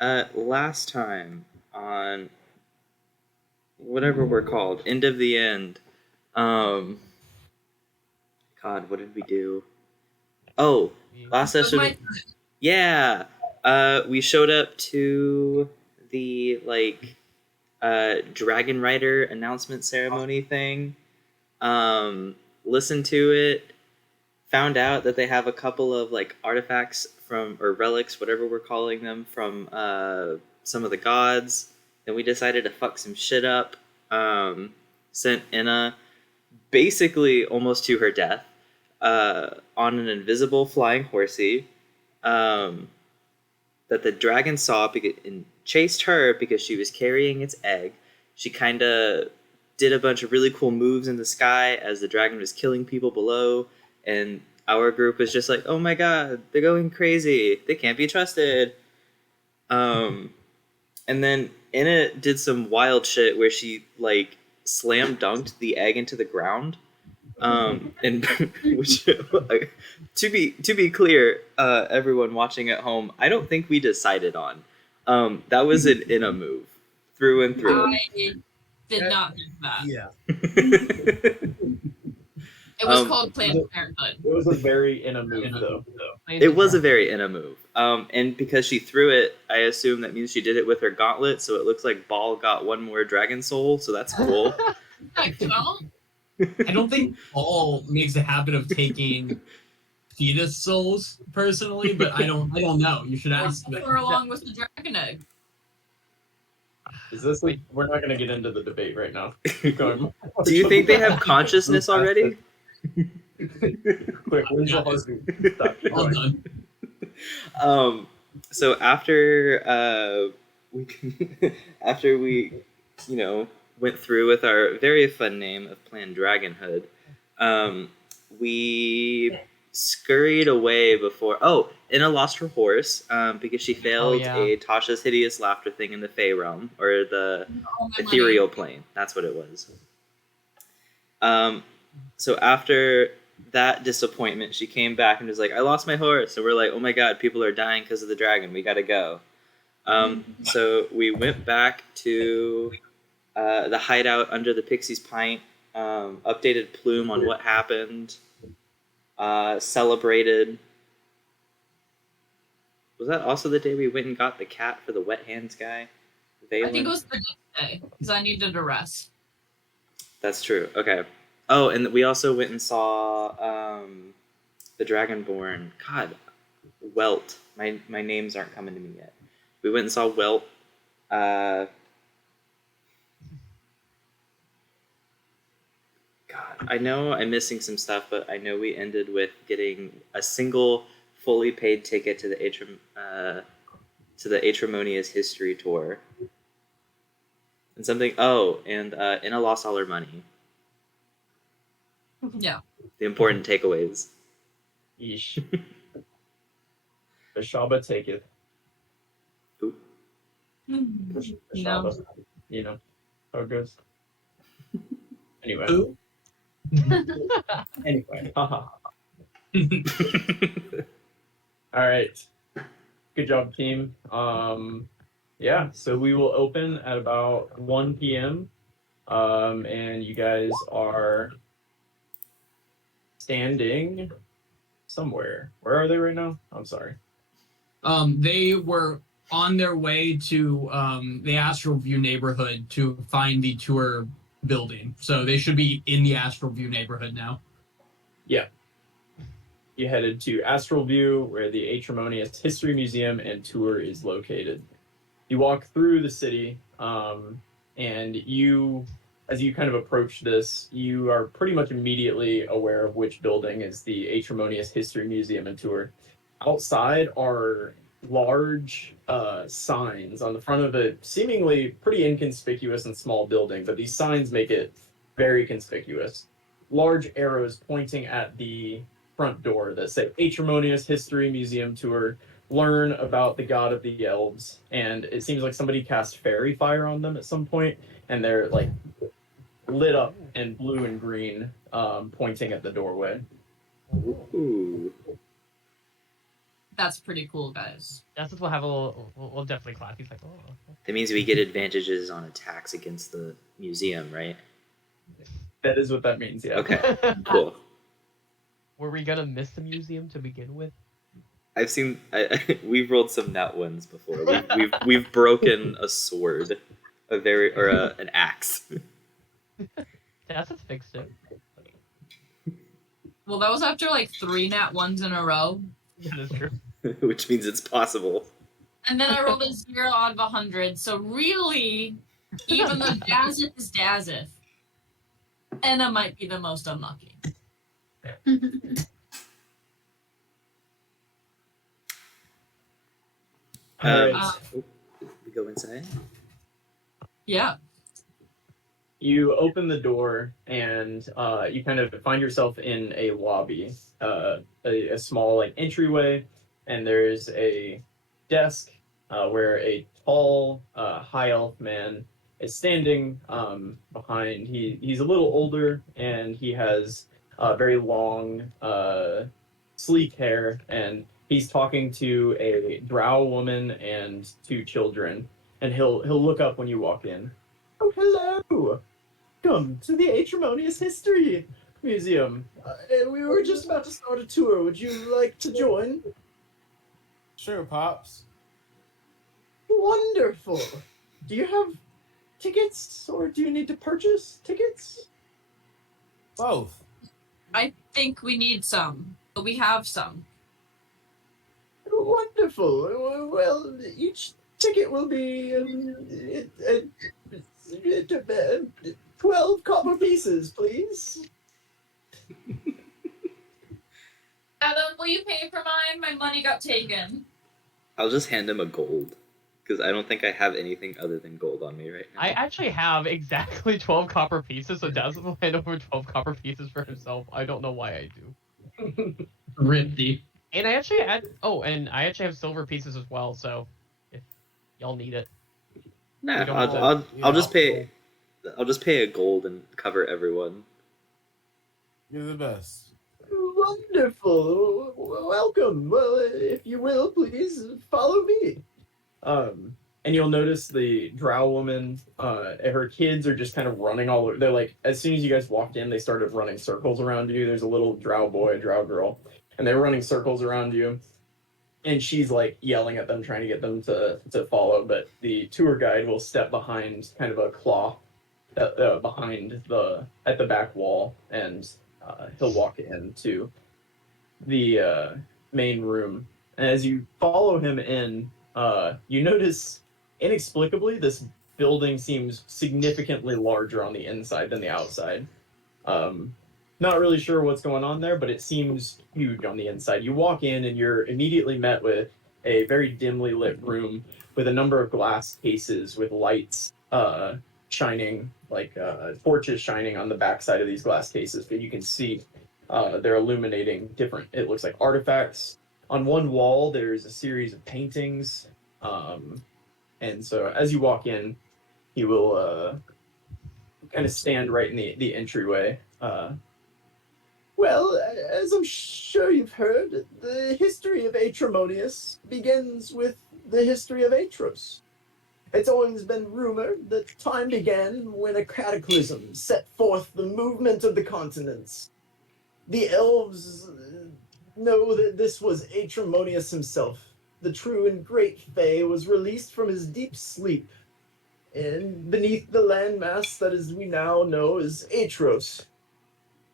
Last time on whatever we're called, End of the End. Um, God, what did we do? Oh, last It was my session. Yeah. We showed up to the Dragon Rider announcement ceremony thing. Listened to it. Found out that they have a couple of artifacts from or relics, whatever we're calling them, from some of the gods. Then we decided to fuck some shit up. Sent Inna basically almost to her death on an invisible flying horsey that the dragon saw and chased her because she was carrying its egg. She kind of did a bunch of really cool moves in the sky as the dragon was killing people below, and our group was just like, "Oh my god, they're going crazy! They can't be trusted." And then Inna did some wild shit where she slam dunked the egg into the ground. And which, to be clear, everyone watching at home, I don't think we decided on. That was an Inna move, through and through. I did not think that. Yeah. It was called Planned Parenthood. It was a very Inna move, though. It was a very Inna move. And because she threw it, I assume that means she did it with her gauntlet, so it looks like Ball got one more dragon soul, so that's cool. Well, I don't think Paul makes a habit of taking fetus souls personally, but I don't know. You should ask. or along with the dragon egg. Is this like we're not going to get into the debate right now? Do you think they have consciousness already? Quick, where's the husband? Stop. Well done. So after after we, went through with our very fun name of Plan Dragonhood, we scurried away before. Oh, Inna lost her horse because she failed a Tasha's hideous laughter thing in the Fey realm, or the ethereal plane. That's what it was. So after that disappointment, she came back and was like, "I lost my horse." So we're like, "Oh my god, people are dying because of the dragon. We gotta go." So we went back to the hideout under the Pixie's Pint, updated Plume on what happened, celebrated. Was that also the day we went and got the cat for the wet hands guy? I think it was the next day, because I needed a rest. That's true. Okay. Oh, and we also went and saw the Dragonborn. God, Welt. My names aren't coming to me yet. We went and saw Welt. God, I know I'm missing some stuff, but I know we ended with getting a single fully paid ticket to the Aetremonius history tour. And something. Oh, and Inna lost all her money. Yeah. The important takeaways. Yeesh. The Shaba taketh. Ooh. The Shaba. You know how it goes. Anyway. Ooh. Anyway. All right. Good job, team. Yeah, so we will open at about 1 p.m. And you guys are standing somewhere. Where are they right now? I'm sorry. They were on their way to the Astral View neighborhood to find the tour building. So they should be in the Astral View neighborhood now. Yeah. You headed to Astral View, where the Aetremonius History Museum and Tour is located. You walk through the city, and as you kind of approach this, you are pretty much immediately aware of which building is the Aetremonius History Museum and Tour. Outside are large signs on the front of a seemingly pretty inconspicuous and small building, but these signs make it very conspicuous. Large arrows pointing at the front door that say Aetremonius History Museum Tour. Learn about the god of the elves, and it seems like somebody cast fairy fire on them at some point, and they're like lit up in blue and green, pointing at the doorway. Ooh. That's pretty cool, guys. That's what we'll have a little. We'll definitely clap. He's like, oh. That means we get advantages on attacks against the museum, right? That is what that means, yeah. Okay, cool. Were we gonna miss the museum to begin with? I've seen. We've rolled some nat ones before. We've broken a sword, an axe. That's fixed it. Well, that was after like 3 nat 1s in a row. Yeah, that's true. Which means it's possible. And then I rolled a 0 out of 100. So really, even though Dazith is Dazith, Enna might be the most unlucky. Alright. We go inside. Yeah. You open the door and you kind of find yourself in a lobby, a small like entryway, and there's a desk where a tall, high elf man is standing behind. He's a little older and he has very long, sleek hair, and he's talking to a drow woman and 2 children. And he'll look up when you walk in. Oh, hello! Welcome to the Aetremonius History Museum. We were just about to start a tour. Would you like to join? Sure, Pops. Wonderful. Do you have tickets, or do you need to purchase tickets? Both. I think we need some, but we have some. Wonderful. Well, each ticket will be 12 copper pieces, please. Adam, will you pay for mine? My money got taken. I'll just hand him a gold, because I don't think I have anything other than gold on me right now. I actually have exactly 12 copper pieces, so Daz will hand over 12 copper pieces for himself. I don't know why I do. Ripty. And I actually have silver pieces as well, so if y'all need it. Nah, we don't I'll just pay. I'll just pay a gold and cover everyone. You're the best. Wonderful. Welcome. Well, if you will, please follow me. And you'll notice the drow woman, her kids are just kind of running all over. They're like, as soon as you guys walked in, they started running circles around you. There's a little drow boy, a drow girl, and they're running circles around you. And she's like yelling at them, trying to get them to follow. But the tour guide will step behind kind of a cloth behind at the back wall, and he'll walk into the main room. And as you follow him in, you notice inexplicably this building seems significantly larger on the inside than the outside. Not really sure what's going on there, but it seems huge on the inside. You walk in and you're immediately met with a very dimly lit room with a number of glass cases with lights shining, like torches shining on the backside of these glass cases, but you can see they're illuminating different, it looks like, artifacts. On one wall, there's a series of paintings, and so as you walk in, he will kind of stand right in the entryway. Well, as I'm sure you've heard, the history of Aetremonius begins with the history of Aetros. It's always been rumored that time began when a cataclysm set forth the movement of the continents. The elves know that this was Aetremonius himself. The true and great Fae was released from his deep sleep, and beneath the landmass that as we now know as Aetros.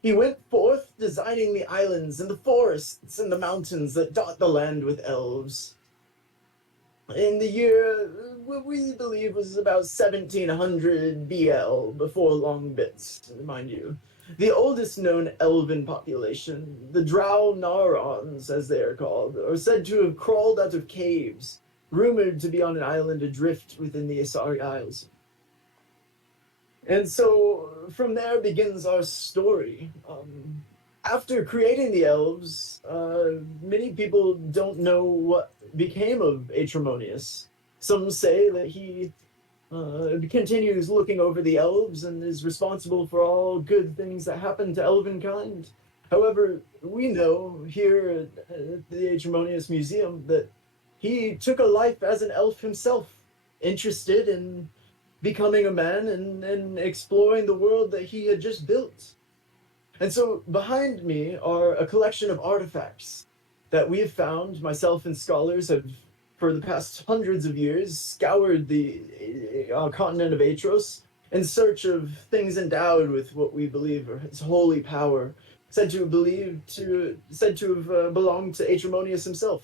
He went forth designing the islands and the forests and the mountains that dot the land with elves. In the year, what we believe was about 1700 BL, before long bits, mind you. The oldest known elven population, the Drow Narons, as they are called, are said to have crawled out of caves, rumored to be on an island adrift within the Asari Isles. And so, from there begins our story. After creating the elves, many people don't know what became of Aetremonius. Some say that he continues looking over the elves and is responsible for all good things that happen to elven kind. However, we know here at the Aetremonius Museum that he took a life as an elf himself, interested in becoming a man and exploring the world that he had just built. And so behind me are a collection of artifacts that we have found. Myself and scholars have, for the past hundreds of years, scoured the continent of Aetros in search of things endowed with what we believe are his holy power, said to have belonged to Aetremonius himself.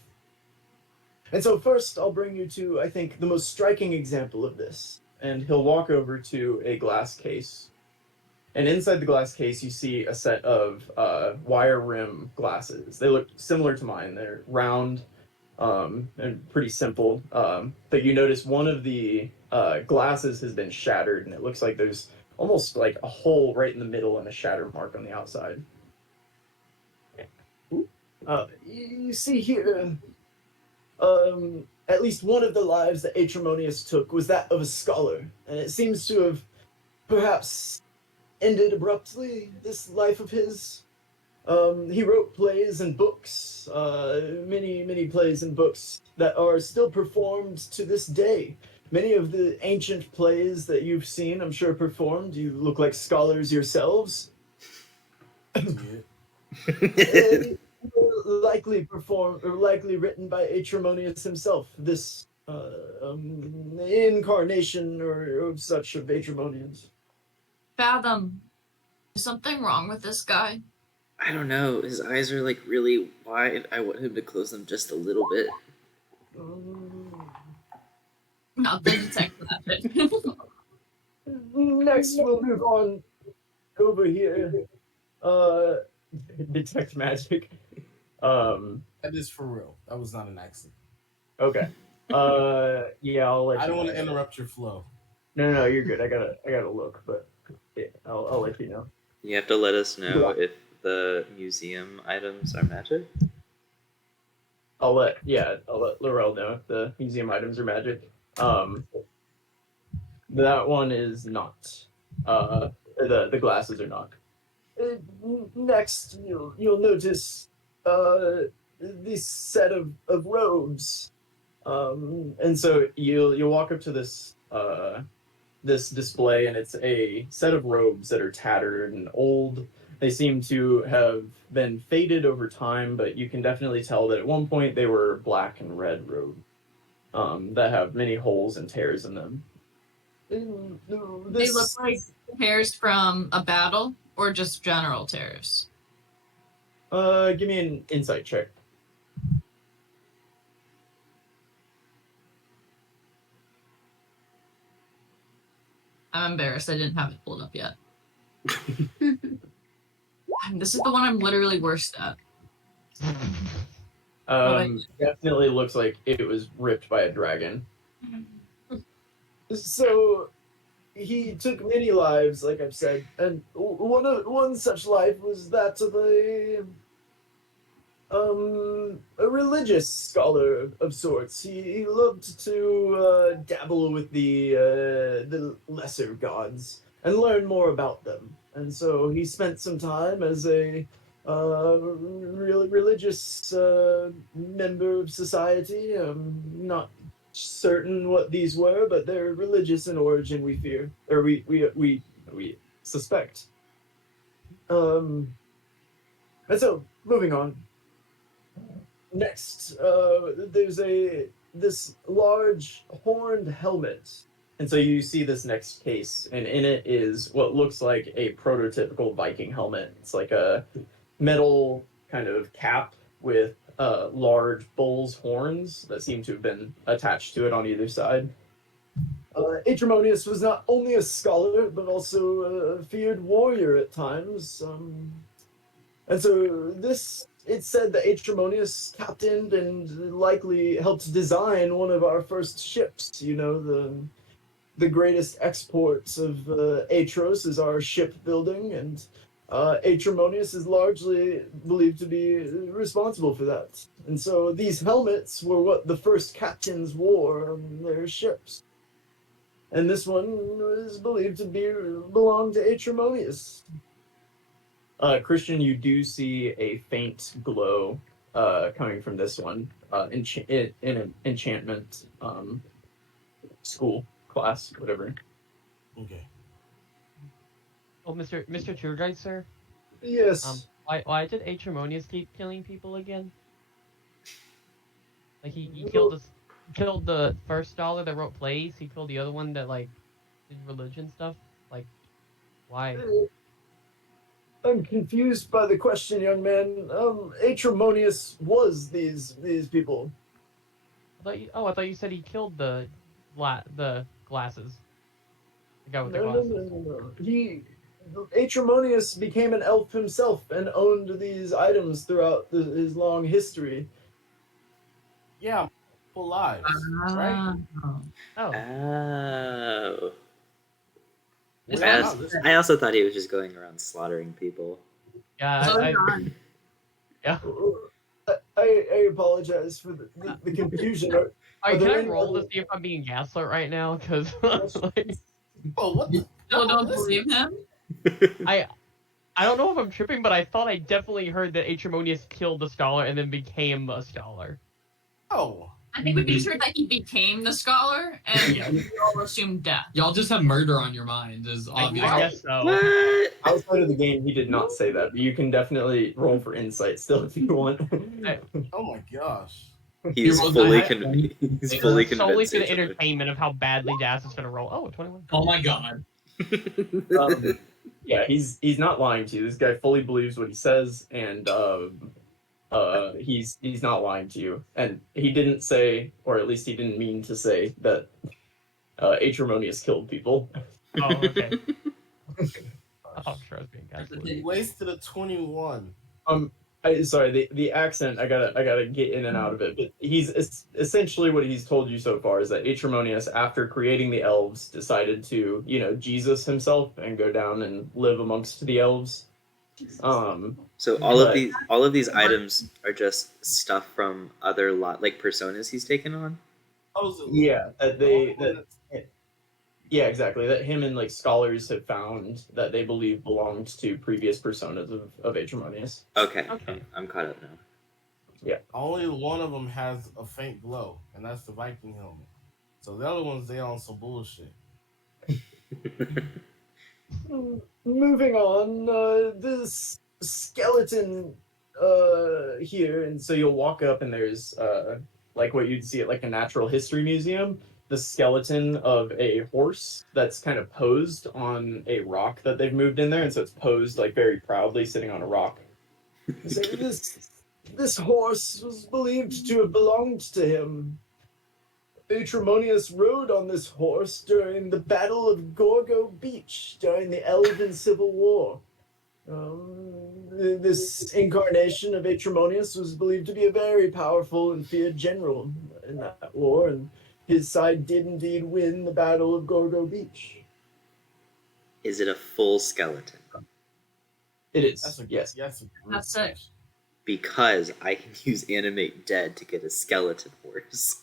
And so first I'll bring you to, I think, the most striking example of this. And he'll walk over to a glass case. And inside the glass case, you see a set of wire rim glasses. They look similar to mine. They're round and pretty simple. But you notice one of the glasses has been shattered, and it looks like there's almost like a hole right in the middle and a shatter mark on the outside. You see here, at least one of the lives that Aetremonius took was that of a scholar, and it seems to have perhaps ended abruptly, this life of his. He wrote plays and books, many plays and books that are still performed to this day. Many of the ancient plays that you've seen, I'm sure, performed. You look like scholars yourselves. Likely performed or likely written by Aetremonius himself. This incarnation or such of Aetremonius. Fathom, is something wrong with this guy? I don't know. His eyes are like really wide. I want him to close them just a little bit. Not the detective that Next, we'll move on over here. Detect magic. That is for real. That was not an accident. Okay. Yeah, I'll let you. I don't want to know. interrupt your flow. No, you're good. I gotta look, but yeah, I'll let you know. You have to let us know if the museum items are magic. I'll let Laurel know if the museum items are magic. That one is not. The glasses are not. Next, you'll notice this set of robes, and so you'll walk up to this this display, and it's a set of robes that are tattered and old. They seem to have been faded over time, but you can definitely tell that at one point they were black and red robes that have many holes and tears in them. they look like tears from a battle or just general tears. Give me an insight check. I'm embarrassed I didn't have it pulled up yet. This is the one I'm literally worst at. Definitely looks like it was ripped by a dragon. So he took many lives, like I've said, and one such life was that of a religious scholar of sorts. He loved to dabble with the lesser gods and learn more about them. And so he spent some time as a really religious member of society. Not certain what these were, but they're religious in origin. We fear, or we suspect. And so moving on. Next, there's this large horned helmet. And so you see this next case, and in it is what looks like a prototypical Viking helmet. It's like a metal kind of cap with large bull's horns that seem to have been attached to it on either side. Aetremonius was not only a scholar, but also a feared warrior at times. And so it's said that Aetremonius captained and likely helped design one of our first ships. You know, the greatest exports of Aetros is our shipbuilding, and Aetremonius is largely believed to be responsible for that. And so these helmets were what the first captains wore on their ships. And this one is believed to belong to Aetremonius. Christian, you do see a faint glow coming from this one in an enchantment school class, whatever. Okay. Oh, Mr. Tour Guide, sir. Yes. Why did Aetremonius keep killing people again? Like he killed the first scholar that wrote plays. He killed the other one that like did religion stuff. Like, why? I'm confused by the question, young man. Aetremonius was these people. I thought you said he killed the glasses. The guy with the No, glasses. no. Aetremonius became an elf himself and owned these items throughout his long history. Yeah, full lives, right? Oh, Oh. Well, I not also, this I also thought he was just going around slaughtering people. yeah. Yeah. I apologize for the confusion. Alright, can there I any roll to other- see if I'm being gaslit right now? Because Oh, what the? People No, don't listen. believe him. I don't know if I'm tripping, but I thought I definitely heard that Aetremonius killed the scholar and then became a scholar. Oh, I think we just heard that he became the scholar, and we all assumed death. Y'all just have murder on your mind, is I obvious. guess so. What? Outside of the game, he did not say that, but you can definitely roll for insight still if you want. oh my gosh. He's Well, fully I- convinced. He's Solely fully Solely convinced. for the each other. entertainment of how badly Das is gonna roll. Oh, 21. Oh my god. Yeah, he's not lying to you. This guy fully believes what he says, and he's not lying to you. And he didn't say, or at least he didn't mean to say, that Aetremonius killed people. Oh, okay. Oh, sure, I was being gaslit. He wasted a 21. Sorry, the accent, I gotta get in and out of it, but essentially what he's told you so far is that Aetremonius, after creating the elves, decided to, Jesus himself and go down and live amongst the elves. So all of these items are just stuff from other like personas he's taken on. Yeah, yeah, exactly. That him and like scholars have found that they believe belonged to previous personas of Aetremonius. Okay, Okay. I'm caught up now. Only one of them has a faint glow, and that's the Viking helmet. So the other ones, they on some bullshit. Moving on, this skeleton here, and so you'll walk up and there's like what you'd see at like a natural history museum, the skeleton of a horse that's kind of posed on a rock that they've moved in there, and so it's posed like very proudly sitting on a rock. So this horse was believed to have belonged to him. Aetremonius rode on this horse during the Battle of Gorgo Beach during the Elven Civil War. This incarnation of Aetremonius was believed to be a very powerful and feared general in that war, and his side did indeed win the Battle of Gorgo Beach. Is it a full skeleton? It is, That's a yes. That's sick. Because I can use animate dead to get a skeleton horse.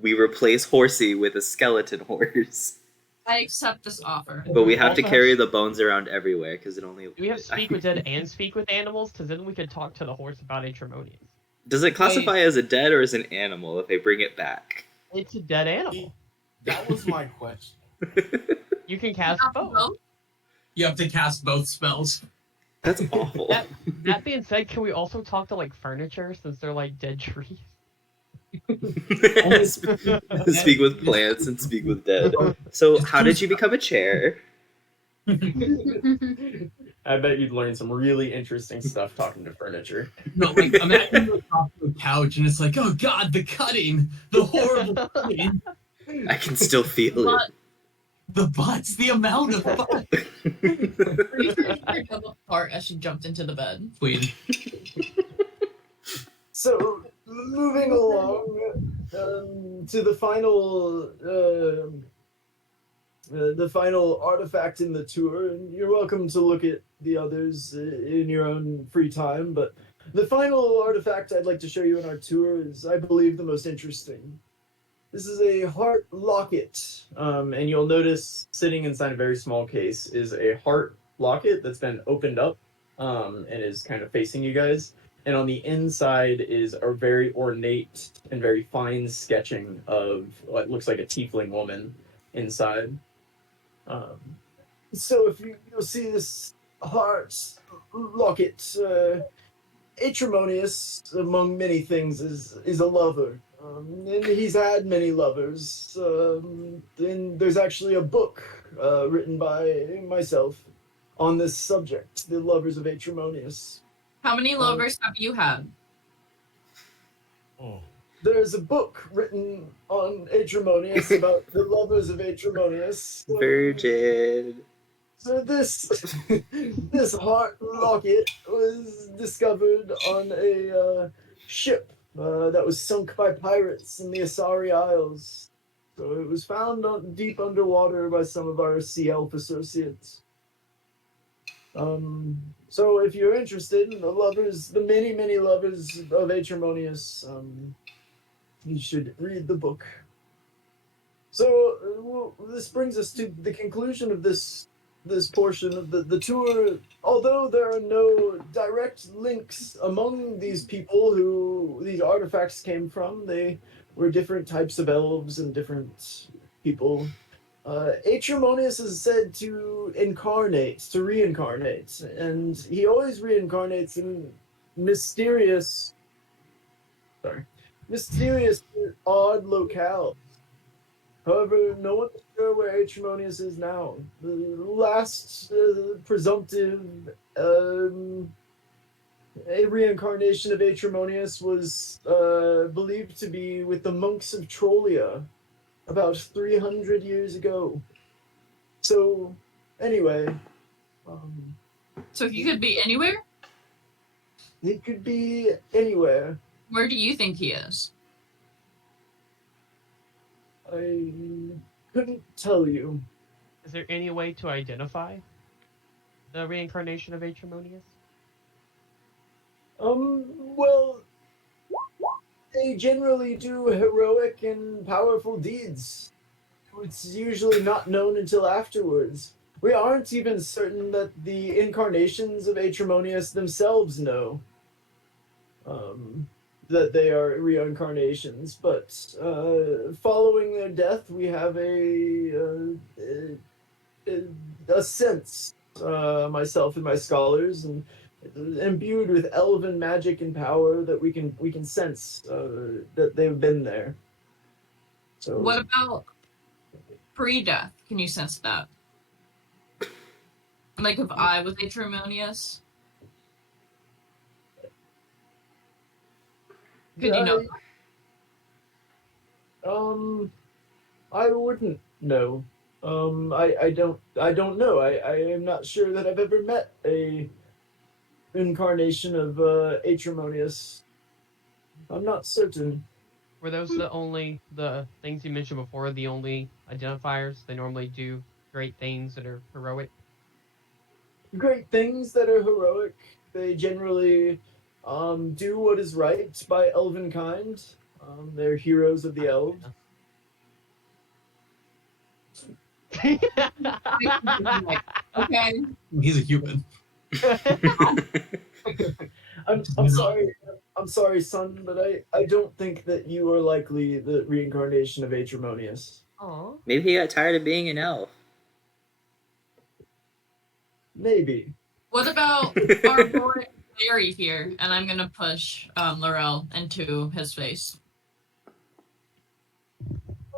We replace Horsey with a skeleton horse. I accept this offer. But we have to Also carry the bones around everywhere because it only. Do we have speak with dead and speak with animals? Because then we could talk to the horse about Aetremonius. Does it classify as a dead or as an animal if they bring it back? It's a dead animal. That was my question. You can cast both. You have to cast both spells. That's awful. That being said, can we also talk to like furniture since they're like dead trees? Speak with plants and speak with dead. So, how did you become a chair? I bet you'd learn some really interesting stuff talking to furniture. No, like imagine you're talking to a couch and it's like, oh god, the cutting, the horrible cutting, I can still feel But the butts, the amount of butts. pretty sure you heard the part as she jumped into the bed. Queen. So, moving along to the final artifact in the tour, and you're welcome to look at the others in your own free time, but the final artifact I'd like to show you in our tour is, I believe, the most interesting. This is a heart locket, and you'll notice sitting inside a very small case is a heart locket that's been opened up and is kind of facing you guys. And on the inside is a very ornate and very fine sketching of what looks like a tiefling woman inside. So if you'll see this heart locket, Aetremonius, among many things, is a lover. And he's had many lovers. And there's actually a book written by myself on this subject, The Lovers of Aetremonius. How many lovers have you had? There's a book written on Aetremonius about the lovers of Aetremonius. Virgin. So this this heart locket was discovered on a ship that was sunk by pirates in the Asari Isles. So it was found deep underwater by some of our sea elf associates. So if you're interested in the many lovers of Aetremonius, you should read the book. So this brings us to the conclusion of this portion of the tour. Although there are no direct links among these people who these artifacts came from, they were different types of elves and different people. Aetremonius is said to reincarnate, and he always reincarnates in mysterious, odd locales. However, no one is sure where Aetremonius is now. The last presumptive a reincarnation of Aetremonius was believed to be with the monks of Trollia about 300 years ago. So, anyway. So he could be anywhere? He could be anywhere. Where do you think he is? I couldn't tell you. Is there any way to identify the reincarnation of Aetremonius? Well, they generally do heroic and powerful deeds. It's usually not known until afterwards. We aren't even certain that the incarnations of Aetremonius themselves know that they are reincarnations, but following their death, we have a sense, myself and my scholars, and imbued with elven magic and power that we can sense that they've been there. So, What about pre-death? Can you sense that? Like if I was Aetremonius? Could you know? I wouldn't know. I don't know. I am not sure that I've ever met a incarnation of Aetremonius. I'm not certain. Were those the things you mentioned before, the only identifiers? They normally do great things that are heroic? Great things that are heroic. They generally do what is right by elven kind. They're heroes of the elves. Okay. He's a human. I'm sorry, son, but I don't think that you are likely the reincarnation of Aetremonius. Aw. Maybe he got tired of being an elf. Maybe. What about our boy Larry here? And I'm gonna push Laurel into his face.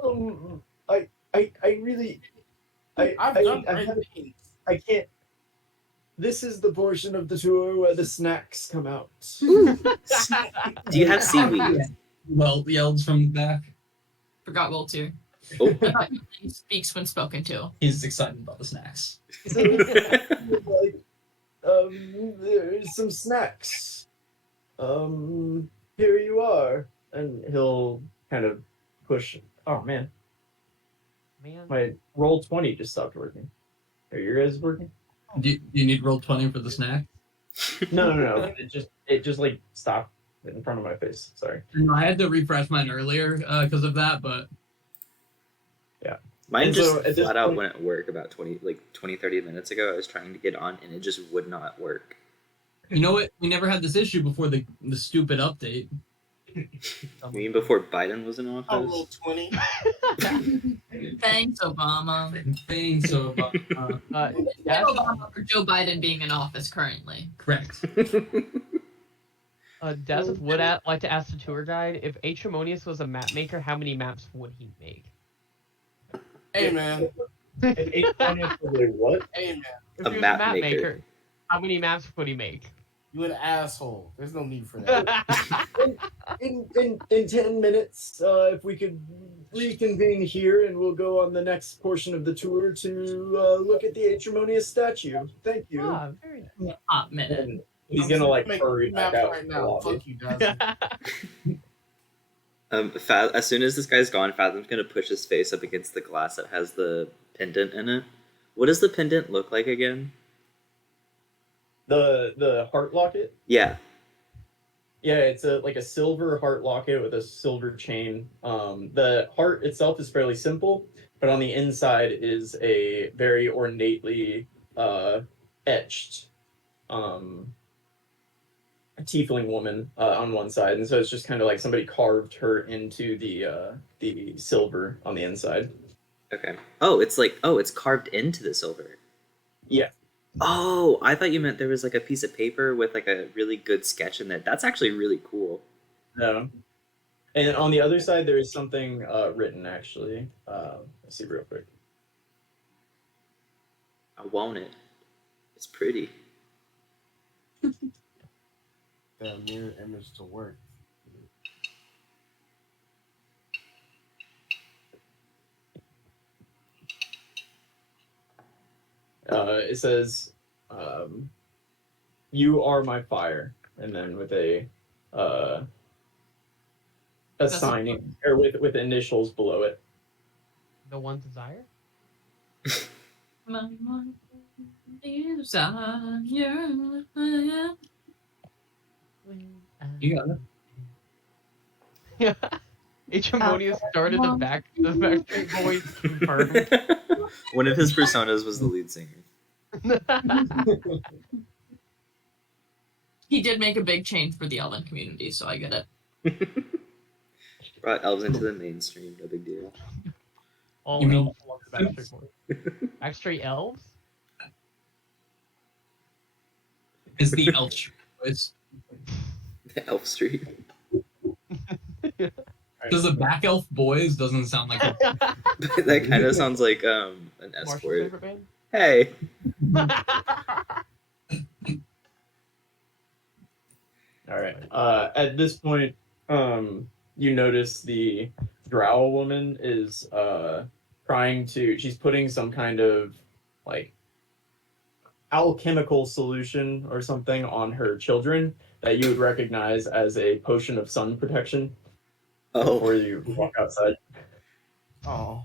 I really, I've done great things. I can't. This is the portion of the tour where the snacks come out. Do you have seaweed? Well, yelled from the back. Forgot Will too. Oh. I thought he speaks when spoken to. He's excited about the snacks. So, like, there's some snacks. Here you are, and he'll kind of push. Oh man, my roll 20 just stopped working. Are your guys working? Do you need roll 20 for the snack? No. It just like stopped in front of my face. Sorry. No, I had to refresh mine earlier because of that, but Mine And just so, at this flat out point- wouldn't work about 30 minutes ago. I was trying to get on and it just would not work. You know what? We never had this issue before the stupid update. You mean before Biden was in Oh, office? roll 20. Thanks, Obama. Thanks, Obama. Thank Daz, Obama for Joe Biden being in office currently. Correct. Daz would like to ask the tour guide if Aetremonius was a map maker, how many maps would he make? Hey, man. If Aetremonius was a what? Hey, man. If A he was map a map maker. maker, how many maps would he make? You an asshole. There's no need for that. In 10 minutes, if we could reconvene here, and we'll go on the next portion of the tour to look at the Aetremonius statue. Thank you. Ah, very Hot minute. And he's gonna like Make hurry back maps out right to the now. lobby. Fuck you, Dazzle. nice. As soon as this guy's gone, Fathom's gonna push his face up against the glass that has the pendant in it. What does the pendant look like again? The heart locket. Yeah. Yeah, it's like a silver heart locket with a silver chain. The heart itself is fairly simple, but on the inside is a very ornately etched tiefling woman on one side, and so it's just kind of like somebody carved her into the silver on the inside. Okay. It's carved into the silver. Yeah. Oh, I thought you meant there was like a piece of paper with like a really good sketch in there. That's actually really cool. No. And on the other side, there is something written actually. Let's see real quick. I want it. It's pretty. That mirror image to work. It says, "You are my fire," and then with a signing or with initials below it. The one desire? My one desire. You got it. Aetremonius started the Backstreet Boys confirmed. One of his personas was the lead singer. He did make a big change for the elven community, so I get it. Brought elves into the mainstream, no big deal. All You mean- elves love the Backstreet Boys. Backstreet elves? It's the elf voice. The Elf Street. Because the back elf boys doesn't sound like a That kind of sounds like an Marshall's escort. favorite band? Hey. All right. At this point, you notice the drow woman is she's putting some kind of like alchemical solution or something on her children that you would recognize as a potion of sun protection before Oh. you walk outside. Oh.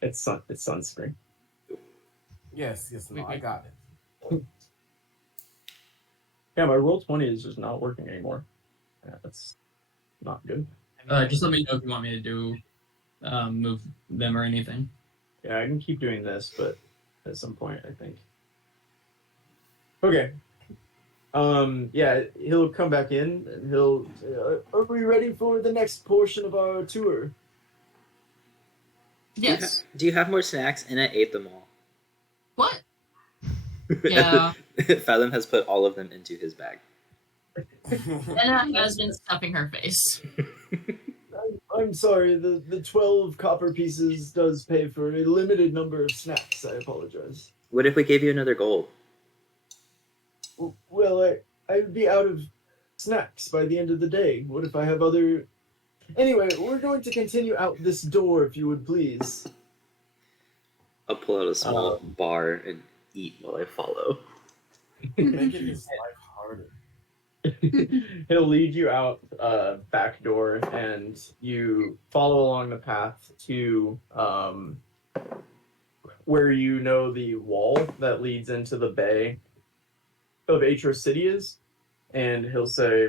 It's sunscreen. Yes, no, I got it. Yeah, my roll 20 is just not working anymore. Yeah, that's not good. just let me know if you want me to do move them or anything. Yeah, I can keep doing this, but at some point, I think. Okay. Yeah, he'll come back in and he'll say, "Are we ready for the next portion of our tour?" Yes. Do you have more snacks? And I ate them all. What? Yeah. Fathom has put all of them into his bag. Anna has been stuffing her face. I'm sorry, the 12 copper pieces does pay for a limited number of snacks. I apologize. What if we gave you another gold? Well, I would be out of snacks by the end of the day. What if I have other... Anyway, we're going to continue out this door, if you would please. I'll pull out a small bar and eat while I follow. Making his life harder. He'll lead you out back door, and you follow along the path to where you know the wall that leads into the bay of Aetros City is, and he'll say,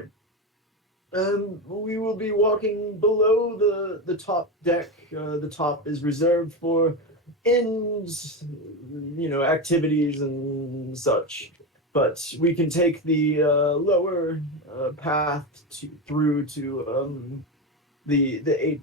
We will be walking below the top deck. The top is reserved for ends, activities and such. But we can take the lower path through to the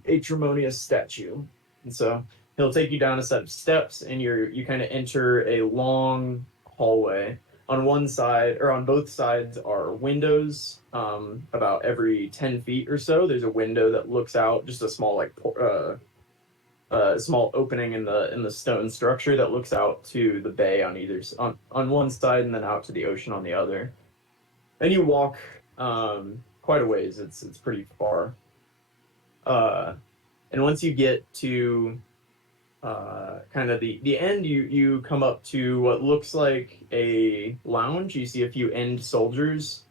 Aetremonius statue, and so he'll take you down a set of steps, and you kind of enter a long hallway. On one side, or on both sides, are windows. About every 10 feet or so, there's a window that looks out, just a small small opening in the stone structure that looks out to the bay on one side, and then out to the ocean on the other. And you walk quite a ways. It's pretty far. And once you get to kind of the end, you come up to what looks like a lounge. You see a few end soldiers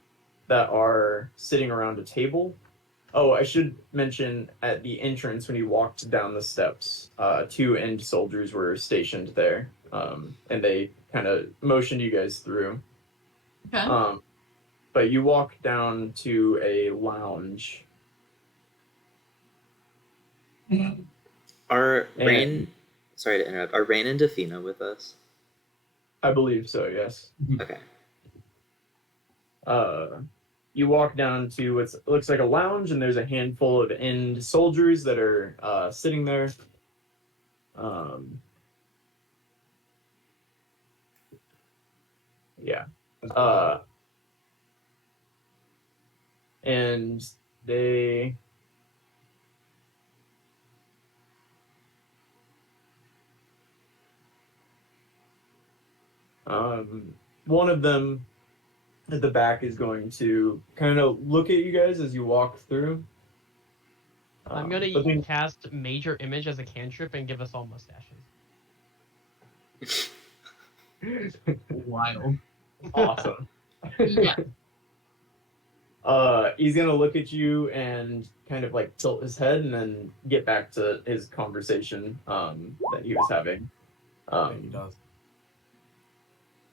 that are sitting around a table. Oh, I should mention, at the entrance when you walked down the steps, 2 end soldiers were stationed there, and they kind of motioned you guys through. Okay. But you walk down to a lounge. Are And- Rain? Sorry to interrupt. Are Rain and Defina with us? I believe so, yes. Okay. You walk down to what looks like a lounge, and there's a handful of end soldiers that are sitting there. Yeah. And they one of them at the back is going to kind of look at you guys as you walk through. I'm gonna but then- cast Major Image as a cantrip and give us all mustaches. Wild. Awesome. Yeah. He's gonna look at you and kind of like tilt his head and then get back to his conversation that he was having. Yeah, he does.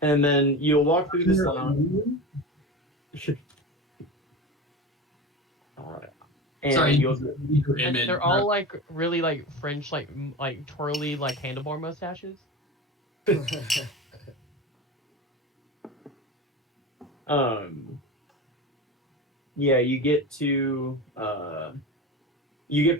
And then you'll walk through this lounge. And Sorry, you'll your And image. they're all like really like French, like twirly, like handlebar mustaches. Yeah, you get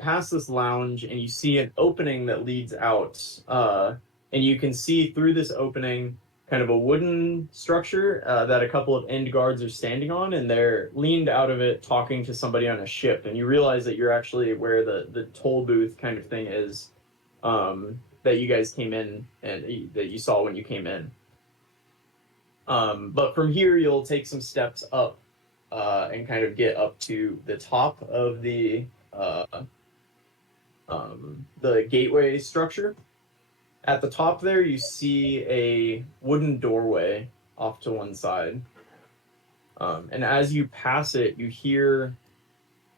past this lounge and you see an opening that leads out, and you can see through this opening kind of a wooden structure that a couple of end guards are standing on, and they're leaned out of it talking to somebody on a ship, and you realize that you're actually where the toll booth kind of thing is, that you guys came in and that you saw when you came in. But from here, you'll take some steps up and kind of get up to the top of the gateway structure. At the top there, you see a wooden doorway off to one side. And as you pass it, you hear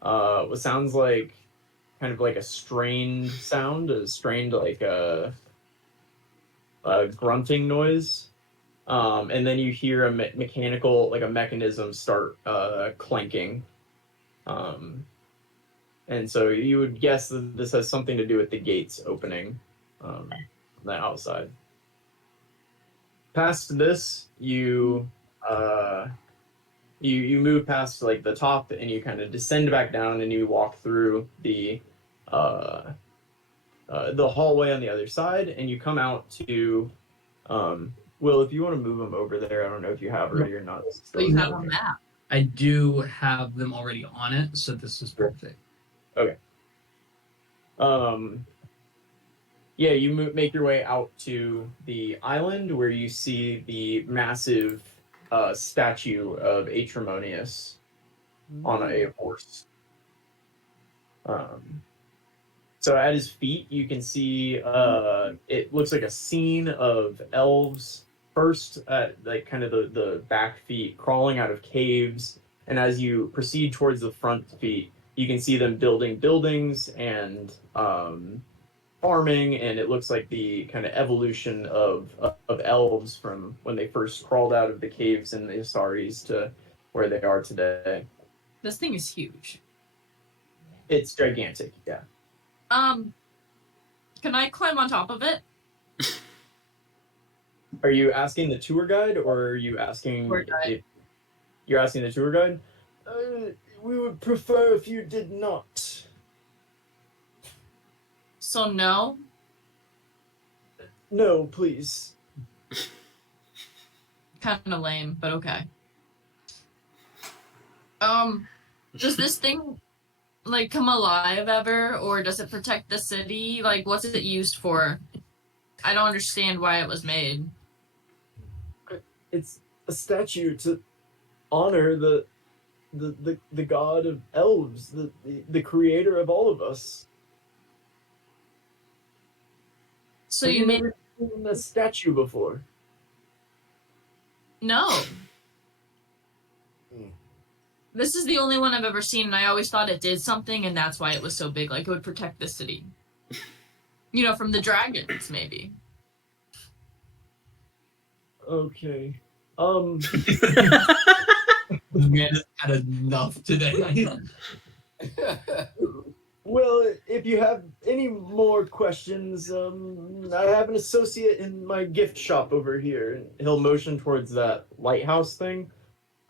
what sounds like kind of like a strained sound, like a grunting noise. And then you hear a mechanical, like a mechanism start clanking. And so you would guess that this has something to do with the gates opening on the outside. Past this, you move past like the top, and you kind of descend back down, and you walk through the hallway on the other side, and you come out to Will, if you want to move them over there, I don't know if you have already or not. So you have a map. I do have them already on it, so this is perfect. Okay. Yeah, you make your way out to the island where you see the massive statue of Aetremonius on a horse. So at his feet, you can see it looks like a scene of elves. First, like kind of the back feet crawling out of caves, and as you proceed towards the front feet, you can see them building buildings and farming, and it looks like the kind of evolution of elves from when they first crawled out of the caves in the Asaris to where they are today. This thing is huge. It's gigantic. Yeah. Can I climb on top of it? Are you asking the tour guide, or are you asking Tour guide. if you're asking the tour guide? We would prefer if you did not. So no. No, please. Kind of lame, but okay. Does this thing like come alive ever, or does it protect the city? Like, what's it used for? I don't understand why it was made. It's a statue to honor the god of elves, the creator of all of us. So Have you made never seen a statue before? no. Hmm. This is the only one I've ever seen, and I always thought it did something, and that's why it was so big. Like it would protect the city. You know, from the dragons, maybe. Okay. This man has had enough today. Well, if you have any more questions, I have an associate in my gift shop over here. He'll motion towards that lighthouse thing.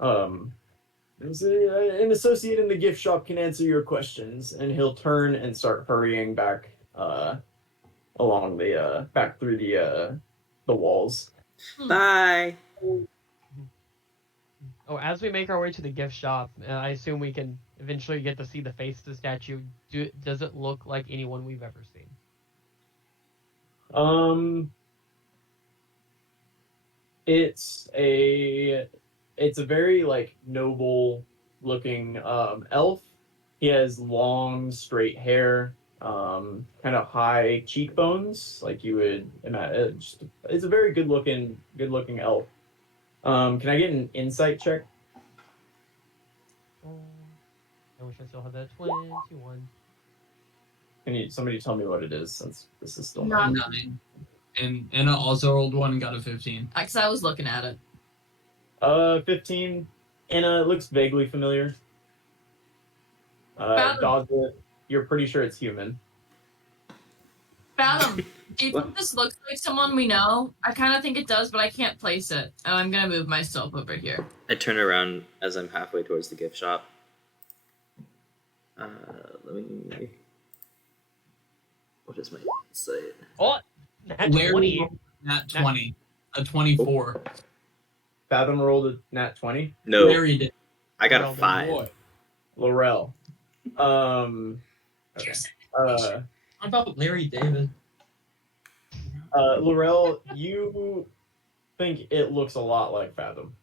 There's an associate in the gift shop can answer your questions, and he'll turn and start hurrying back, along the back through the walls. Bye. Oh, as we make our way to the gift shop, I assume we can eventually get to see the face of the statue. Does it look like anyone we've ever seen? It's a very like noble looking elf. He has long straight hair, kind of high cheekbones, like you would imagine. It's a very good looking elf. Can I get an insight check? I wish I still had that 21. Can somebody tell me what it is, since this is still Not- 9. And Anna also rolled 1 and got a 15. Because I was looking at it. 15. Anna, it looks vaguely familiar. Dodge, you're pretty sure it's human. Fathom, do you think this looks like someone we know? I kind of think it does, but I can't place it. And I'm going to move myself over here. I turn around as I'm halfway towards the gift shop. Let me. What is my insight? Oh, that's Larry 20. rolled nat 20. A 24. Fathom rolled a nat 20. No, Larry did. I got a Well, 5. Boy. Laurel. Okay. What about Larry David? Laurel, you think it looks a lot like Fathom.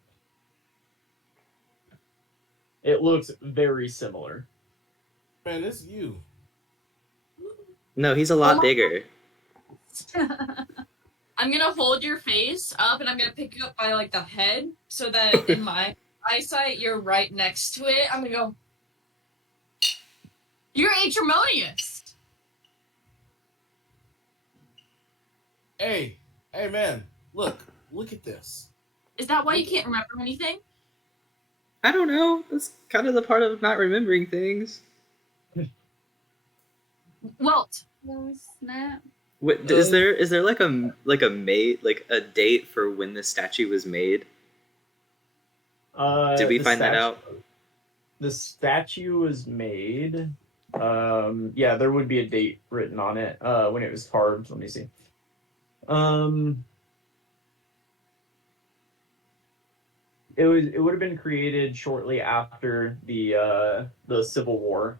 It looks very similar. Man, it's you. No, he's a lot Oh. bigger. I'm going to hold your face up, and I'm going to pick you up by, like, the head, so that in my eyesight, you're right next to it. I'm going to go, you're Aetremonius! Hey, man, look at this. Is that why you can't remember anything? I don't know. That's kind of the part of not remembering things. Welt. Oh, snap. What, is there like a date for when the statue was made? Did we The find that out? The statue was made. Yeah, there would be a date written on it. When it was carved. Let me see. It would have been created shortly after the Civil War.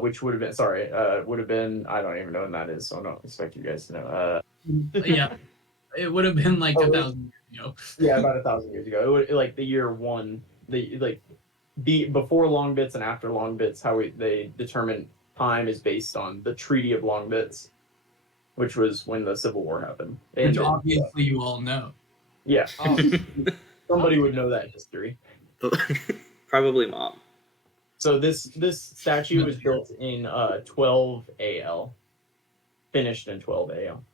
Which would have been I don't even know when that is, so I don't expect you guys to know. Yeah. It would have been like 1,000 years ago. Yeah, about 1,000 years ago. It would, like the year 1, the before Long Bits and after Long Bits, how they determine time is based on the Treaty of Long Bits, which was when the Civil War happened. Which And obviously you all know. yeah, Oh, somebody would know that history. Probably mom. So this statue was built in 12 AL, finished in 12 AL.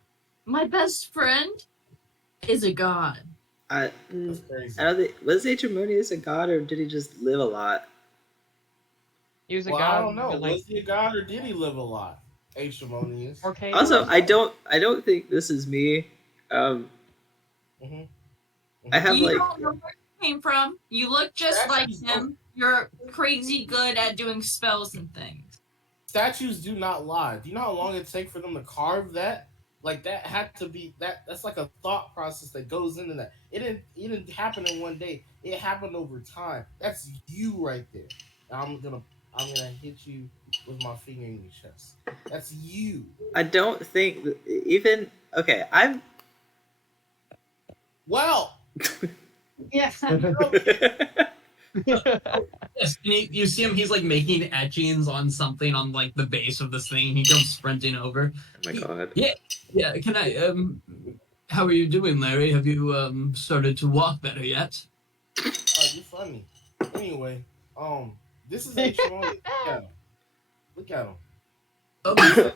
My best friend is a god. I, That's crazy. I don't think, was Aetremonius a god or did he just live a lot? He was a Well, god. I don't know. But, like, Was he a god or did he live a lot? Aetremonius. or cave. Also, I don't think this is me. Um, Mm-hmm. I have You like don't know where he came from. You look just like him. You're crazy good at doing spells and things. Statues do not lie. Do you know how long it takes for them to carve that? Like that had to be that's like a thought process that goes into that. It didn't happen in one day. It happened over time. That's you right there. And I'm gonna hit you with my finger in your chest. That's you. I don't think even okay. I'm Well, Yeah. Yes, and you see him. He's like making etchings on something on like the base of this thing. He comes sprinting over. oh my god. Yeah, yeah. Can I? How are you doing, Larry? Have you started to walk better yet? you're funny. Anyway, this is Aetremonius. Look at him. Look at him. Um,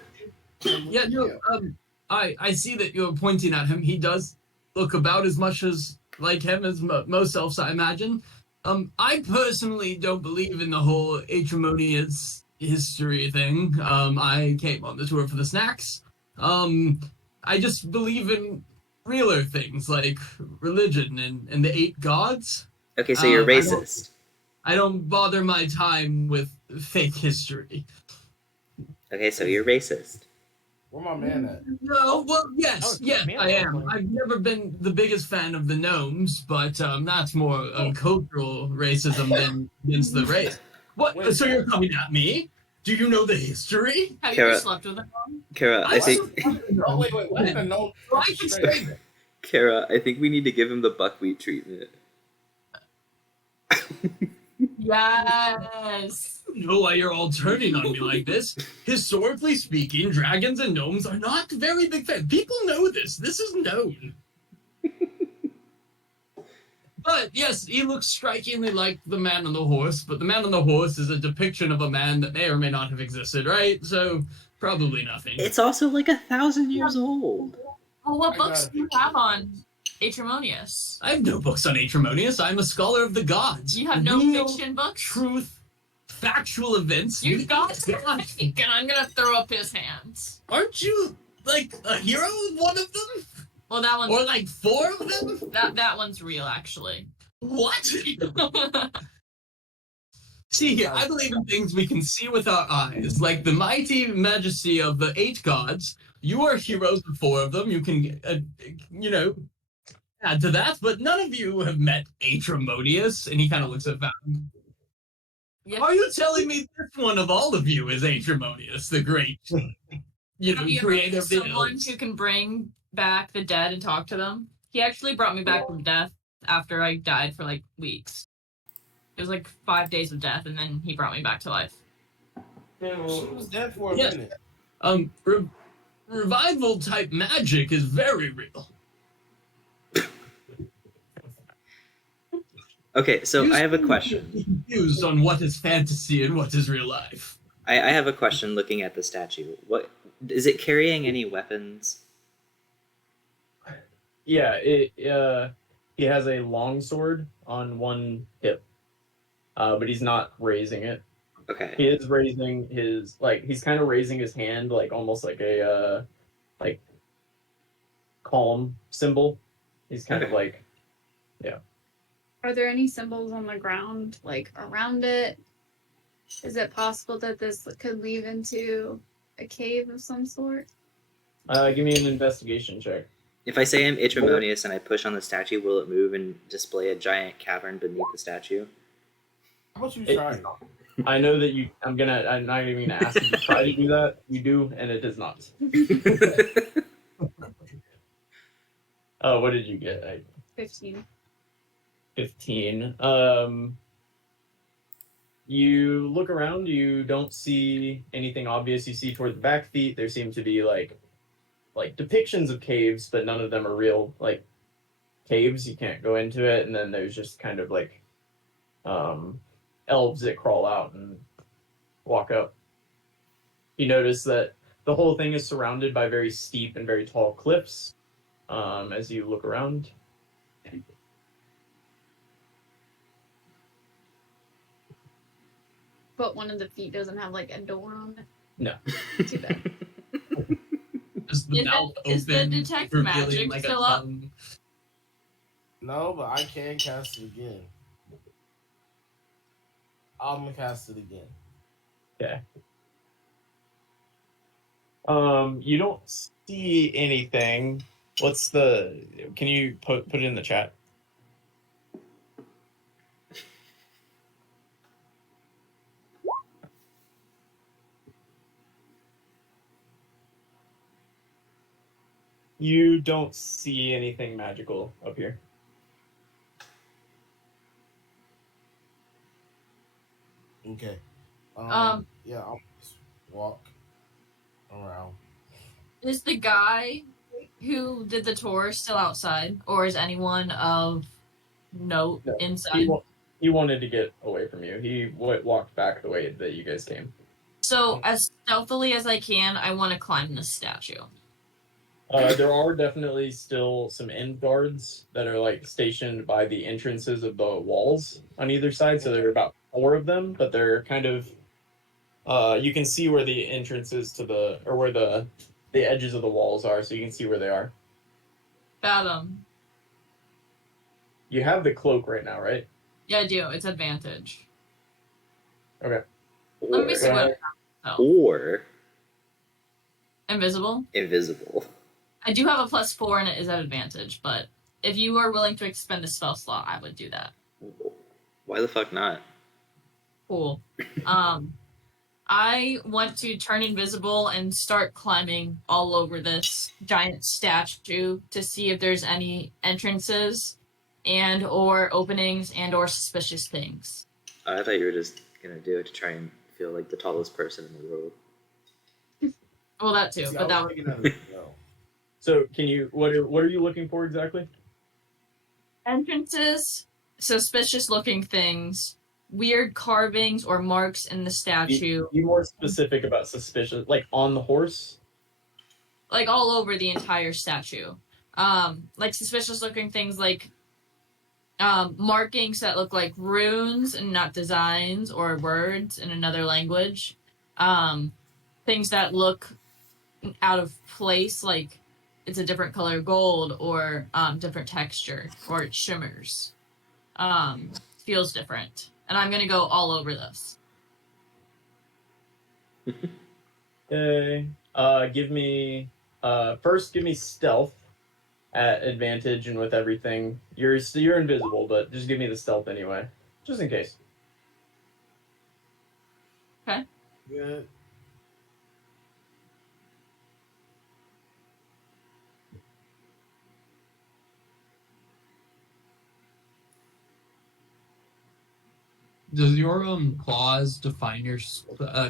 And yeah, look no. at him. I see that you're pointing at him. He does look about as much as like him as most elves, I imagine. I personally don't believe in the whole Aetremonius history thing. I came on the tour for the snacks. I just believe in realer things like religion and the 8 gods. Okay, so you're I racist. I don't bother my time with fake history. Okay, so you're racist. Where my man at? No, well, yes, Oh, yes, man, I am. like- I've never been the biggest fan of the gnomes, but that's more cultural racism than against the race. What? Wait. So you're coming at me? Do you know the history? Have you Kara- ever slept with him? Kara, I think Oh wait. What did I know? So I can say that. Kara, I think we need to give him the buckwheat treatment. Yes. I don't know why you're all turning on me like this. Historically speaking, dragons and gnomes are not very big fans. People know this. This is known. But yes, he looks strikingly like the man on the horse, but the man on the horse is a depiction of a man that may or may not have existed, right? So probably nothing. It's also like 1,000 years old. Well, what I books got do you have on Aetremonius? I have no books on Aetremonius. I'm a scholar of the gods. You have no Real fiction books? truth, factual events. You got God. and I'm gonna throw up his hands. Aren't you like a hero of one of them? Well, that one's Or like 4 of them? that one's real, actually. What? See here, I believe in things we can see with our eyes, like the mighty majesty of the 8 gods. You are heroes of 4 of them. You can, add to that, but none of you have met Aetremonius. And he kind of looks at Fountain. Yeah. Are you telling me this one of all of you is Aetremonius, the great, Have you ever met creator of the someone elves? who can bring back the dead and talk to them? He actually brought me back from death after I died for like weeks. It was like 5 days of death, and then he brought me back to life. She was dead for a Yes. minute. Revival type magic is very real. Okay, so I have a question. Confused on what is fantasy and what is real life. I have a question looking at the statue. What is it carrying any weapons? Yeah, he has a long sword on one hip, but he's not raising it. Okay. He is raising his he's kind of raising his hand like almost like a calm symbol. He's kind of Okay. like Are there any symbols on the ground, like around it? Is it possible that this could lead into a cave of some sort? give me an investigation check. If I say I'm Aetremonius and I push on the statue, will it move and display a giant cavern beneath the statue? How about you It- try? I know that you. I'm not even gonna ask you to try to do that. You do, and it does not. Oh, what did you get? 15. 15. You look around, you don't see anything obvious. You see toward the back feet, there seem to be like depictions of caves, but none of them are real caves. You can't go into it, and then there's just kind of elves that crawl out and walk up. You notice that the whole thing is surrounded by very steep and very tall cliffs. As you look around, But one of the feet doesn't have like a door on it. No. Too bad. Just the Is mouth the- is the open, detect revealing magic like a still up? tongue. No, but I can cast it again. I'm gonna cast it again. Okay. You don't see anything. What's the? Can you put it in the chat? You don't see anything magical up here. Okay. Yeah, I'll just walk around. Is the guy who did the tour still outside, or is anyone of note No, inside? He wanted to get away from you. He walked back the way that you guys came. So, as stealthily as I can, I want to climb this statue. There are definitely still some end guards that are like stationed by the entrances of the walls on either side. So there are about 4 of them, but they're kind of you can see where the entrances to where the edges of the walls are, so you can see where they are. Fathom. You have the cloak right now, right? Yeah, I do. It's advantage. Okay. Let me see Go what ahead. Or invisible. invisible. I do have a +4 and it is at advantage, but if you are willing to expend a spell slot, I would do that. Why the fuck not? Cool. I want to turn invisible and start climbing all over this giant statue to see if there's any entrances and or openings and or suspicious things. I thought you were just gonna do it to try and feel like the tallest person in the world. Well, that too, See, but I that was would thinking of no. So can you what are you looking for exactly? entrances, suspicious looking things, weird carvings or marks in the statue, Be more specific about suspicious, like on the horse. like all over the entire statue. Like suspicious looking things like markings that look like runes and not designs or words in another language. Things that look out of place, like it's a different color gold or different texture or it shimmers. Feels different. And I'm gonna go all over this. Okay. Give me first give me stealth at advantage and with everything. You're invisible, but just give me the stealth anyway. Just in case. Good. Does your claws define your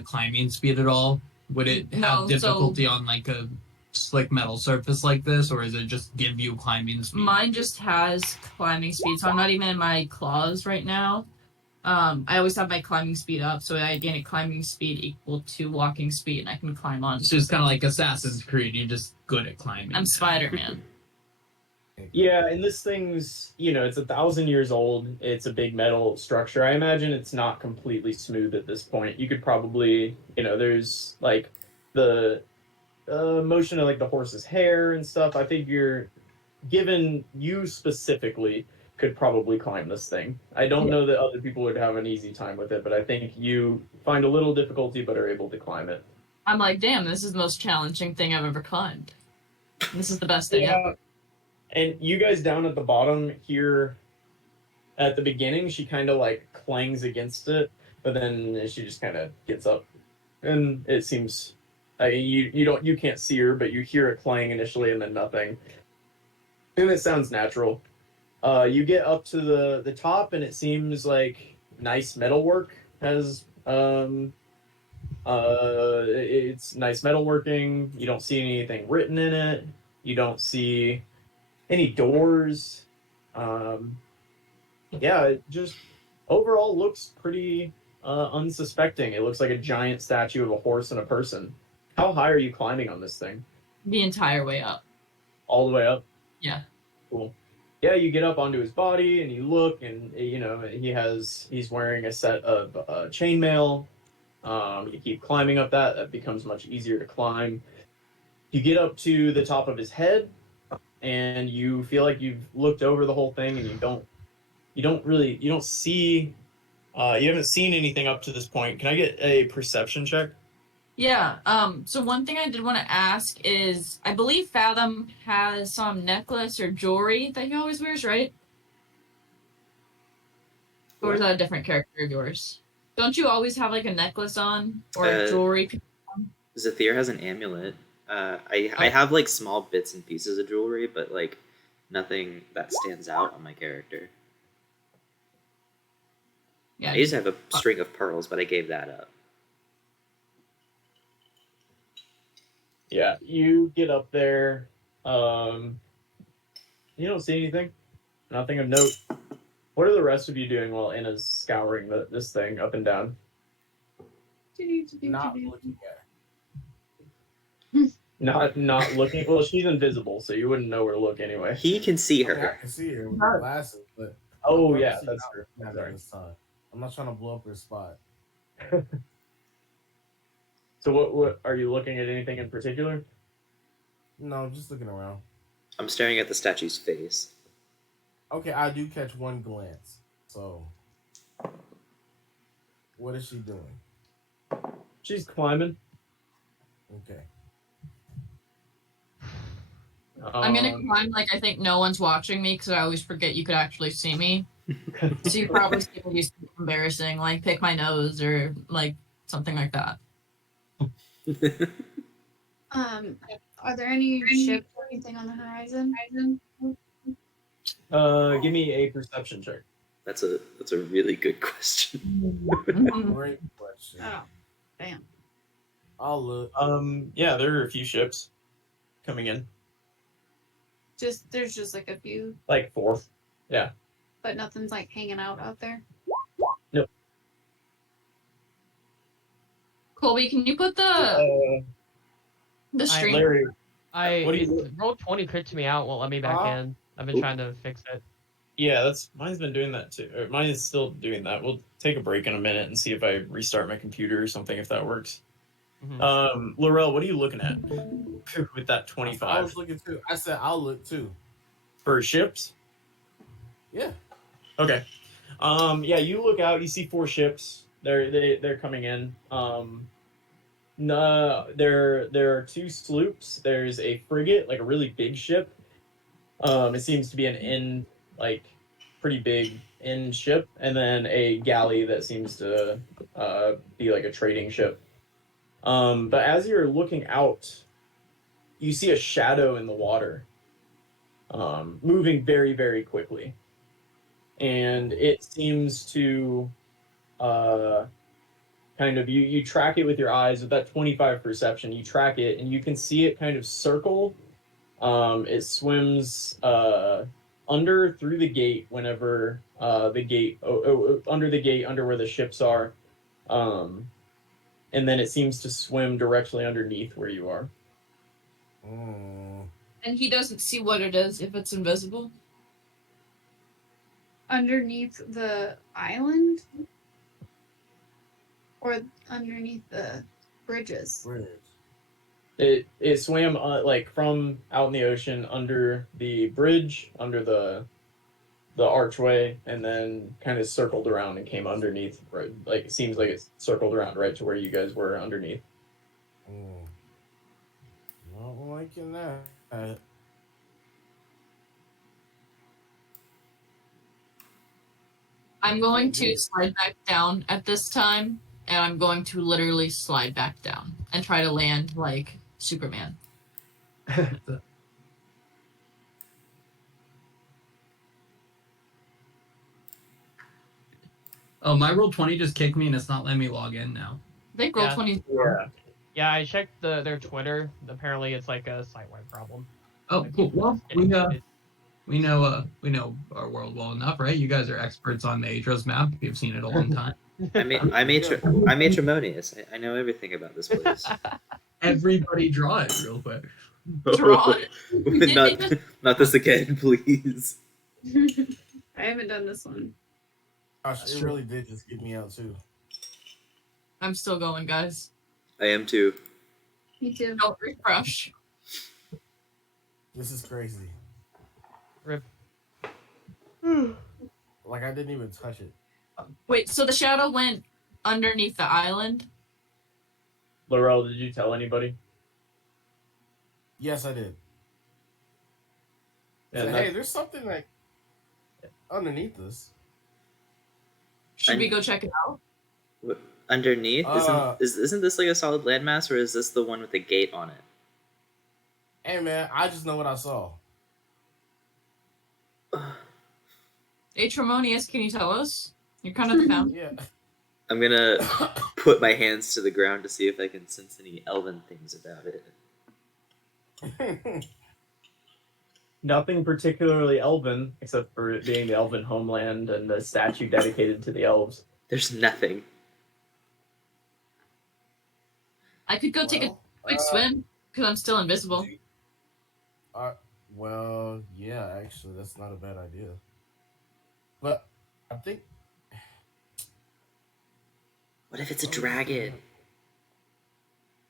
climbing speed at all? Would it have No, difficulty on like a slick metal surface like this, or is it just give you climbing speed? Mine just has climbing speed, so I'm not even in my claws right now. I always have my climbing speed up, so I gain a climbing speed equal to walking speed, and I can climb on. It's just kind of like Assassin's Creed. You're just good at climbing. I'm Spider-Man. Yeah, and this thing's, it's 1,000 years old. It's a big metal structure. I imagine it's not completely smooth at this point. You could probably, there's like the motion of like the horse's hair and stuff. I figure, given you specifically, could probably climb this thing. I don't know that other people would have an easy time with it, but I think you find a little difficulty but are able to climb it. I'm like, damn, this is the most challenging thing I've ever climbed. This is the best thing ever. And you guys down at the bottom here at the beginning, she kind of like clangs against it, but then she just kind of gets up. And it seems you can't see her, but you hear it clang initially and then nothing. And it sounds natural. You get up to the top and it seems like nice metalwork has it's nice metalworking. You don't see anything written in it. You don't see any doors. Yeah, it just overall looks pretty unsuspecting. It looks like a giant statue of a horse and a person. How high are you climbing on this thing? The entire way up. All the way up? Yeah. Cool. Yeah, you get up onto his body and you look, and he's wearing a set of chainmail. You keep climbing up that becomes much easier to climb. You get up to the top of his head, and you feel like you've looked over the whole thing, and you don't see, you haven't seen anything up to this point. Can I get a perception check? Yeah. So one thing I did want to ask is, I believe Fathom has some necklace or jewelry that he always wears, right? Or is that a different character of yours? Don't you always have like a necklace on or jewelry? Zathir has an amulet. I have like small bits and pieces of jewelry, but like nothing that stands out on my character. Yeah. I used to have a string of pearls, but I gave that up. Yeah, you get up there. You don't see anything. Nothing of note. What are the rest of you doing while Anna's scouring this thing up and down? Not looking at Not looking. Well, she's invisible, so you wouldn't know where to look anyway. He can see her. I mean, her. I can see her with the glasses, but Oh yeah, that's true. Sorry. This time. I'm not trying to blow up her spot. So what are you looking at? Anything in particular? No, just looking around. I'm staring at the statue's face. Okay, I do catch one glance. So, what is she doing? She's climbing. Okay. I'm gonna climb like I think no one's watching me because I always forget you could actually see me. So you probably see me do something embarrassing, like pick my nose or like something like that. Are there any ships or anything on the horizon? Give me a perception check. That's a really good question. Great question. Oh, damn. I'll look. Yeah, there are a few ships coming in. There's just like a few, Like 4. Yeah. but nothing's like hanging out there. Nope. Colby, can you put the stream? Larry, What do you roll 20 kicked me out, won't let me back in. I've been trying to fix it. Yeah, mine's been doing that too. Or mine is still doing that. We'll take a break in a minute and see if I restart my computer or something, if that works. Mm-hmm. Laurel, what are you looking at with that 25? I was looking too. I said I'll look too. For ships? Yeah. Okay. Yeah, you look out, you see 4 ships. They're coming in. No, there are 2 sloops. There's a frigate, like a really big ship. It seems to be an pretty big ship, and then a galley that seems to be like a trading ship. But as you're looking out, you see a shadow in the water, moving very, very quickly, and it seems to kind of you track it with your eyes with that 25 perception. You track it, and you can see it kind of circle. It swims under through the gate whenever the gate under the gate under where the ships are, and then it seems to swim directly underneath where you are. And he doesn't see what it is if it's invisible. Underneath the island? Or underneath the bridges? It swam like from out in the ocean under the bridge, under the archway, and then kind of circled around and came underneath. Right, like it seems like it circled around right to where you guys were underneath. Not liking that. I'm going to slide back down at this time, and I'm going to literally slide back down and try to land like Superman. Oh, my roll 20 just kicked me and it's not letting me log in now. I think roll 20. Yeah, I checked their Twitter. Apparently, it's like a site-wide problem. Oh, cool. Well, we know our world well enough, right? You guys are experts on the Aetros map. You've seen it a long time. I'm Aetremonius. I know everything about this place. Everybody draw it real quick. Draw it. Not this again, please. I haven't done this one. Gosh, it really did just get me out too. I'm still going, guys. I am too. Me too. Don't refresh. This is crazy. Rip. Like I didn't even touch it. Wait, so the shadow went underneath the island? Laurel, did you tell anybody? Yes, I did. Yeah, So, that's- hey, there's something like underneath this. Should we go check it out? Underneath, Uh, isn't this like a solid landmass, or is this the one with the gate on it? Hey man, I just know what I saw. Aetremonius, can you tell us? You're kind of the founder. Yeah. I'm gonna put my hands to the ground to see if I can sense any elven things about it. Nothing particularly elven, except for it being the elven homeland and the statue dedicated to the elves. There's nothing. I could go take a quick swim because I'm still invisible. Well, yeah, actually, that's not a bad idea. But I think. What if it's a dragon?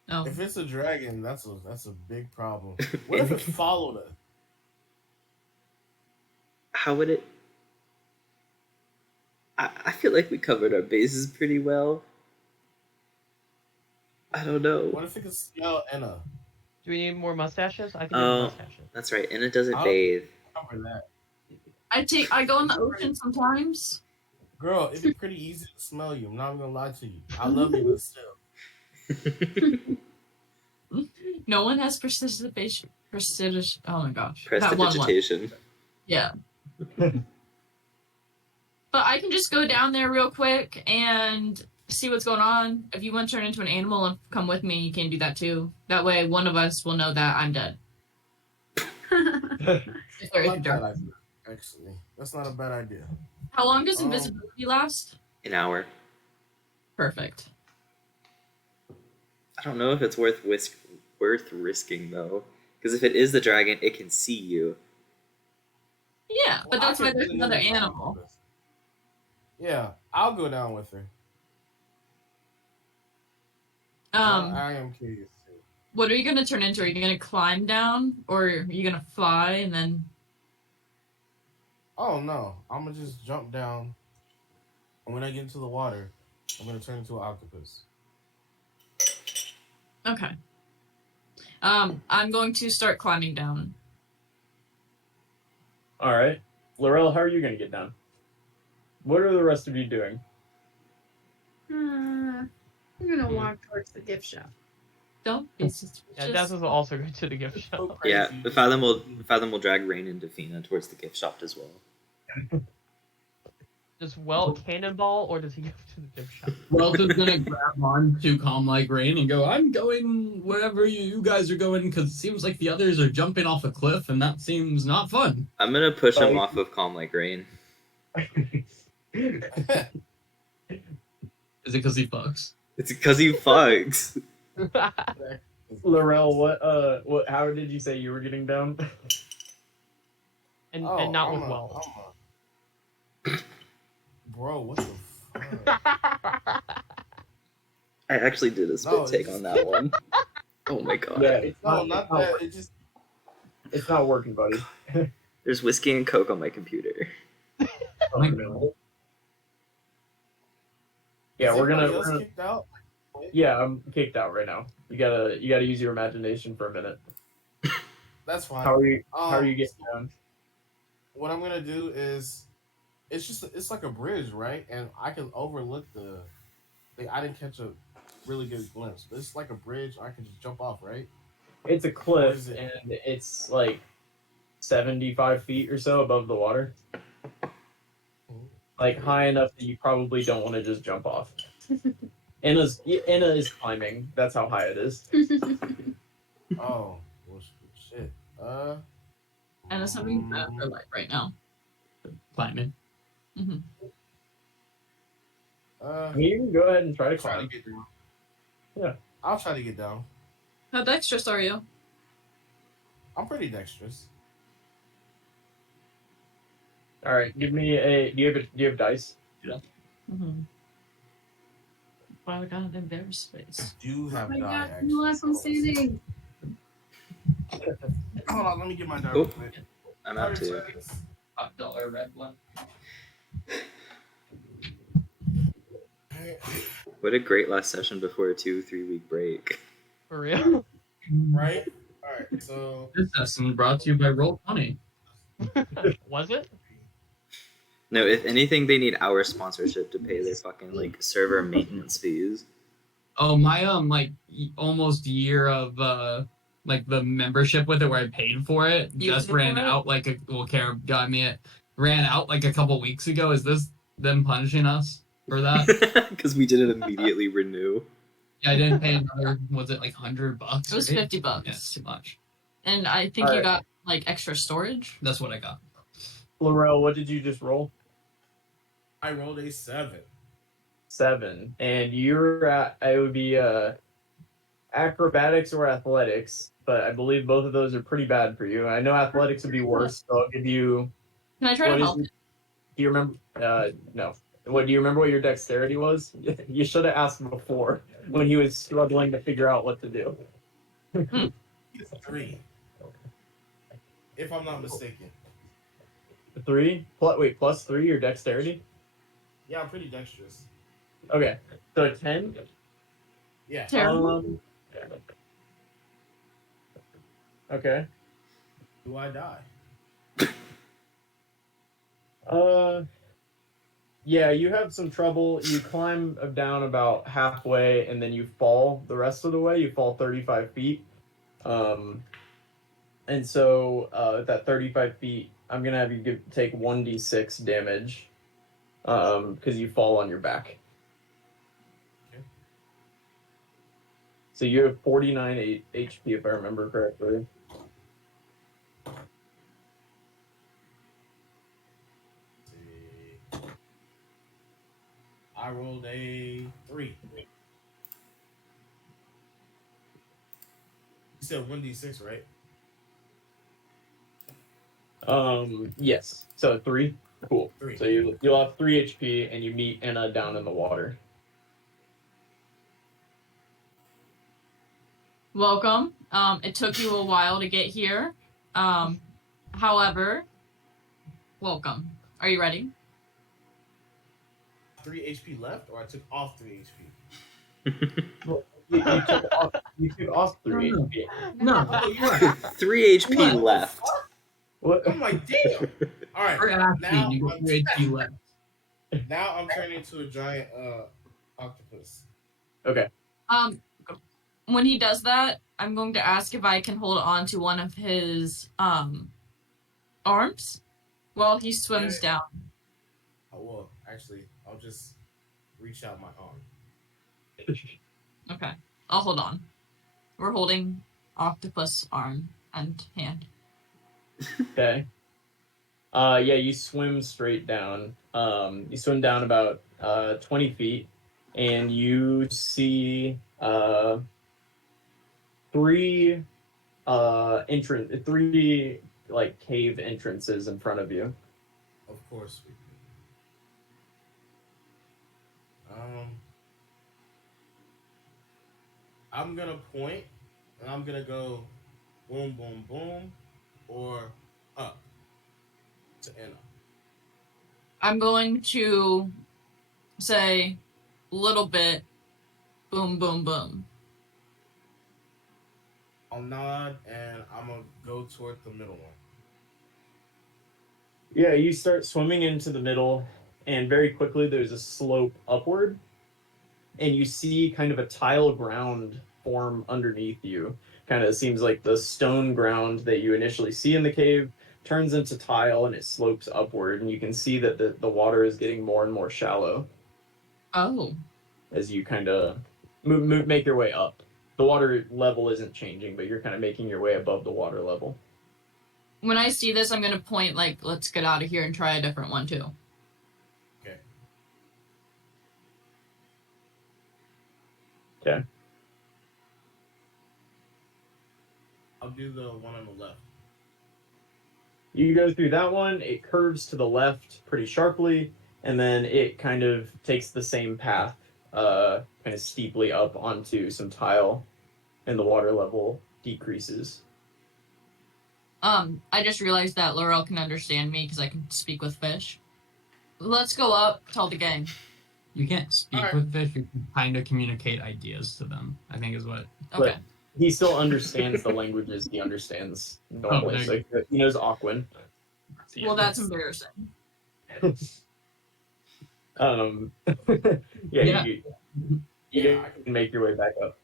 No. If it's a dragon, that's a big problem. What if it followed us? How would it? I feel like we covered our bases pretty well. I don't know. What if it could smell Enna? Do we need more mustaches? I think we Oh. need mustaches. That's right, and it doesn't I'll- bathe. Cover that. I go in the ocean sometimes. Girl, it'd be pretty easy to smell you. I'm not gonna lie to you. I love you, but still. No one has precipitation. Oh my gosh. That one. Prestidigitation. Yeah. But I can just go down there real quick and see what's going on. If you want to turn into an animal and come with me, you can do that too. That way, one of us will know that I'm dead. If there I is like a that dark. idea, actually. That's not a bad idea. How long does invisibility last? An hour. Perfect. I don't know if it's worth risking though, because if it is the dragon, it can see you. Yeah, but Well, that's I why could there's really another use animal. this. Yeah, I'll go down with her. I am curious too. What are you gonna turn into? Are you gonna climb down, or are you gonna fly and then? Oh no, I'm gonna just jump down, and when I get into the water, I'm gonna turn into an octopus. Okay. I'm going to start climbing down. All right, Laurel, how are you gonna get down? What are the rest of you doing? I'm gonna walk towards the gift shop. Don't be suspicious. Yeah, Des is also going to the gift shop. So Yeah, crazy. Fathom will drag Rain and Defina towards the gift shop as well. Does Welt cannonball or does he go to the gift shop? Welton's gonna grab on to Calm Like Rain and go, I'm going wherever you guys are going because it seems like the others are jumping off a cliff and that seems not fun. I'm gonna push him Like- off of Calm Like Rain. Is it because he fucks? It's because he fucks. Laurel, what? How did you say you were getting down? and Oh, not I'm with a- Welt. Bro, what the fuck? I actually did a spit No, take it's- on that one. Oh my god. Yeah, it's No, not, not that. It just. It's not working, buddy. There's whiskey and coke on my computer. Oh, no. Yeah, Is we're everybody gonna. else kicked out? Yeah, I'm kicked out right now. You gotta use your imagination for a minute. That's fine. How are you? How are you getting so down? What I'm gonna do is, it's like a bridge, right? And I can overlook the. I didn't catch a really good glimpse, but it's like a bridge. I can just jump off, right? It's a Or cliff, is it- and it's like 75 feet or so above the water. Like high enough that you probably don't want to just jump off. Anna is climbing. That's how high it is. Oh, well, shit. And it's something bad for life right now. Climbing. Hmm. I mean, you can go ahead and try to I'll try to climb. get down. Yeah. I'll try to get down. How dexterous are you? I'm pretty dexterous. All right, give me a. Do you have dice? Mm-hmm. Wow, I got in their space. Do have Oh my die god, actually. the last one standing. Hold on, let me get my die Oh. real quick. I'm out 30 too. seconds. $5 red one. Alright. What a great last session before a 2-3 week break. For real? Right? Alright, so This lesson brought to you by Roll20. Was it? No, if anything, they need our sponsorship to pay their fucking like server maintenance fees. Oh, my almost year of like the membership with it where I paid for it You just paid for ran it? out Kara got me it. Ran out like a couple weeks ago. Is this them punishing us for that? Because we didn't immediately renew. Yeah, I didn't pay another, was it like $100? It was right? $50. Yeah, it's too much. And I think you Alright. got like extra storage. That's what I got. Laurel, what did you just roll? I rolled a 7. 7. And you're at, it would be acrobatics or athletics, but I believe both of those are pretty bad for you. I know athletics would be worse, so I'll give you. Can I try What to is help? your- Do you remember? No. What do you remember? What your dexterity was? You should have asked before when he was struggling to figure out what to do. It's 3. If I'm not mistaken. 3? Wait, plus 3 your dexterity? Yeah, I'm pretty dexterous. Okay, so a 10. Yeah. Terrible. Okay. Do I die? Yeah, you have some trouble. You climb down about halfway, and then you fall the rest of the way. You fall 35 feet. And so at that 35 feet, I'm gonna have you take 1d6 damage, because you fall on your back. Okay. So you have 49 HP, if I remember correctly. Let's see. I rolled a 3. You said 1d6, right? Yes. So 3. Cool. 3. So you'll have 3 HP, and you meet Anna down in the water. Welcome. It took you a while to get here. However, welcome. Are you ready? 3 HP left, or I took off 3 HP? You took off 3 No. HP. No. Oh, you're right. 3 HP What the left. fuck? What? I'm like, damn. All right. We're asking, Now you got I'm, 3 HP left. now I'm turning into a giant octopus. Okay. When he does that, I'm going to ask if I can hold on to one of his arms while he swims down. Oh, well, actually, I'll just reach out my arm. Okay, I'll hold on. We're holding octopus arm and hand. Okay. Yeah, you swim straight down. You swim down about 20 feet, and you see 3 3 like cave entrances in front of you. Of course we do. I'm gonna point, and I'm gonna go boom, boom, boom, or up to Anna. I'm going to say little bit boom, boom, boom. I'll nod, and I'm gonna go toward the middle one. Yeah, you start swimming into the middle, and very quickly there's a slope upward, and you see kind of a tile ground form underneath you. Kind of seems like the stone ground that you initially see in the cave turns into tile, and it slopes upward, and you can see that the water is getting more and more shallow Oh, as you kind of make your way up. The water level isn't changing, but you're kind of making your way above the water level. when I see this, I'm going to point like, let's get out of here and try a different one too. Okay. Okay. I'll do the one on the left. You go through that one, it curves to the left pretty sharply, and then it kind of takes the same path kind of steeply up onto some tile, and the water level decreases. I just realized that Laurel can understand me because I can speak with fish. Let's go up, tell the gang. You can't speak Alright. with fish. You can kind of communicate ideas to them, I think is what. Okay. But he still understands the languages he understands normally. there So you he knows Aquan. Well, that's embarrassing. Yeah, Yeah. you can make your way back up.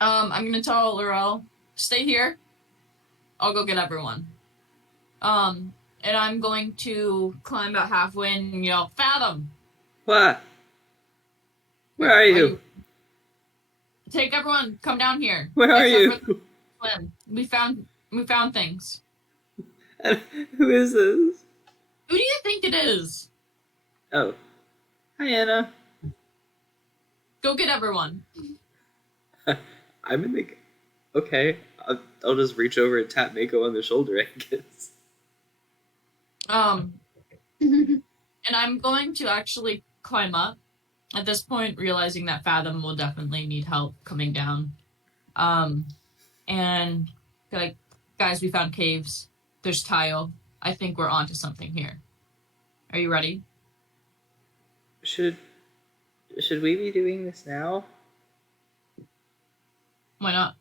I'm gonna tell Laurel, stay here. I'll go get everyone. And I'm going to climb about halfway and yell, Fathom! What? Where are you? Take everyone, come down here. Where are Except for you? Slim. We found things. Who is this? Who do you think it is? Oh. Hi, Anna. Go get everyone. I'm in the... Okay. I'll just reach over and tap Mako on the shoulder, I guess. And I'm going to actually climb up. At this point, realizing that Fathom will definitely need help coming down. And like, guys, we found caves. There's tile. I think we're onto something here. Are you ready? Should we be doing this now? Why not?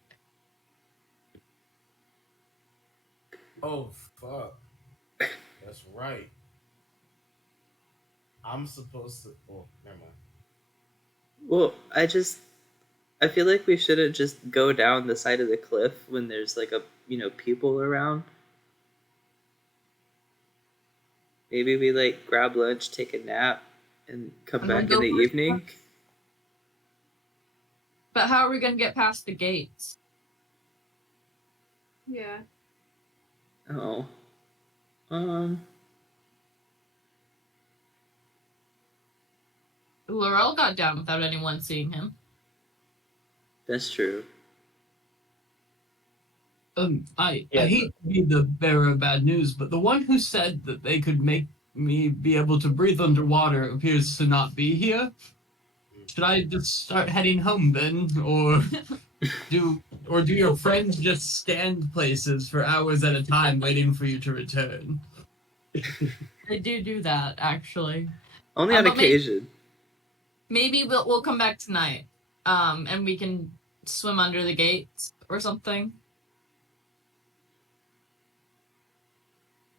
Oh fuck. That's right. I'm supposed to. Oh, never mind. Well, I feel like we shouldn't just go down the side of the cliff when there's like people around. Maybe we like grab lunch, take a nap, and come And then back in go the for a evening. But how are we gonna get past the gates? Yeah. Oh. Laurel got down without anyone seeing him. That's true. I Yeah. hate to be the bearer of bad news, but the one who said that they could make me be able to breathe underwater appears to not be here. Should I just start heading home then, or do your friends just stand places for hours at a time waiting for you to return? They do that, actually. Only on But occasion. Maybe we'll come back tonight. And we can swim under the gates or something.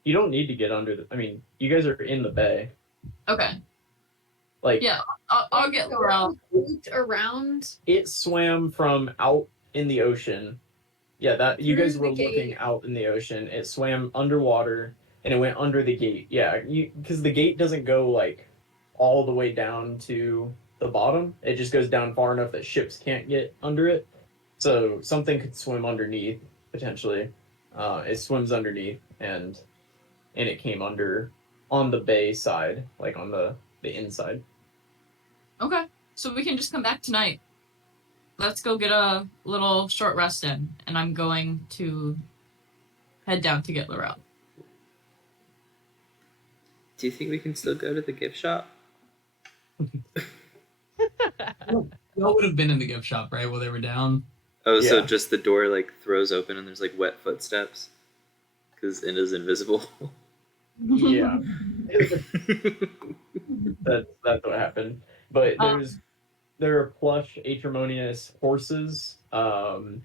You don't need to get under the. I mean, you guys are in the bay. Okay. Like, Yeah, I'll get Laurel. Looked around. it swam from out in the ocean. Yeah, that you guys Through were the looking gate. out in the ocean. It swam underwater and it went under the gate. Yeah, because the gate doesn't go like all the way down to the bottom. It just goes down far enough that ships can't get under it. So something could swim underneath potentially. It swims underneath and it came under on the bay side, like on the inside. Okay, so we can just come back tonight. Let's go get a little short rest in, and I'm going to head down to get Laurel. Do you think we can still go to the gift shop? Y'all would have been in the gift shop, right, while they were down? Oh, so Yeah. just the door like throws open and there's like wet footsteps? Because it is invisible. Yeah. That's what happened. But there are plush Aetremonius horses, and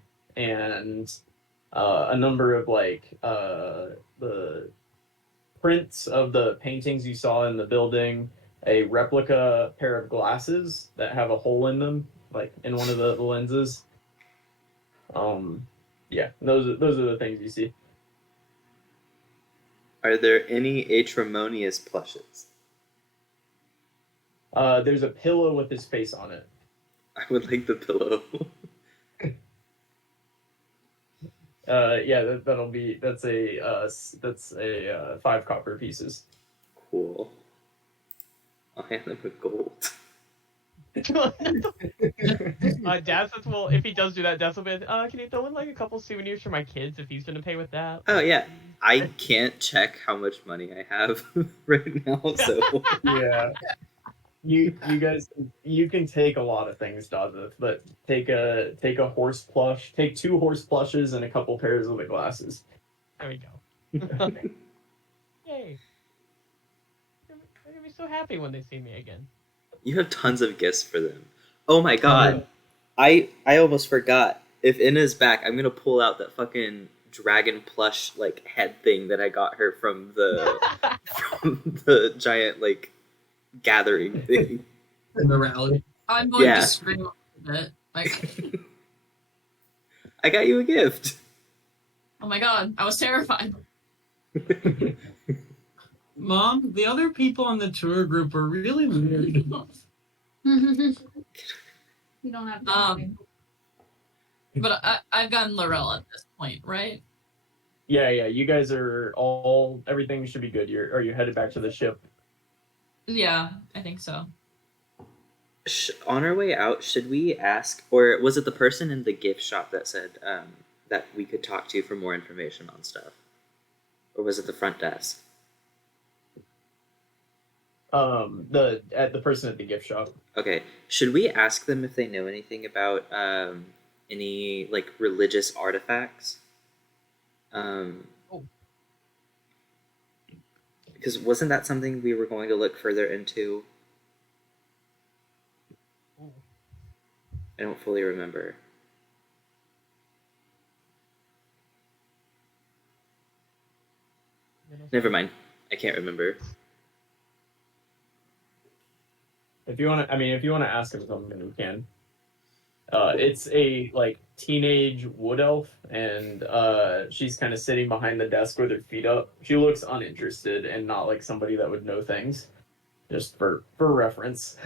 a number of like the prints of the paintings you saw in the building, a replica pair of glasses that have a hole in them, like in one of the lenses. Yeah, those are the things you see. Are there any Aetremonius plushes? There's a pillow with his face on it. I would like the pillow. Yeah, that's a 5 copper pieces. Cool. I'll hand them a gold. Daz will, if he does do that, Daz will be, can you throw in like a couple souvenirs for my kids if he's gonna pay with that? Oh yeah, I can't check how much money I have right now, so Yeah. You guys, you can take a lot of things, Dazeth, but take a horse plush, take 2 horse plushes and a couple pairs of the glasses. There we go. Yay! They're gonna be so happy when they see me again. You have tons of gifts for them. Oh my god. I almost forgot. If Inna's back, I'm gonna pull out that fucking dragon plush like head thing that I got her from the giant like gathering thing. In the rally. I'm going Yeah. to scream a bit. Like, I got you a gift. oh my god, I was terrified. Mom, the other people on the tour group are really weird. You don't have to. But I've gotten Laurel at this point, right? Yeah, you guys are everything should be good. Are you headed back to the ship? Yeah, I think so. On our way out, should we ask, or was it the person in the gift shop that said that we could talk to for more information on stuff? Or was it the front desk? The person at the gift shop. Okay, should we ask them if they know anything about any like religious artifacts? Because wasn't that something we were going to look further into? I don't fully remember. Never mind. I can't remember. If you want to ask him something, you can. It's a like teenage wood elf, and she's kind of sitting behind the desk with her feet up. She looks uninterested and not like somebody that would know things, just for reference.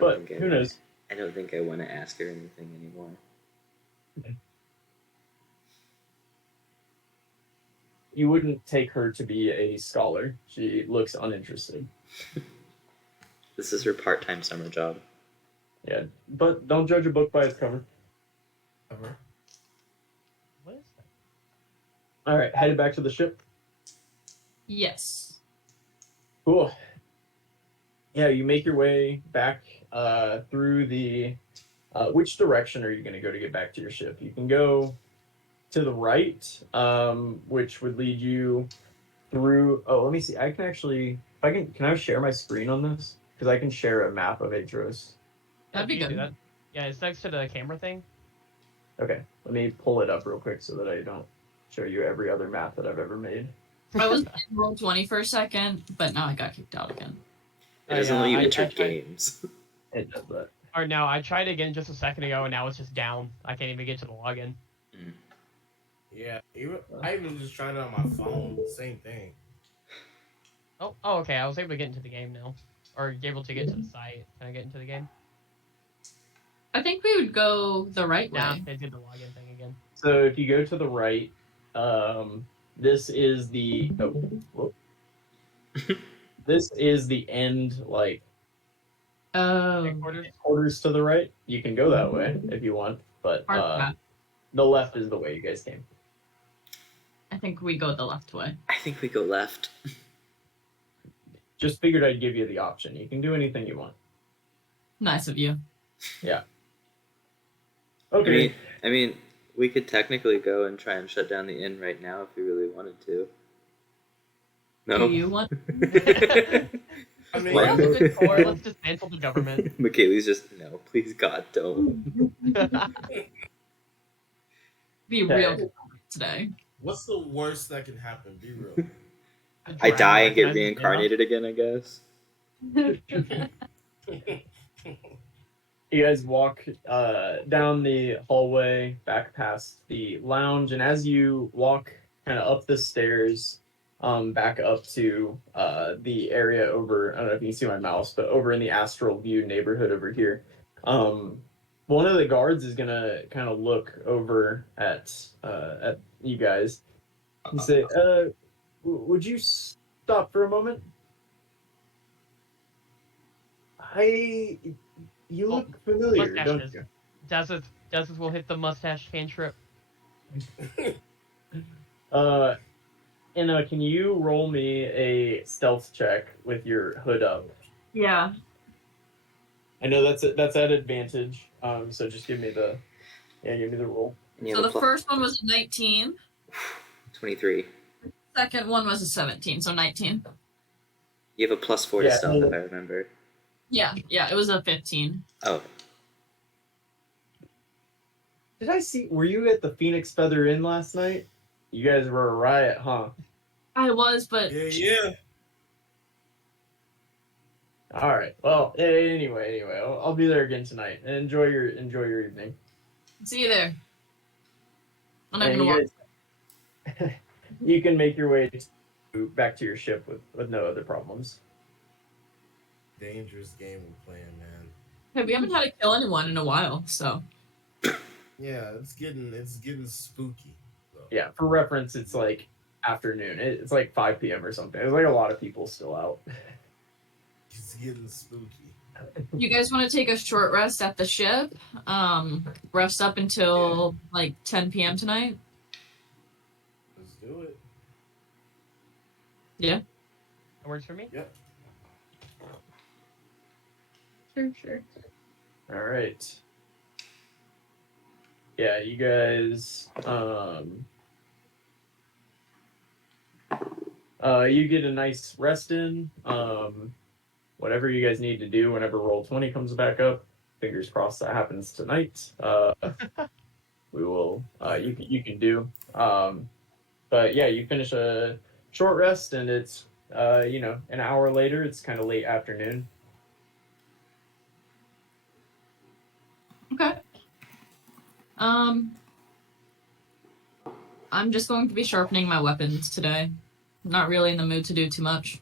But who knows? I don't think I want to ask her anything anymore. You wouldn't take her to be a scholar. She looks uninterested. This is her part-time summer job. Yeah, but don't judge a book by its cover. What is that? All right, headed back to the ship. Yes. Cool. Yeah, you make your way back through the. Which direction are you going to go to get back to your ship? You can go to the right, which would lead you through. Oh, let me see. I can actually. Can I share my screen on this? Because I can share a map of Aetros. That'd be You can do good. that. Yeah, it's next to the camera thing. Okay, let me pull it up real quick so that I don't show you every other map that I've ever made. I was in roll 20 for a second, but now I got kicked out again. It doesn't let you enter I tried- games. It does that. Or no, I tried again just a second ago, and now it's just down. I can't even get to the login. Yeah, I even just tried it on my phone. Same thing. Oh, okay. I was able to get into the game now, or able to get to the site. Can I get into the game? I think we would go the right Nah, way. they did the login thing again. So if you go to the right, this is the this is the end like quarters to the right. You can go that way if you want, but the left is the way you guys came. I think we go the left way. I think we go left. Just figured I'd give you the option. You can do anything you want. Nice of you. Yeah. Okay. I mean, we could technically go and try and shut down the inn right now if we really wanted to. No. Do you want? I mean, What else is it for? Let's dismantle the government. Michaeli's just, no, please God, don't. Be real today. what's the worst that can happen? Be real. I die and get reincarnated again, I guess. You guys walk down the hallway, back past the lounge, and as you walk kind of up the stairs, back up to the area over, I don't know if you can see my mouse, but over in the Astral View neighborhood over here, one of the guards is gonna kind of look over at you guys and say, would you stop for a moment? You look familiar, don't mustaches. you? Dazeth will hit the mustache cantrip. Anna, can you roll me a stealth check with your hood up? Yeah. I know that's at advantage. So just give me the roll. And you So have the a first one was a 19. 23. Second one was a 17, so 19. You have a +4 to Yeah, stealth, no. if I remember. Yeah, it was a 15. Oh, Did I see? Were you at the Phoenix Feather Inn last night? You guys were a riot, huh? I was, but Yeah. All right. Well, anyway, I'll be there again tonight. And enjoy your evening. see you there. I'm not And gonna walk. you guys, you can make your way back to your ship with no other problems. Dangerous game we're playing, man. Hey, we haven't had to kill anyone in a while, so. Yeah, it's getting spooky. So. Yeah. For reference, it's like afternoon. It's like 5 p.m. or something. There's like a lot of people still out. It's getting spooky. You guys want to take a short rest at the ship? Rest up until like 10 p.m. tonight? Let's do it. Yeah. That works for me. Yep. Sure. All right. Yeah, you guys. You get a nice rest in. Whatever you guys need to do whenever Roll20 comes back up. Fingers crossed that happens tonight. We will. You can do. But yeah, you finish a short rest, and it's an hour later. It's kind of late afternoon. Okay. I'm just going to be sharpening my weapons today. I'm not really in the mood to do too much.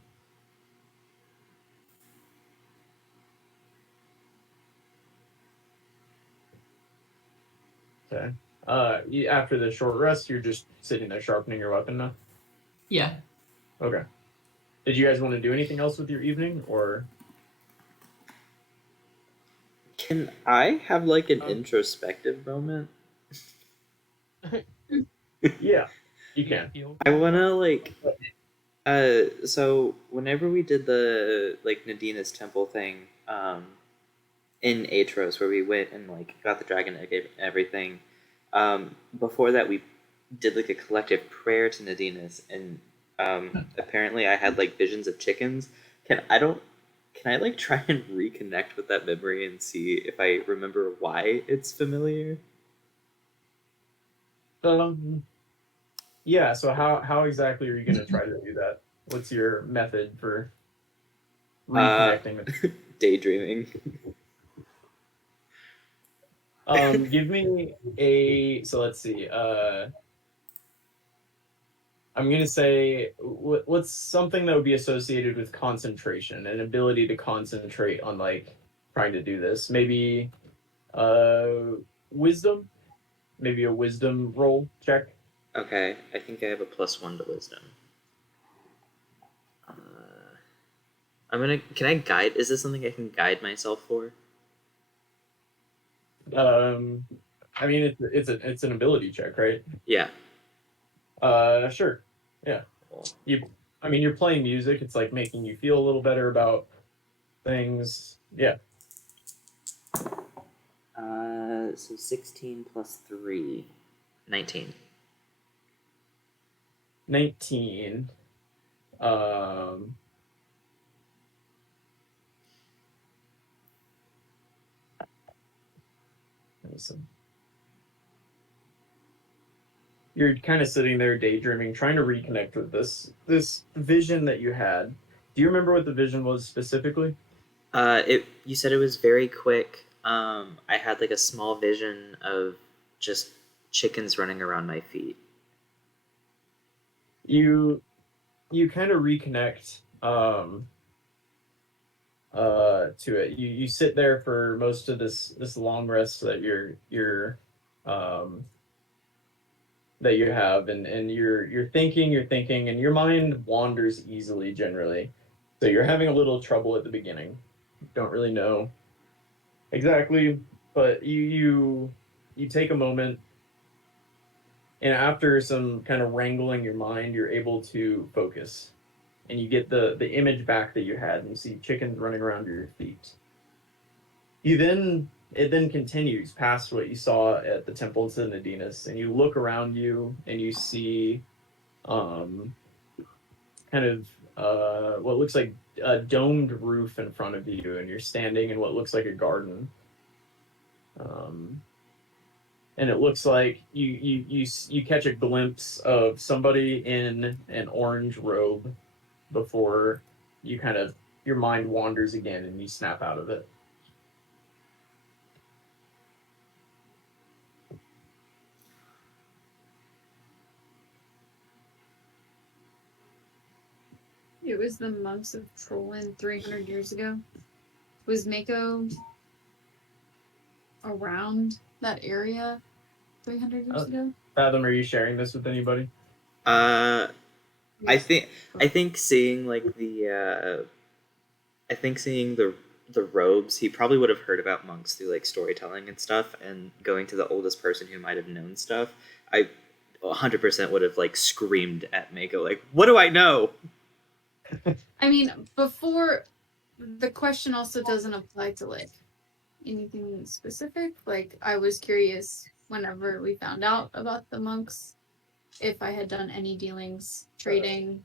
Okay. After the short rest, you're just sitting there sharpening your weapon now. Yeah. Okay. Did you guys want to do anything else with your evening, or? can I have like an introspective moment? Yeah, you can. I wanna like, so whenever we did the like Nadina's temple thing, in Aetros, where we went and like got the dragon egg and everything, before that we did like a collective prayer to Nadina's, and apparently I had like visions of chickens. Can I like try and reconnect with that memory and see if I remember why it's familiar? Yeah. So how exactly are you going to try to do that? What's your method for reconnecting with? Daydreaming. Give me a. So let's see. I'm gonna say what's something that would be associated with concentration, an ability to concentrate on like trying to do this. Maybe, wisdom. Maybe a wisdom roll check. Okay, I think I have a +1 to wisdom. Can I guide? Is this something I can guide myself for? I mean it's an ability check, right? Yeah. Sure. Yeah. Cool. You're playing music. It's like making you feel a little better about things. Yeah. So 16 plus 3, 19. 19. Listen. You're kind of sitting there daydreaming, trying to reconnect with this vision that you had. Do you remember what the vision was specifically? You said it was very quick. I had like a small vision of just chickens running around my feet. You kind of reconnect to it. You sit there for most of this long rest that that you have, and you're thinking, and your mind wanders easily generally. So you're having a little trouble at the beginning. Don't really know exactly, but you take a moment And after some kind of wrangling your mind, you're able to focus. And you get the image back that you had, and you see chickens running around your feet. It then continues past what you saw at the temple to Nadinus, and you look around you and you see kind of what looks like a domed roof in front of you, and you're standing in what looks like a garden. And it looks like you catch a glimpse of somebody in an orange robe before you kind of your mind wanders again and you snap out of it. It was the monks of Trollan 300 years ago. Was Mako around that area 300 years ago? Fathom, are you sharing this with anybody? I think seeing like the the robes, he probably would have heard about monks through like storytelling and stuff, and going to the oldest person who might have known stuff. I 100% would have like screamed at Mako like, "What do I know?" I mean, before the question also doesn't apply to like anything specific. Like, I was curious whenever we found out about the monks if I had done any dealings, trading,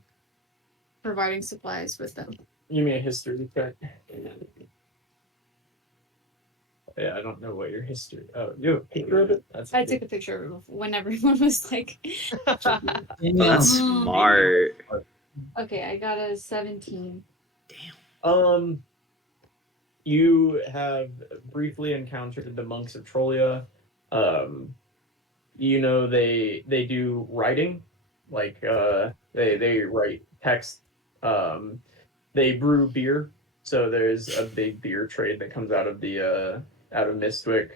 providing supplies with them. Give me a history check. Yeah, I don't know what your history. Oh, you have a picture of it? That's I took a picture of it when everyone was like, That's smart. okay, I got a 17. You have briefly encountered the monks of Trolia. You know they do writing, like they write text. They brew beer, so there's a big beer trade that comes out of Mistwick.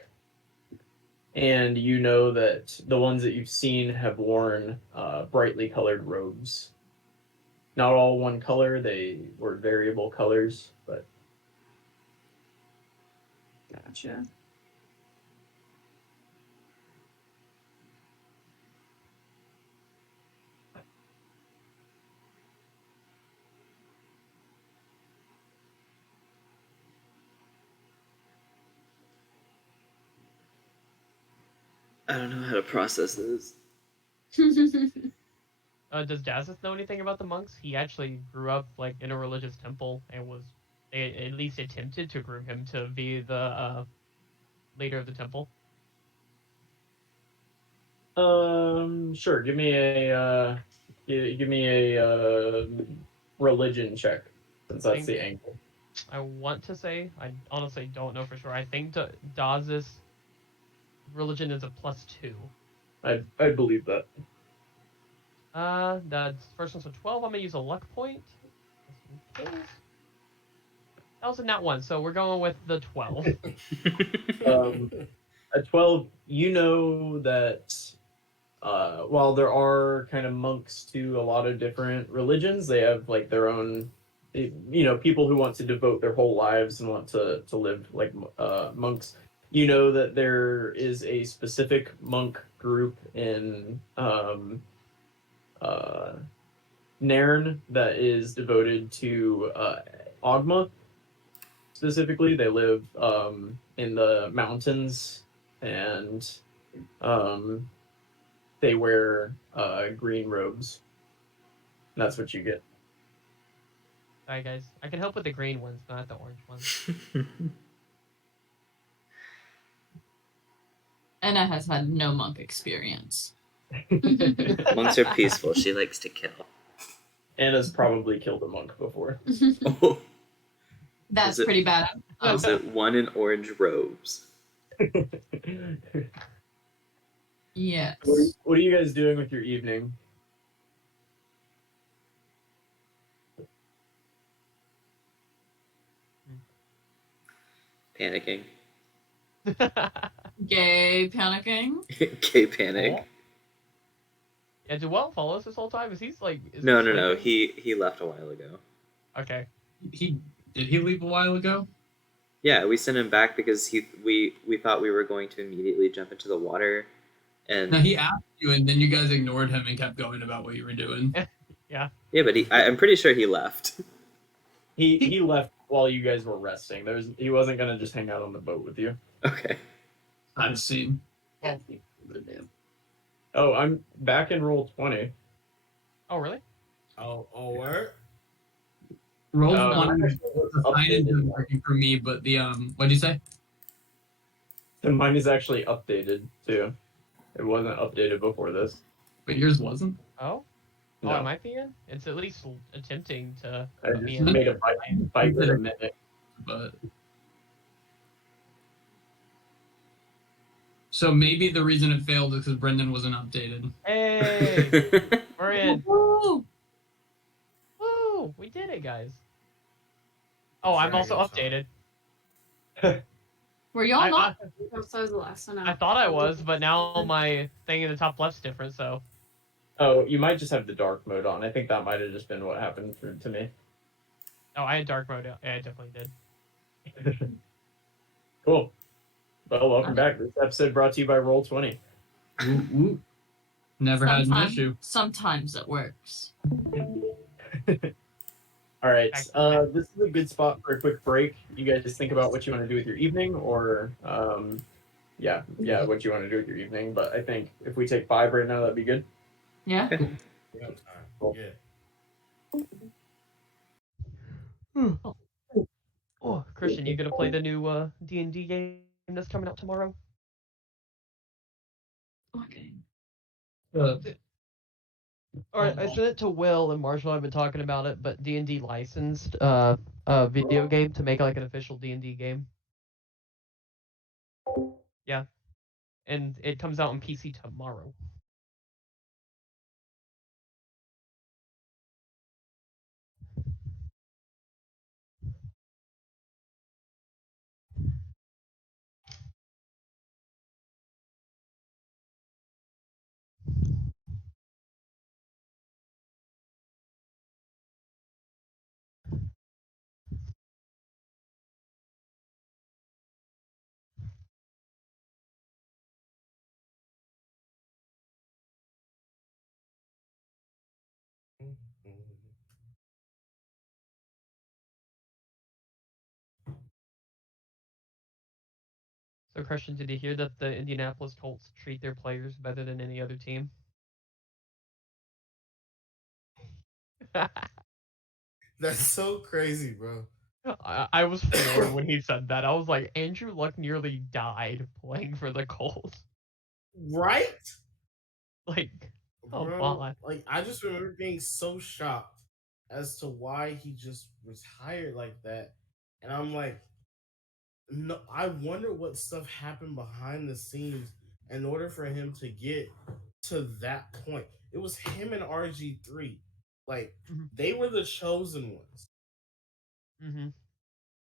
And you know that the ones that you've seen have worn brightly colored robes. Not all one color; they were variable colors, but. Gotcha. I don't know how to process this. Does Dazis know anything about the monks? He actually grew up like in a religious temple and was at least attempted to groom him to be the leader of the temple. Sure. Give me a religion check, since that's the angle. I want to say, I honestly don't know for sure. I think Daz's religion is a +2. I believe that. The first one's a 12. I'm gonna use a luck point. That was a nat 1, so we're going with the 12. At 12, you know that while there are kind of monks to a lot of different religions, they have like their own, people who want to devote their whole lives and want to live like monks. You know that there is a specific monk group in Nairn that is devoted to Ogma. Specifically, they live in the mountains, and they wear green robes. And that's what you get. Alright, guys. I can help with the green ones, not the orange ones. Anna has had no monk experience. Monks are peaceful. She likes to kill. Anna's probably killed a monk before. Oh, That's it- pretty bad. is it one in orange robes? Yes. What are you guys doing with your evening? Panicking. Gay panicking. Gay panic. Yeah, did Well follow us this whole time? Is he's like? No. He left a while ago. Okay. Did he leave a while ago? Yeah, we sent him back because we thought we were going to immediately jump into the water, Now And he asked you, and then you guys ignored him and kept going about what you were doing. Yeah. yeah, but I'm pretty sure he left. He left while you guys were resting. He wasn't gonna just hang out on the boat with you. Okay. I've seen. Yeah. Oh, I'm back in roll 20. Oh, really? Oh, word? Roll Uh, one. mine The sign updated isn't now. working for me, but the what'd you say? And mine is actually updated too. It wasn't updated before this. But yours wasn't. Oh. Oh, No, am I the in? It's at least attempting to I put me just in. made a fight with a minute. But so maybe the reason it failed is because Brendan wasn't updated. Hey, we're in. Woo! Woo! We did it, guys. Oh, I'm also Dragon updated. Were y'all I, not? I, Oh, so I was the last one out. I thought I was, but now my thing in the top left's different. So. Oh, you might just have the dark mode on. I think that might have just been what happened to me. Oh, I had dark mode. Yeah, I definitely did. Cool. Well, welcome back. This episode brought to you by Roll20. Ooh, ooh. Never had an issue. Sometimes it works. All right. Back to the This is a good spot for a quick break. You guys just think about what you want to do with your evening, or yeah, what you want to do with your evening. But I think if we take 5 right now, that'd be good. Yeah. Cool. Yeah. Oh, Christian, you gonna play the new D&D game that's coming out tomorrow? Okay. All right, I sent it to Will and Marshall. I've been talking about it, but D&D licensed a video game to make like an official D&D game. Yeah, and it comes out on PC tomorrow. So, Christian, did you hear that the Indianapolis Colts treat their players better than any other team? That's so crazy, bro. I was floored when he said that. I was like, Andrew Luck nearly died playing for the Colts. Right? Like, come Bro, on. like I just remember being so shocked as to why he just retired like that. And I'm like, no, I wonder what stuff happened behind the scenes in order for him to get to that point. It was him and RG3. Like Mhm. they were the chosen ones. Mm-hmm.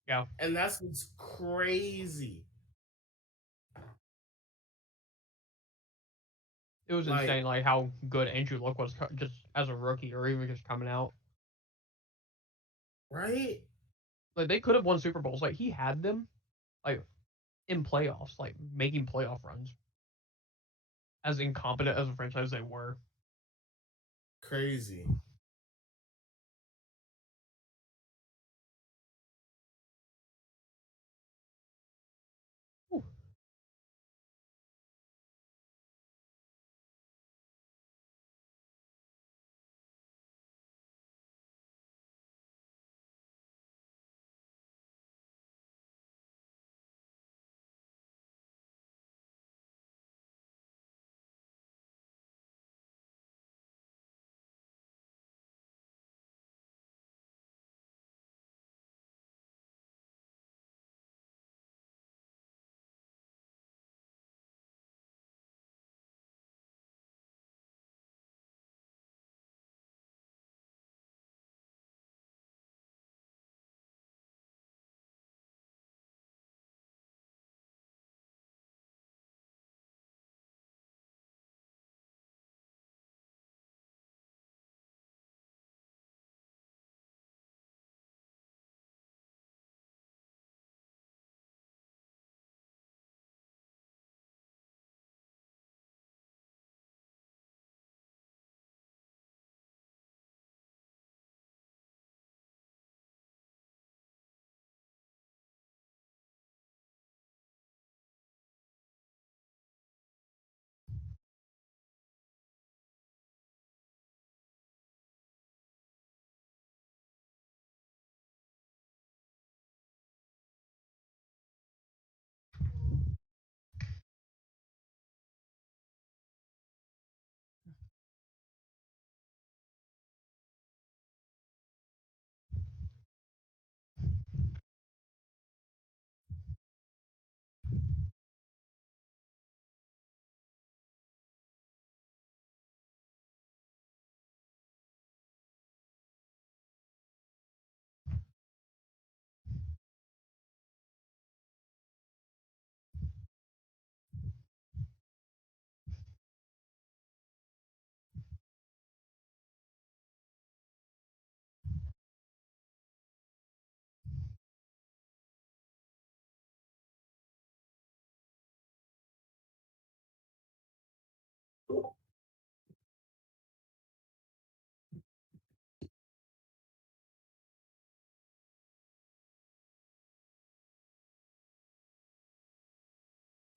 Yeah. And that's what's crazy. It was Like, insane, like how good Andrew Luck was just as a rookie or even just coming out. right? Like they could have won Super Bowls. Like he had them, like in playoffs, like making playoff runs. As incompetent as a franchise they were. Crazy.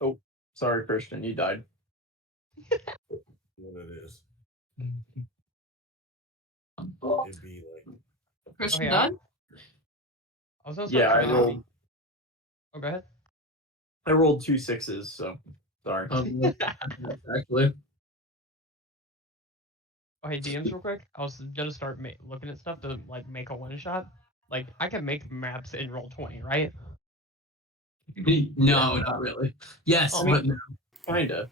Oh, sorry, Christian, you died. What it is. Oh, It'd be like Christian Okay, died? I was gonna start Yeah, I trading. rolled. Oh, go ahead. I rolled 2 6s, so sorry. Actually, Oh, hey, DMs, real quick. I was gonna start looking at stuff to like make a one shot. Like I can make maps in Roll20, right? no, not really. Yes, Oh. but no. Kinda.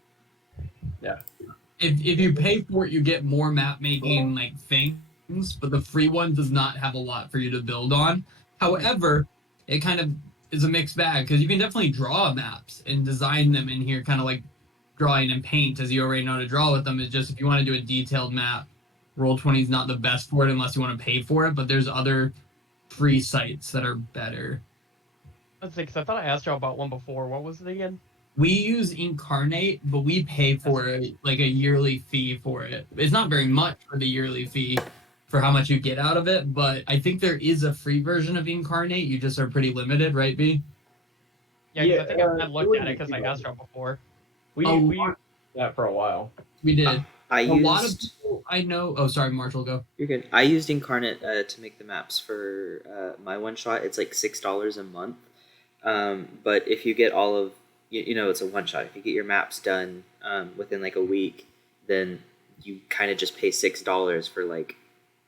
If you pay for it, you get more map making like things, but the free one does not have a lot for you to build on. However, it kind of is a mixed bag because you can definitely draw maps and design them in here, kind of like drawing in paint, as you already know to draw with them. It's just if you want to do a detailed map, Roll20 is not the best for it unless you want to pay for it. But there's other free sites that are better. Let's see, because I thought I asked y'all about one before. What was it again? We use Incarnate, but we pay for it like a yearly fee for it. It's not very much for the yearly fee for how much you get out of it, but I think there is a free version of Incarnate. You just are pretty limited, right, B? Yeah, because I think I it looked wouldn't at it be because too I bad. asked y'all before. We A used lot- that for a while. We did. I A lot of used. people I know. Oh, sorry, Marshall, go. You're good. I used Incarnate to make the maps for my one shot. It's like $6 a month. But if you get all of, it's a one shot. If you get your maps done within like a week, then you kind of just pay $6 for like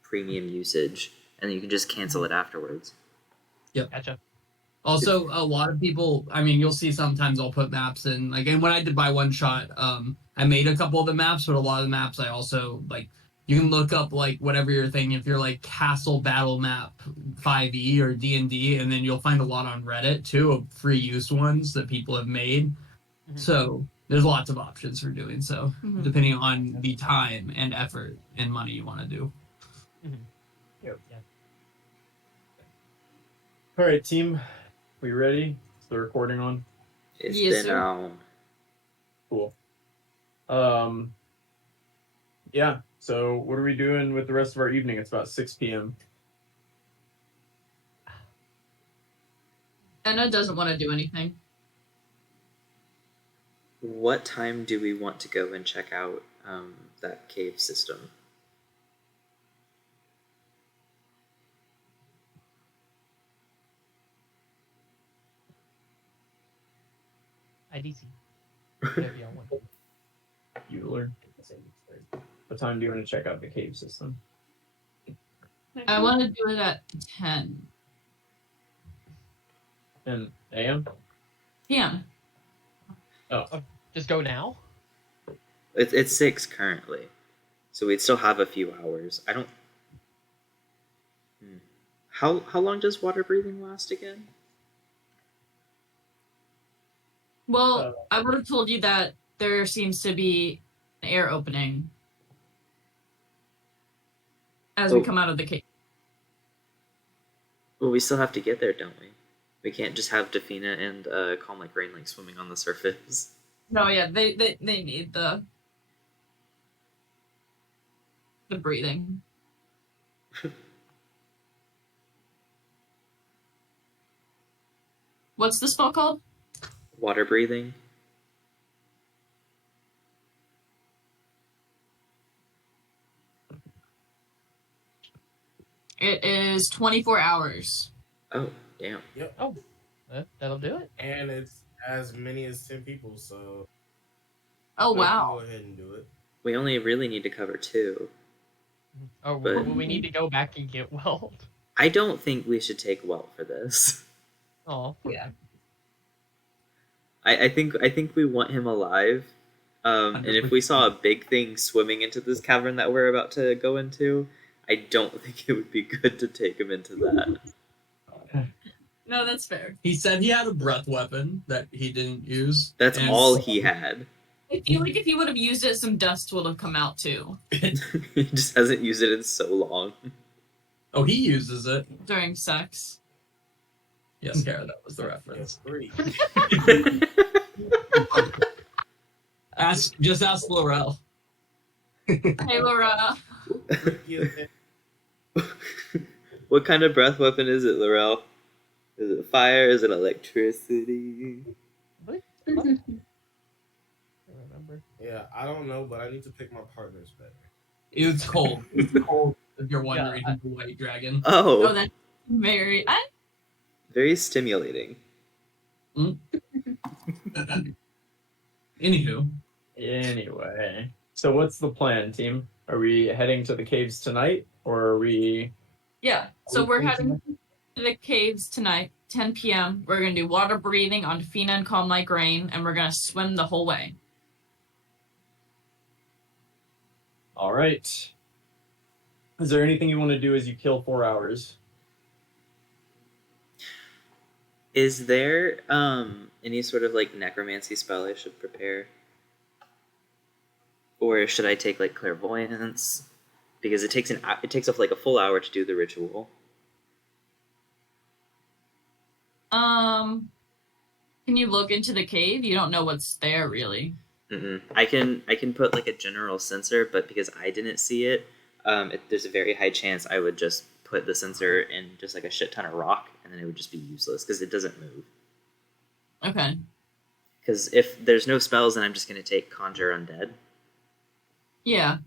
premium usage, and then you can just cancel it afterwards. Gotcha. Also, a lot of people, I mean, you'll see sometimes I'll put maps in, like, and when I did buy one shot, I made a couple of the maps, but a lot of the maps I also, like, you can look up, like, whatever you're thinking, if you're, like, Castle Battle Map 5e or D&D, and then you'll find a lot on Reddit, too, of free use ones that people have made. Mhm. So, there's lots of options for doing so, Mhm. depending on the time and effort and money you want to do. Yep. Yeah. All right, team. We ready? Is the recording on? It's Yes, been sir. on. Cool. Yeah. So what are we doing with the rest of our evening? It's about 6 p.m. Anna doesn't want to do anything. What time do we want to go and check out that cave system? IDC. Whatever y'all want. Bueller. What time do you want to check out the cave system? I want to do it at 10 10 a.m. p.m. Just go now? It's 6 currently, so we'd still have a few hours. I don't. How long does water breathing last again? Well, I would have told you that there seems to be an air opening as we Oh. come out of the cave. Well, we still have to get there, don't we? We can't just have Defina and Calm Like Rain like swimming on the surface. No, yeah, they need the breathing. What's the spell called? Water breathing. It is 24 hours. Oh, damn. Yep. Oh, that'll do it. And it's as many as 10 people, so Oh, we can wow. go ahead and do it. We only really need to cover 2. Oh, But- will we need to go back and get Weld? I don't think we should take Welt for this. Oh, Yeah. I think we want him alive. And if we saw a big thing swimming into this cavern that we're about to go into, I don't think it would be good to take him into that. No, that's fair. He said he had a breath weapon that he didn't use. That's and all so- he had. I feel like if he would have used it, some dust would have come out too He just hasn't used it in so long. Oh, he uses it. during sex. Yes, Kara, that was the reference. Three. Just ask Laurel. Hey, Laura. What kind of breath weapon is it, Laurel? Is it fire? Is it electricity? what? remember. Yeah, I don't know, but I need to pick my partners better. It's cold. It's cold. If you're wondering, Yeah, who's the white dragon? Oh, Oh, that's very. very stimulating. Anywho, Anyway, so what's the plan, team? Are we heading to the caves tonight, or are we? Yeah. So we're heading to the caves tonight, 10 p.m. We're gonna do water breathing on Defina and Calm Like Rain, and we're gonna swim the whole way. All right. Is there anything you want to do as you kill 4 hours? Is there any sort of like necromancy spell I should prepare? Or should I take like clairvoyance? Because it takes like a full hour to do the ritual. Can you look into the cave? You don't know what's there really. I can put like a general sensor, but because I didn't see it, there's a very high chance I would just put the sensor in just like a shit ton of rock, and then it would just be useless because it doesn't move. Okay. Because if there's no spells, then I'm just gonna take Conjure Undead. Yeah.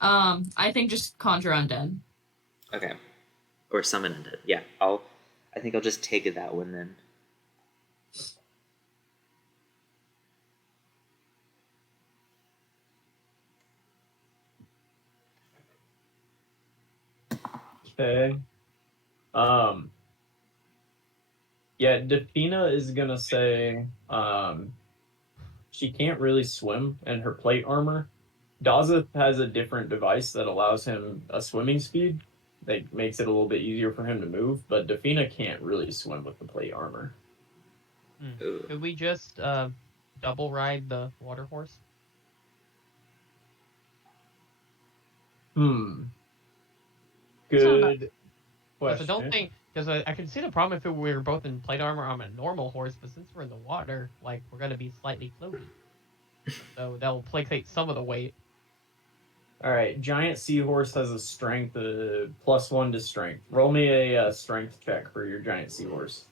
I think just conjure undead. Okay. Or Summon Undead. Yeah, I think I'll just take that one then. Okay. Yeah, Defina is gonna say she can't really swim in her plate armor. Daza has a different device that allows him a swimming speed that makes it a little bit easier for him to move, but Defina can't really swim with the plate armor. Ooh. Could we just double ride the water horse? Good Because I question. don't think, because I can see the problem if we were both in plate armor on a normal horse, but since we're in the water, like we're gonna be slightly floaty, so that'll placate some of the weight. All right, giant seahorse has a strength +1 to strength. Roll me a strength check for your giant seahorse.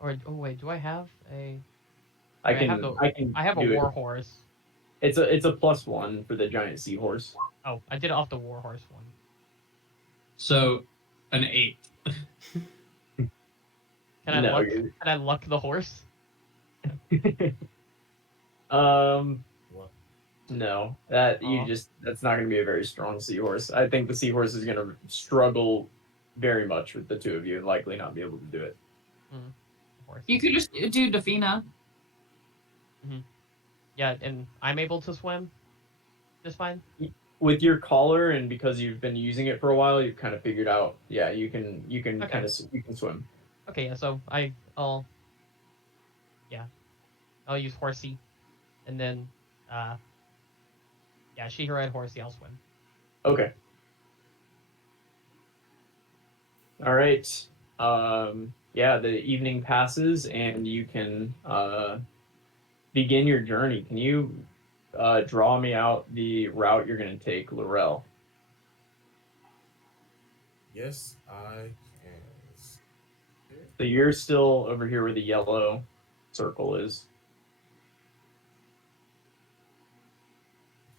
Or oh wait, do I have a? I Wait, can I have a do war it. horse. It's a +1 for the giant seahorse. Oh, I did it off the war horse one. so an 8. Can I luck the horse? What? No, that's not going to be a very strong seahorse. I think the seahorse is going to struggle very much with the two of you and likely not be able to do it. Horse. You could just do Defina. Yeah, and I'm able to swim just fine. With your collar and because you've been using it for a while, you've kind of figured out. Yeah, you can Okay. kind of you can swim. Okay, yeah. So I'll use horsey, and then she can ride horsey. I'll swim. Okay. All right. Yeah, the evening passes and you can begin your journey. Can you draw me out the route you're going to take, Laurel? Yes, I can. So you're still over here where the yellow circle is.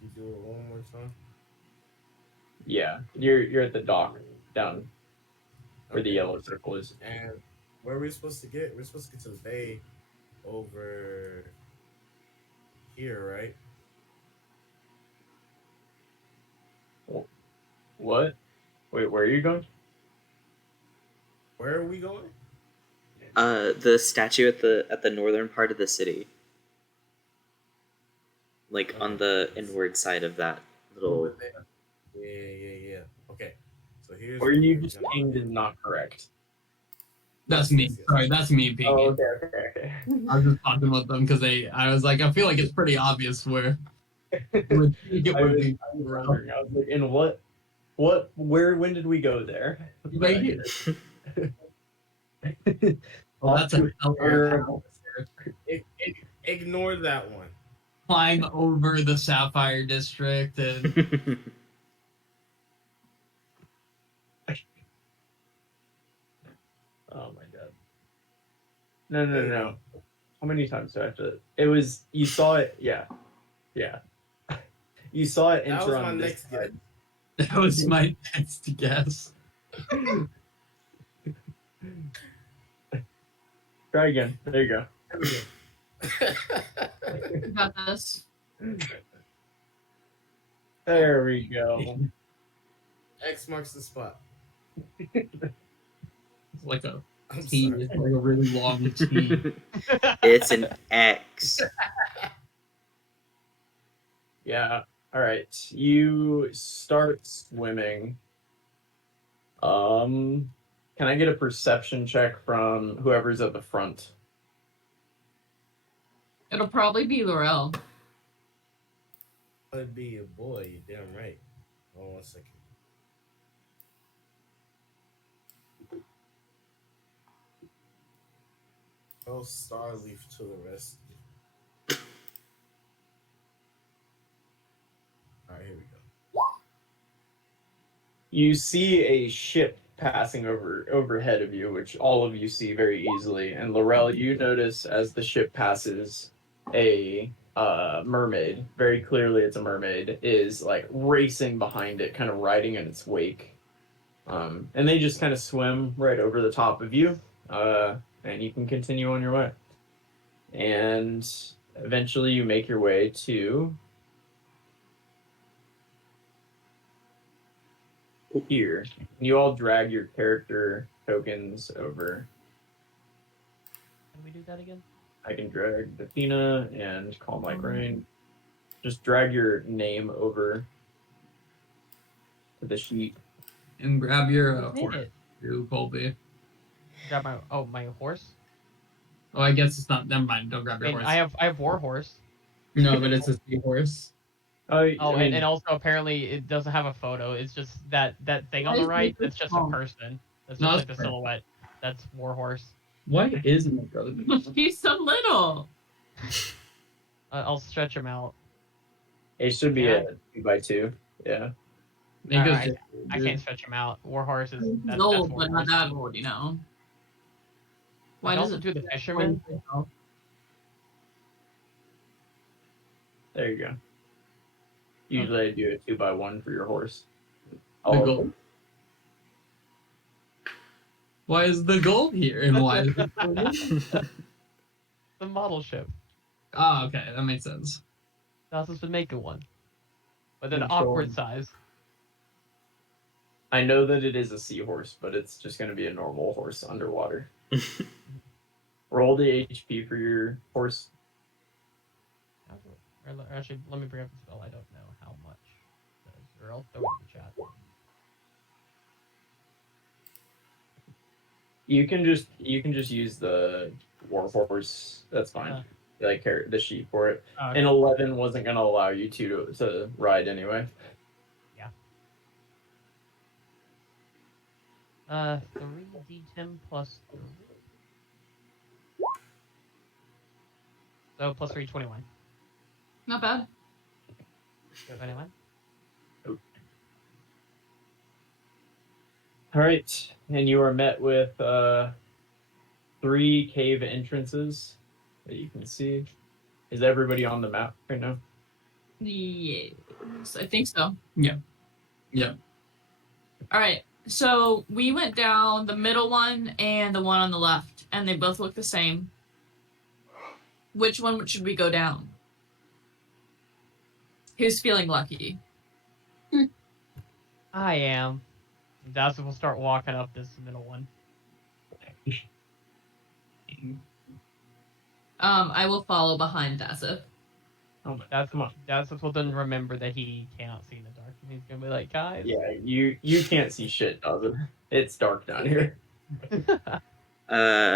You do it one more time. Yeah, you're at the dock down where the yellow circle is. And where are we supposed to get? We're supposed to get to the bay over here, right? What? Wait, where are you going? Where are we going? The statue at the northern part of the city. Like on the inward side of that little. Yeah. Okay. So here's Or where you we're just gonna pinged go. is not correct. That's me. Yes. Sorry, that's me peeking. Oh, okay. I was just talking about them because I was like, I feel like it's pretty obvious where. I was wondering. I was like, in what, when did we go there? Right here. Well, that's a hell of a terrible. Ignore that one. climb over the Sapphire District and Oh my god. No. How many times do I have to? It was, you saw it, yeah. Yeah. You saw it That enter was on my this next guess. side. That was my next guess. Try again. There you go. You got this. There we go. X marks the spot. It's like a I'm T. sorry. It's like a really long T. It's an X. Yeah. All right. You start swimming. Can I get a perception check from whoever's at the front? It'll probably be Laurel. It'd be a boy. You're damn right. Hold on 1 second. Oh, Starleaf to the rescue. All right, here we go. You see a ship passing overhead of you, which all of you see very easily. And Laurel, you notice as the ship passes, a mermaid, very clearly it's a mermaid, is like racing behind it, kind of riding in its wake. And they just kind of swim right over the top of you, and you can continue on your way. And eventually you make your way to here. You all drag your character tokens over. Can we do that again? I can drag Vikna and Calm Like Rain. Just drag your name over to the sheet. And grab your Did horse, it. too, Colby. Grab my horse. Oh, I guess it's not. Never mind. Don't grab I your mean, horse. I have war horse. No, but it's a seahorse. Oh, I mean, and also apparently it doesn't have a photo. It's just that thing on the right. That's just a person. That's No, just that's like the fair. silhouette. That's war horse. Why isn't it brother? He's so little. I'll stretch him out. it should be Yeah. a 2x2. Yeah. Nico's Alright, just- I can't stretch him out. War horse is He's that's old, war but not horse. that old, you know. I Why can does also it do the fisherman. There you go. Usually I do a 2x1 for your horse. The All of gold? them. Why is the gold here? And why is it The model ship. Ah, okay, that makes sense. That's been making one, but an Control. awkward size. I know that it is a seahorse, but it's just going to be a normal horse underwater. Roll the HP for your horse. Actually, let me bring up the spell. I don't know how much. Or I'll throw it in the chat. You can just use the war horse. That's fine. Like the sheet for it. Okay. And 11 wasn't going to allow you to ride anyway. 3d10 plus 3. So plus 3, 21. Not bad. 21. All right, and you are met with 3 cave entrances that you can see. Is everybody on the map right now? Yes, I think so. Yeah. Yeah. All right. So we went down the middle one and the one on the left, and they both look the same. Which one should we go down? Who's feeling lucky? I am. That's when we'll start walking up this middle one. I will follow behind Dasif. Oh my, That's will then remember that he cannot see in the dark. And he's gonna be like, guys. yeah, you can't see shit, David. It's dark down here.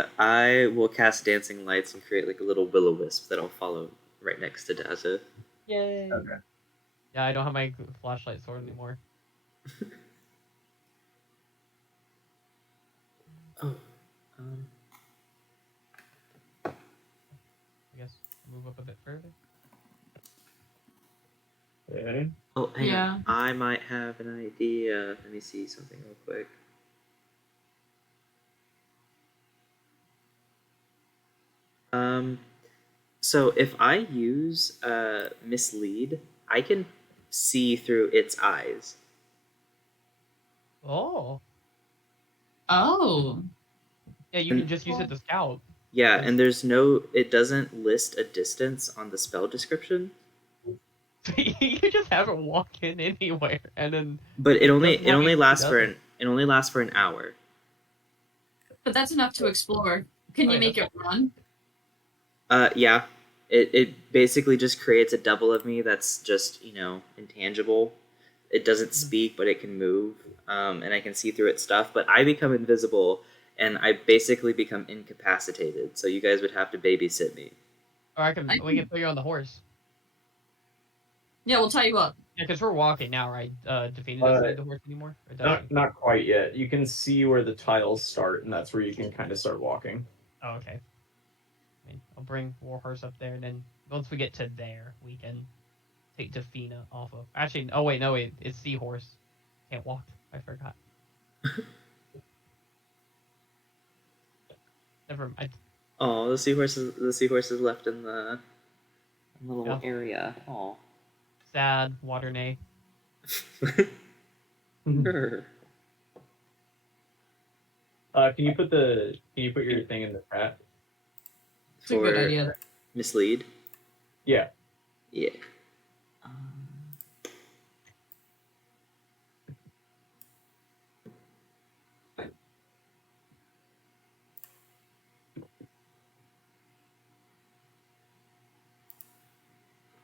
I will cast dancing lights and create like a little will-o-wisp that I'll follow right next to Daza. Yay. Okay. Yeah, I don't have my flashlight sword anymore. Oh, I guess move up a bit further. Okay. oh, hang Yeah. on. I might have an idea. Let me see something real quick. So if I use mislead, I can see through its eyes. Oh. Oh. Yeah, you can just use it to scout. Yeah, and there's no. It doesn't list a distance on the spell description. You just have it walk in anywhere, and then. But it only doesn't have HP, lasts for does an hour. But that's enough to explore. Can Oh, you yeah. make it run? Yeah. It basically just creates a double of me that's just, intangible. It doesn't speak, but it can move, and I can see through its stuff. But I become invisible, and I basically become incapacitated. So you guys would have to babysit me. Or we can put you on the horse. Yeah, we'll tie you up. Yeah, because we're walking now, right? Defeated doesn't need the horse anymore? Or does he? Not quite yet. You can see where the tiles start, and that's where you can kind of start walking. Oh, okay. I'll bring Warhorse up there, and then once we get to there, we can take Defina off of. Actually, oh wait, no, wait, it's Seahorse. Can't walk. I forgot. Never mind. Oh, the seahorse is left in the little area. Oh. Sad. Waternay. Sure. Can you put your thing in the chat? It's a good idea. Mislead. Yeah. Yeah.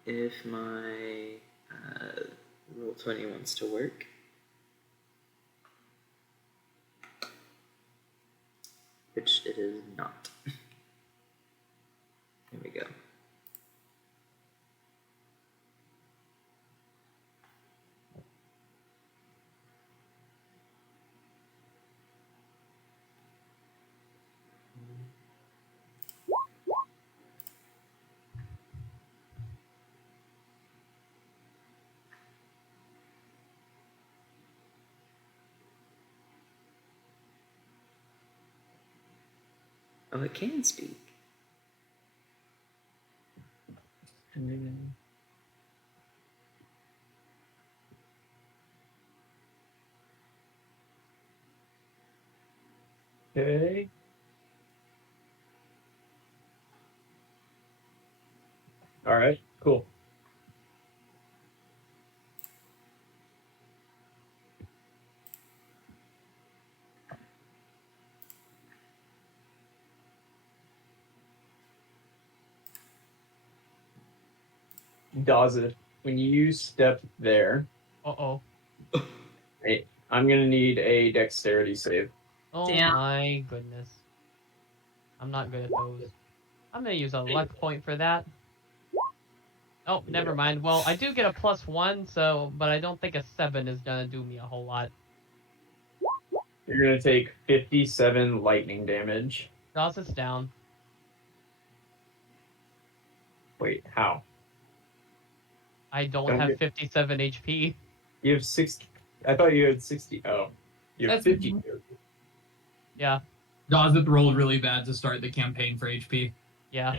If my Roll20 wants to work. Which it is not. Here we go. Oh, it can speak. Okay. All right. Cool. Does it? When you step there, Uh-oh. hey, I'm gonna need a dexterity save. Oh Damn. my goodness. I'm not good at those. I'm gonna use a luck point for that. Oh, never mind. Well, I do get a +1, but I don't think a 7 is gonna do me a whole lot. You're gonna take 57 lightning damage. Draws us down. Wait, how? I don't Don't have get- 57 HP. You have 60. I thought you had 60. Oh, you have That's- 50. Yeah, Dazith rolled really bad to start the campaign for HP. yeah.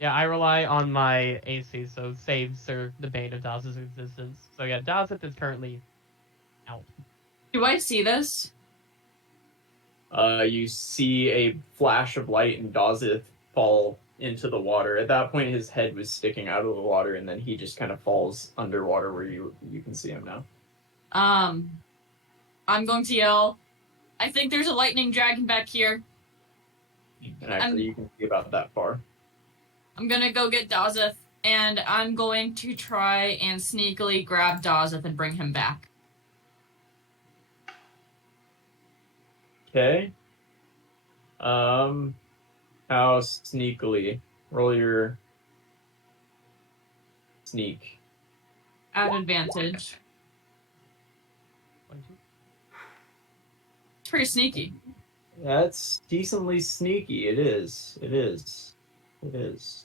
Yeah, I rely on my AC, so saves are the bane of Daz's existence. So yeah, Dazith is currently out. Do I see this? You see a flash of light and Dazith fall into the water. At that point, his head was sticking out of the water, and then he just kind of falls underwater where you can see him now. I'm going to yell, I think there's a lightning dragon back here. And actually, you can see about that far. I'm gonna go get Dazeth, and I'm going to try and sneakily grab Dazeth and bring him back. Okay. How sneakily? Roll your sneak. At advantage. 22. It's pretty sneaky. That's decently sneaky. It is. It is. It is.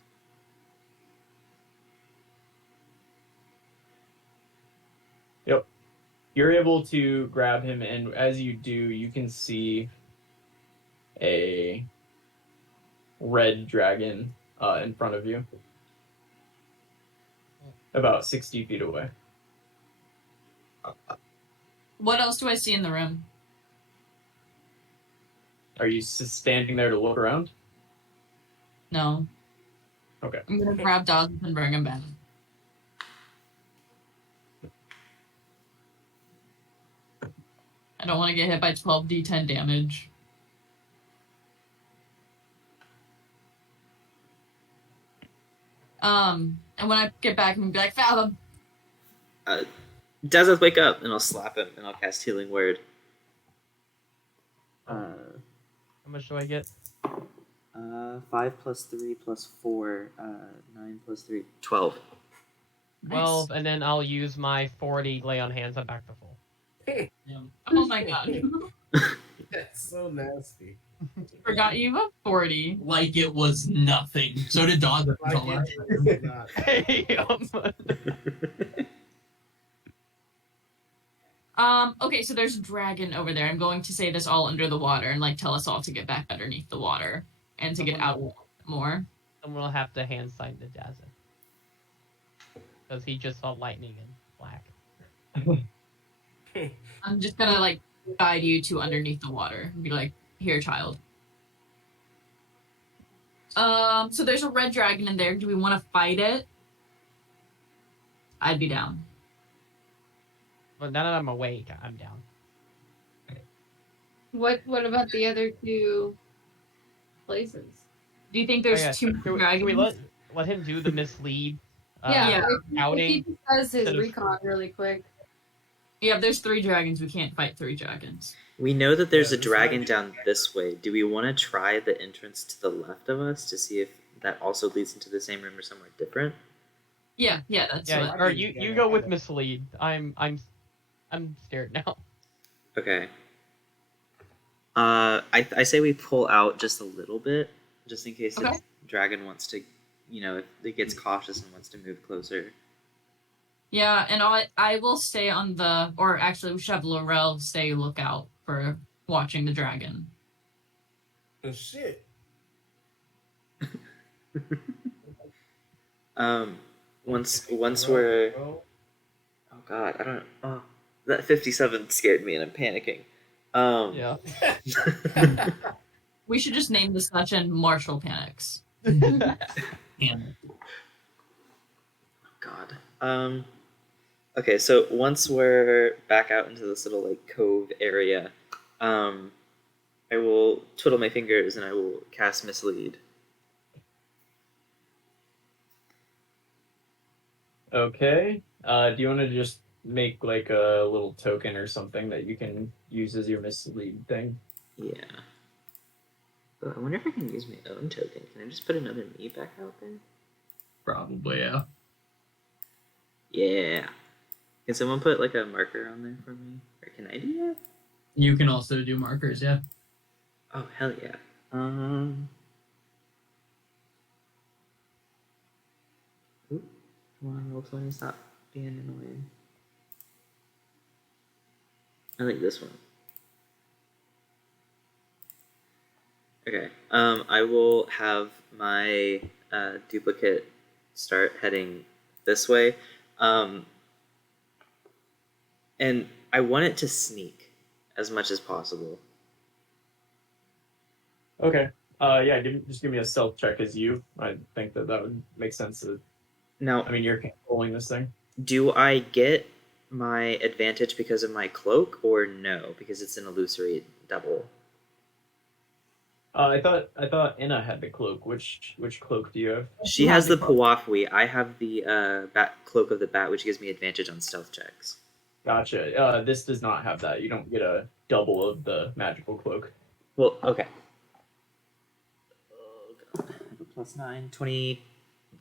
Yep. You're able to grab him, and as you do, you can see a red dragon in front of you, about 60 feet away. What else do I see in the room? Are you standing there to look around? No. Okay. I'm gonna grab Dawson and bring him back. I don't want to get hit by 12d10 damage. And when I get back, I'm gonna be like, Fathom. Dazeth, wake up, and I'll slap him, and I'll cast Healing Word. How much do I get? 5 plus 3 plus 4, 9 plus 3, 12. 12, and then I'll use my 40 lay on hands. I'm back to full. Oh my god. That's so nasty. Forgot you have 40. Like it was nothing. So did Dawson. Like it is not. Okay, so there's a dragon over there. I'm going to say this all under the water and like tell us all to get back underneath the water and to get out more. And we'll have to hand sign to Dazza. Because he just saw lightning and black. I'm just gonna like guide you to underneath the water and be like, here, child. So there's a red dragon in there. Do we want to fight it? I'd be down. But now that I'm awake, I'm down. What about the other two places? Do you think there's Oh, yeah. two dragons? Can we let him do the mislead yeah. If outing? he just does his instead of- recon really quick. Yeah, if there's 3 dragons, we can't fight 3 dragons. We know that there's Yeah, a this dragon might- down this way. Do we want to try the entrance to the left of us to see if that also leads into the same room or somewhere different? Yeah, that's Yeah, what. or you go with mislead. I'm scared now. Okay. I say we pull out just a little bit, just in case Okay. the dragon wants to, if it gets cautious and wants to move closer. Yeah, and I will stay on the, or actually we should have Laurel stay lookout for watching the dragon. Oh, shit. Once we're, Bro. oh god, I don't. Oh, that 57 scared me and I'm panicking. Yeah. We should just name the session Marshall Panics. God. Okay, so once we're back out into this little like cove area, I will twiddle my fingers and I will cast Mislead. Okay. Do you want to just make like a little token or something that you can use as your mislead thing? Yeah. Oh, I wonder if I can use my own token. Can I just put another me back out there? Probably, yeah. Yeah. Can someone put like a marker on there for me? Or can I do that? You can also do markers, yeah. Oh hell yeah. Oop. Come on, Roll20, stop being annoying. I like this one. Okay. I will have my duplicate start heading this way. And I want it to sneak as much as possible. Okay. Just give me a stealth check as you. I think that would make sense. Now, I mean, you're controlling this thing. do I get my advantage because of my cloak, or no, because it's an illusory double? I thought Inna had the cloak. Which cloak do you have? She has the Pawafwi. I have the cloak of the bat, which gives me advantage on stealth checks. Gotcha. This does not have that. You don't get a double of the magical cloak. Well, okay. Oh, God. Plus 9, 20,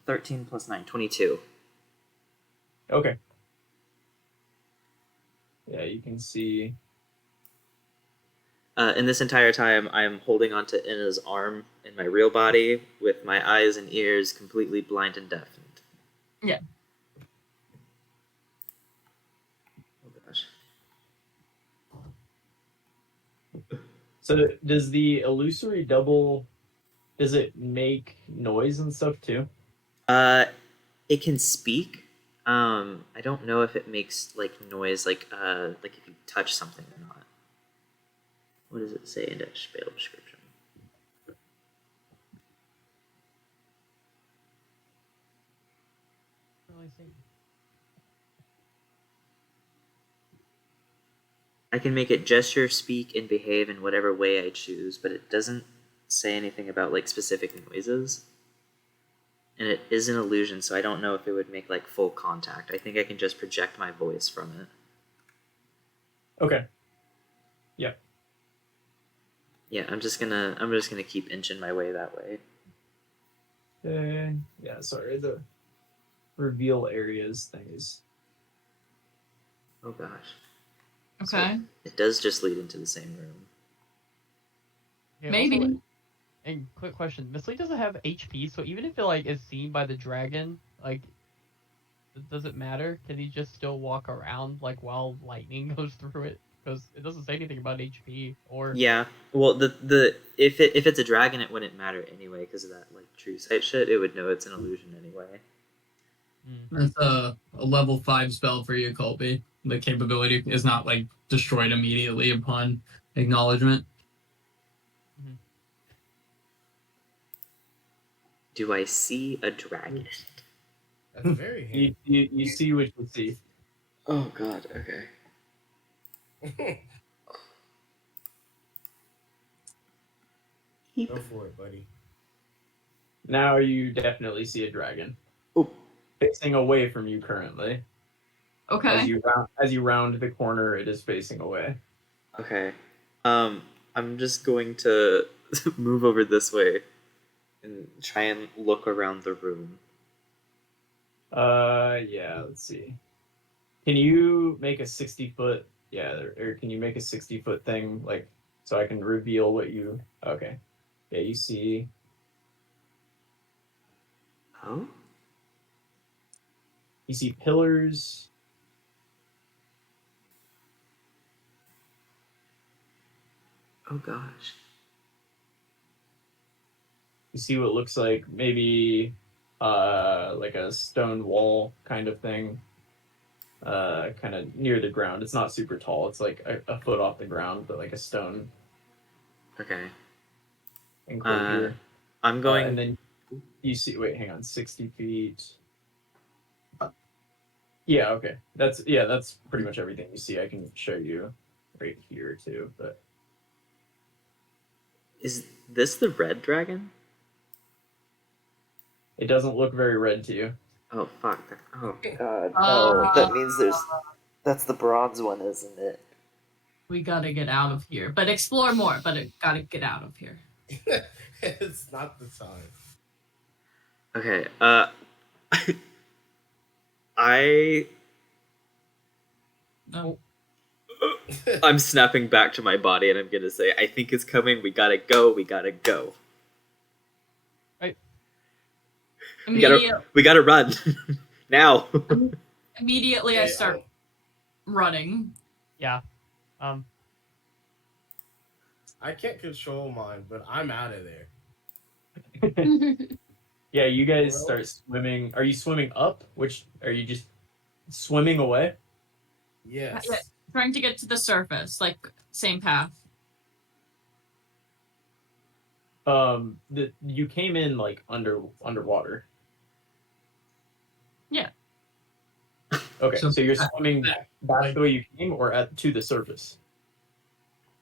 13 plus 9, 22. Okay. Yeah, you can see. In this entire time, I'm holding onto Inna's arm in my real body with my eyes and ears completely blind and deafened. Yeah. Oh gosh. So does the illusory double Does it make noise and stuff too? It can speak. I don't know if it makes like noise, like if you touch something or not. What does it say in the spell description? I can make it gesture, speak, and behave in whatever way I choose, but it doesn't say anything about like specific noises. And it is an illusion, so I don't know if it would make like full contact. I think I can just project my voice from it. Okay. Yeah. Yeah, I'm just gonna keep inching my way that way. Yeah, sorry, the reveal areas thing is. Oh gosh. Okay. So it does just lead into the same room. Okay, Maybe. Also, and quick question: Miss Lee doesn't have HP, so even if it like is seen by the dragon, like, does it matter? Can he just still walk around like while lightning goes through it? Because it doesn't say anything about HP or. Yeah. Well, the if it's a dragon, it wouldn't matter anyway because of that like true sight shit. It would know it's an illusion anyway. That's a level 5 spell for you, Colby. The capability is not like destroyed immediately upon acknowledgement. Do I see a dragon? That's very handy. You see what you see. Oh god. Okay. Go for it, buddy. Now you definitely see a dragon. Oh. Facing away from you currently. Okay. As you round the corner, it is facing away. Okay. I'm just going to move over this way and try and look around the room. Yeah, let's see. Can you make a 60-foot? Yeah, or can you make a 60-foot thing, like, so I can reveal what you? Okay. Yeah, you see. Oh. You see pillars. Oh gosh. You see what looks like maybe like a stone wall kind of thing. Kind of near the ground. It's not super tall. It's like a foot off the ground, but like a stone Okay. enclosure. I'm going. And then you see. Wait, hang on. 60 feet. Yeah. Okay. That's pretty much everything you see. I can show you right here too, but. Is this the red dragon? It doesn't look very red to you. Oh fuck! Oh god! Oh, that means that's the bronze one, isn't it? We gotta get out of here, but explore more. But it gotta get out of here. It's not the time. Okay. No. I'm snapping back to my body, and I'm gonna say, "I think it's coming. We gotta go. We gotta go. We gotta run now." Immediately, I start running. Yeah. I can't control mine, but I'm out of there. Yeah, you guys start swimming. Are you swimming up? Which are you just swimming away? Yes. Yeah, trying to get to the surface, like same path. You came in like underwater. Yeah. Okay, so you're swimming back the way you came, or to the surface.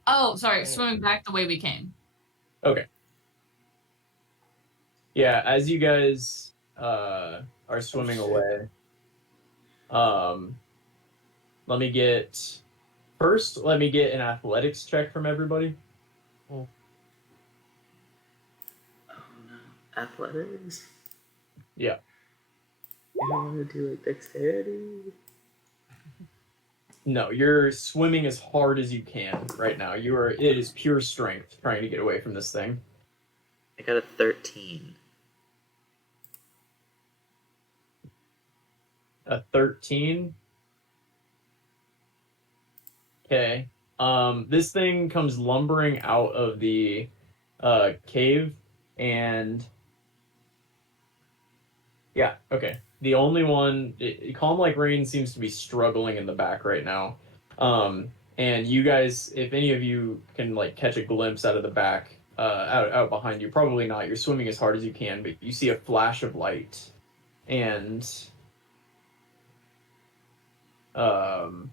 Oh, sorry, swimming back the way we came. Okay. Yeah, as you guys are swimming away, let me get an athletics check from everybody. Oh no, athletics. Yeah. You don't want to do like dexterity. No, you're swimming as hard as you can right now. It is pure strength trying to get away from this thing. I got a 13. A 13. Okay. This thing comes lumbering out of the cave And yeah, okay. The only one, Calm Like Rain seems to be struggling in the back right now. And you guys, if any of you can like catch a glimpse out of the back, out behind you, probably not. You're swimming as hard as you can, but you see a flash of light, and um,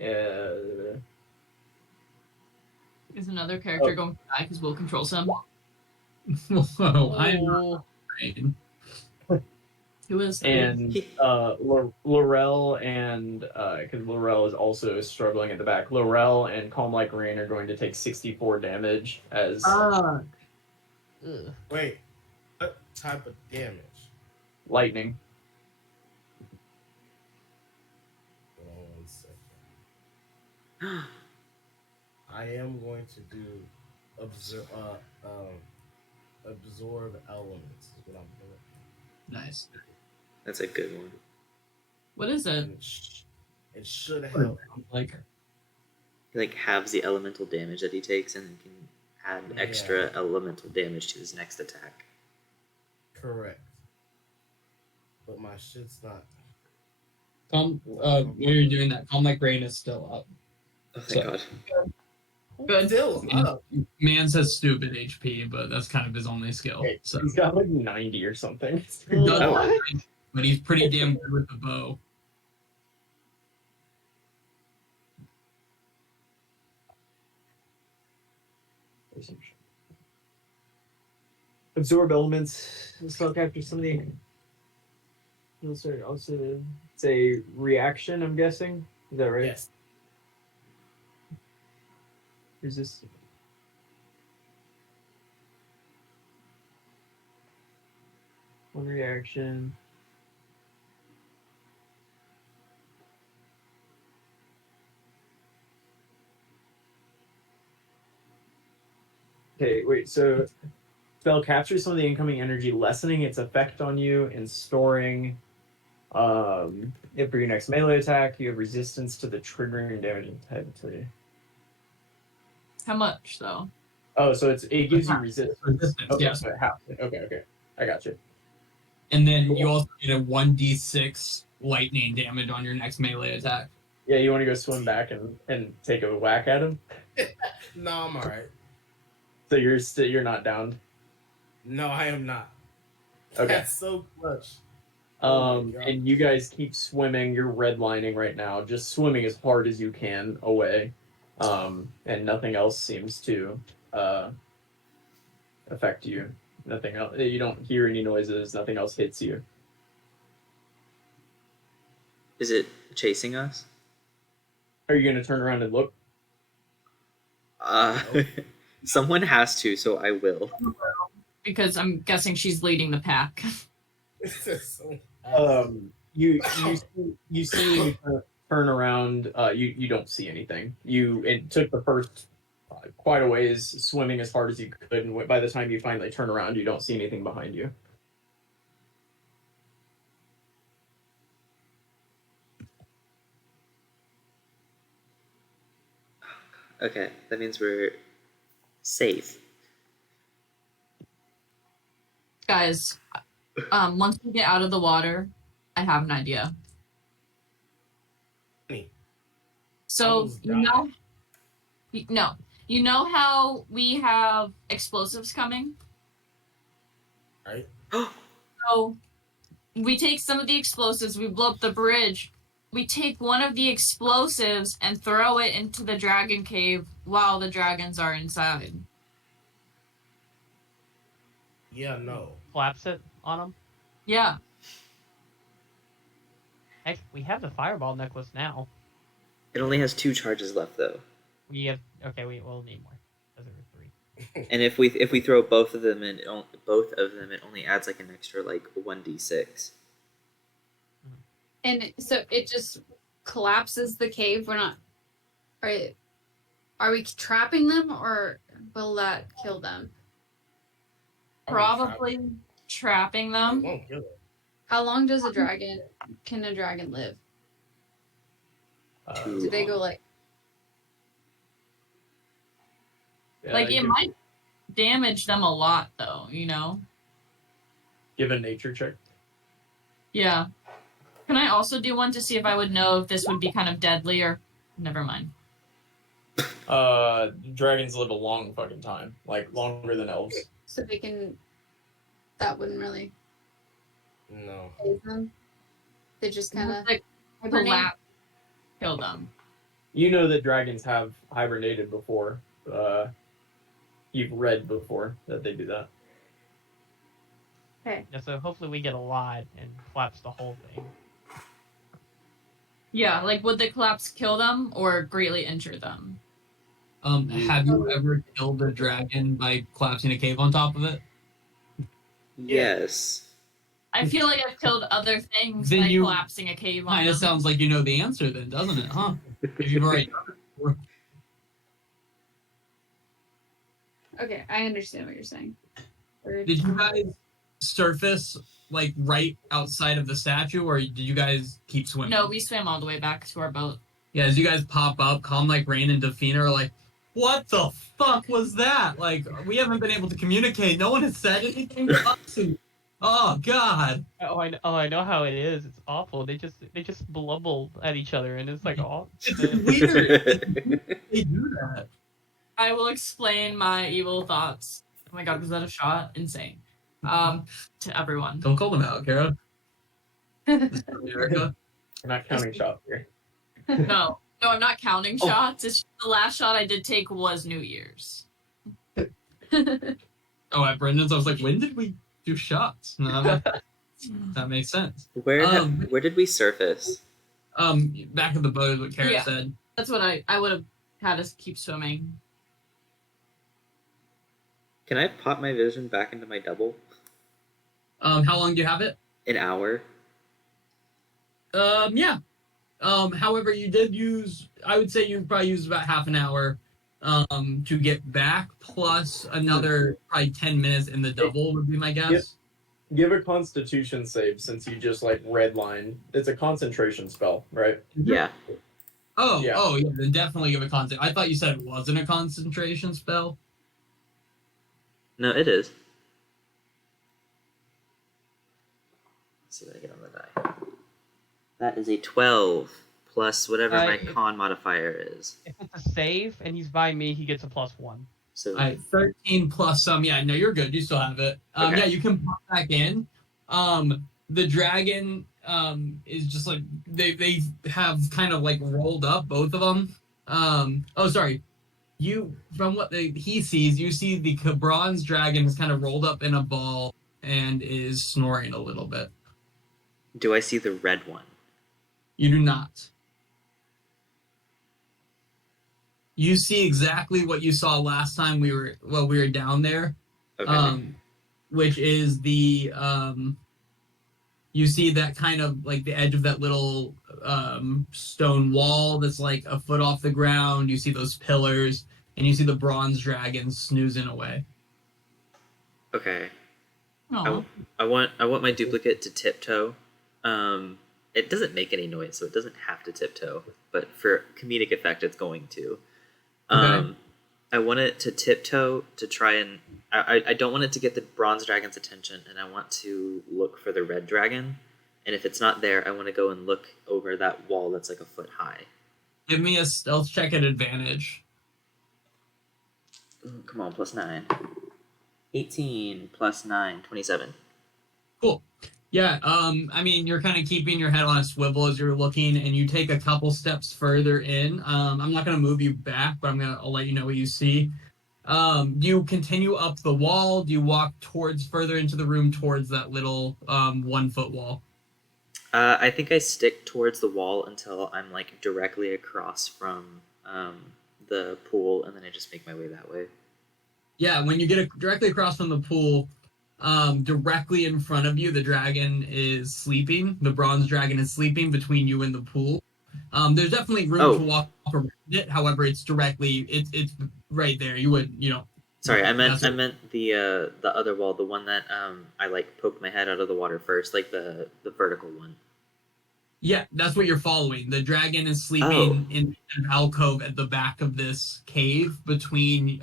uh, Is another character going to die because we'll control some? Whoa, I'm not Oh, afraid. Who is? and Laurel and because Laurel is also struggling at the back. Laurel and Calm Like Rain are going to take 64 damage as ugh. Wait, what type of damage? lightning. Hold on 1 second. I am going to do absorb elements. Is what I'm doing. Nice. That's a good one. What is it? And it should help. Like, He like halves the elemental damage that he takes, and then can add extra elemental damage to his next attack. Correct. But my shit's not. when you're doing that, Calm Like Rain is still up. Oh, thank So- God. Good. Still up. Man says stupid HP, but that's kind of his only skill. Okay, So he's got like 90 or something. he does Oh. fine, but he's pretty damn good with the bow. Absorb elements. Spell capture some of the. Also, it's a reaction. I'm guessing. Is that right? Yes. Resist. One reaction. Okay, wait, so spell captures some of the incoming energy, lessening its effect on you and storing it for your next melee attack. You have resistance to the triggering damage type. How much though? Oh, so it gives you resistance. Okay, Yes. so it half. Okay. I got you. And then you also get a 1d6 lightning damage on your next melee attack. Yeah, you want to go swim back and take a whack at him? No, I'm alright. So you're not down. No, I am not. Okay. That's so clutch. Oh my God. And you guys keep swimming. You're redlining right now, just swimming as hard as you can away. And nothing else seems to affect you. Nothing else. You don't hear any noises. Nothing else hits you. Is it chasing us? Are you gonna turn around and look? Someone has to, so I will. Because I'm guessing she's leading the pack. So- You see when you turn around. You don't see anything. It took the first quite a ways swimming as hard as you could, and by the time you finally turn around, you don't see anything behind you. Okay, that means we're safe. Guys, once we get out of the water, I have an idea. So Almost you know how we have explosives coming? Right? So we take some of the explosives, we blow up the bridge, we take one of the explosives and throw it into the dragon cave while the dragons are inside. Yeah, no. Collapse it on them. Yeah. Heck, we have the fireball necklace now. It only has 2 charges left, though. We have. Okay, we'll need more. Those are 3. And if we throw both of them in, it only adds like an extra like 1d6. And so it just collapses the cave. We're not. Are we trapping them, or will that kill them? Probably trapping It them. won't kill it. How long does a dragon? Can a dragon live? Do they go like? Like it might damage them a lot, though. You know. Give a nature check. Yeah. Can I also do one to see if I would know if this would be kind of deadly or? Never mind. Dragons live a long fucking time, like longer than elves. So they can. That wouldn't really No. phase them. They just kind of Like, collapse, kill them. You know that dragons have hibernated before. You've read before that they do that. Okay. Yeah, so hopefully we get a lot and collapse the whole thing. Yeah, like would the collapse kill them or greatly injure them? Have you ever killed a dragon by collapsing a cave on top of it? Yes. I feel like I've killed other things Then by you- collapsing a cave on Kind them. of sounds like you know the answer then, doesn't it, huh? If you've already done it before. Okay, I understand what you're saying. Did you guys surface like right outside of the statue, or did you guys keep swimming? No, we swam all the way back to our boat. Yeah, as you guys pop up, Calm Like Rain and Defina are like, what the fuck was that? Like, we haven't been able to communicate. No one has said anything to us. Oh God. I know how it is. It's awful. They just blubble at each other, and it's like, oh, It's weird. They do that. I will explain my evil thoughts. Oh my god, was that a shot? Insane. To everyone. Don't call them out, Kara. This is America. We're not counting shots here. No, I'm not counting Oh. shots. It's just the last shot I did take was New Year's. Oh, at Brendan's, I was like, when did we do shots? No, that makes sense. Where did we surface? Back of the boat is what Kara Yeah. said. That's what I would have had us keep swimming. Can I pop my vision back into my double? How long do you have it? An hour. Yeah. However, you did use, I would say you probably used about half an hour to get back, plus another probably 10 minutes in the double would be my guess. Yep. Give a Constitution save since you just like redline. It's a concentration spell, right? Yeah. Oh, Yeah. yeah, then definitely give a concentration. I thought you said it wasn't a concentration spell. No, it is. Let's see what I get on the die. That is a 12 plus whatever my con modifier is. if it's a save and he's by me, he gets a +1. So 13 plus some. Yeah, no, you're good. You still have it. Okay. Yeah, you can pop back in. The dragon is just like they have kind of like rolled up, both of them. Oh, sorry. You from what he sees, you see the bronze dragon is kind of rolled up in a ball and is snoring a little bit. do I see the red one? You do not. You see exactly what you saw last time we were down there. Okay. Which is the you see that kind of like the edge of that little stone wall that's like a foot off the ground. You see those pillars, and you see the bronze dragon snoozing away. Okay. Oh, I want my duplicate to tiptoe. It doesn't make any noise, so it doesn't have to tiptoe. But for comedic effect, it's going to. Okay. I want it to tiptoe to try and. I don't want it to get the bronze dragon's attention, and I want to look for the red dragon. And if it's not there, I want to go and look over that wall that's like a foot high. Give me a stealth check at advantage. Ooh, come on, plus 9. 18 plus 9, 27. Cool. Yeah, I mean, you're kind of keeping your head on a swivel as you're looking, and you take a couple steps further in. I'm not going to move you back, but I'll let you know what you see. Do you continue up the wall? Do you walk further into the room towards that little 1 foot wall? I think I stick towards the wall until I'm like directly across from the pool, and then I just make my way that way. Yeah, when you get directly across from the pool, directly in front of you, the dragon is sleeping. The bronze dragon is sleeping between you and the pool. There's definitely room to walk around it. However, it's right there. You know. Sorry, I meant the other wall, the one that I like poked my head out of the water first, like the vertical one. Yeah, that's what you're following. The dragon is sleeping in an alcove at the back of this cave between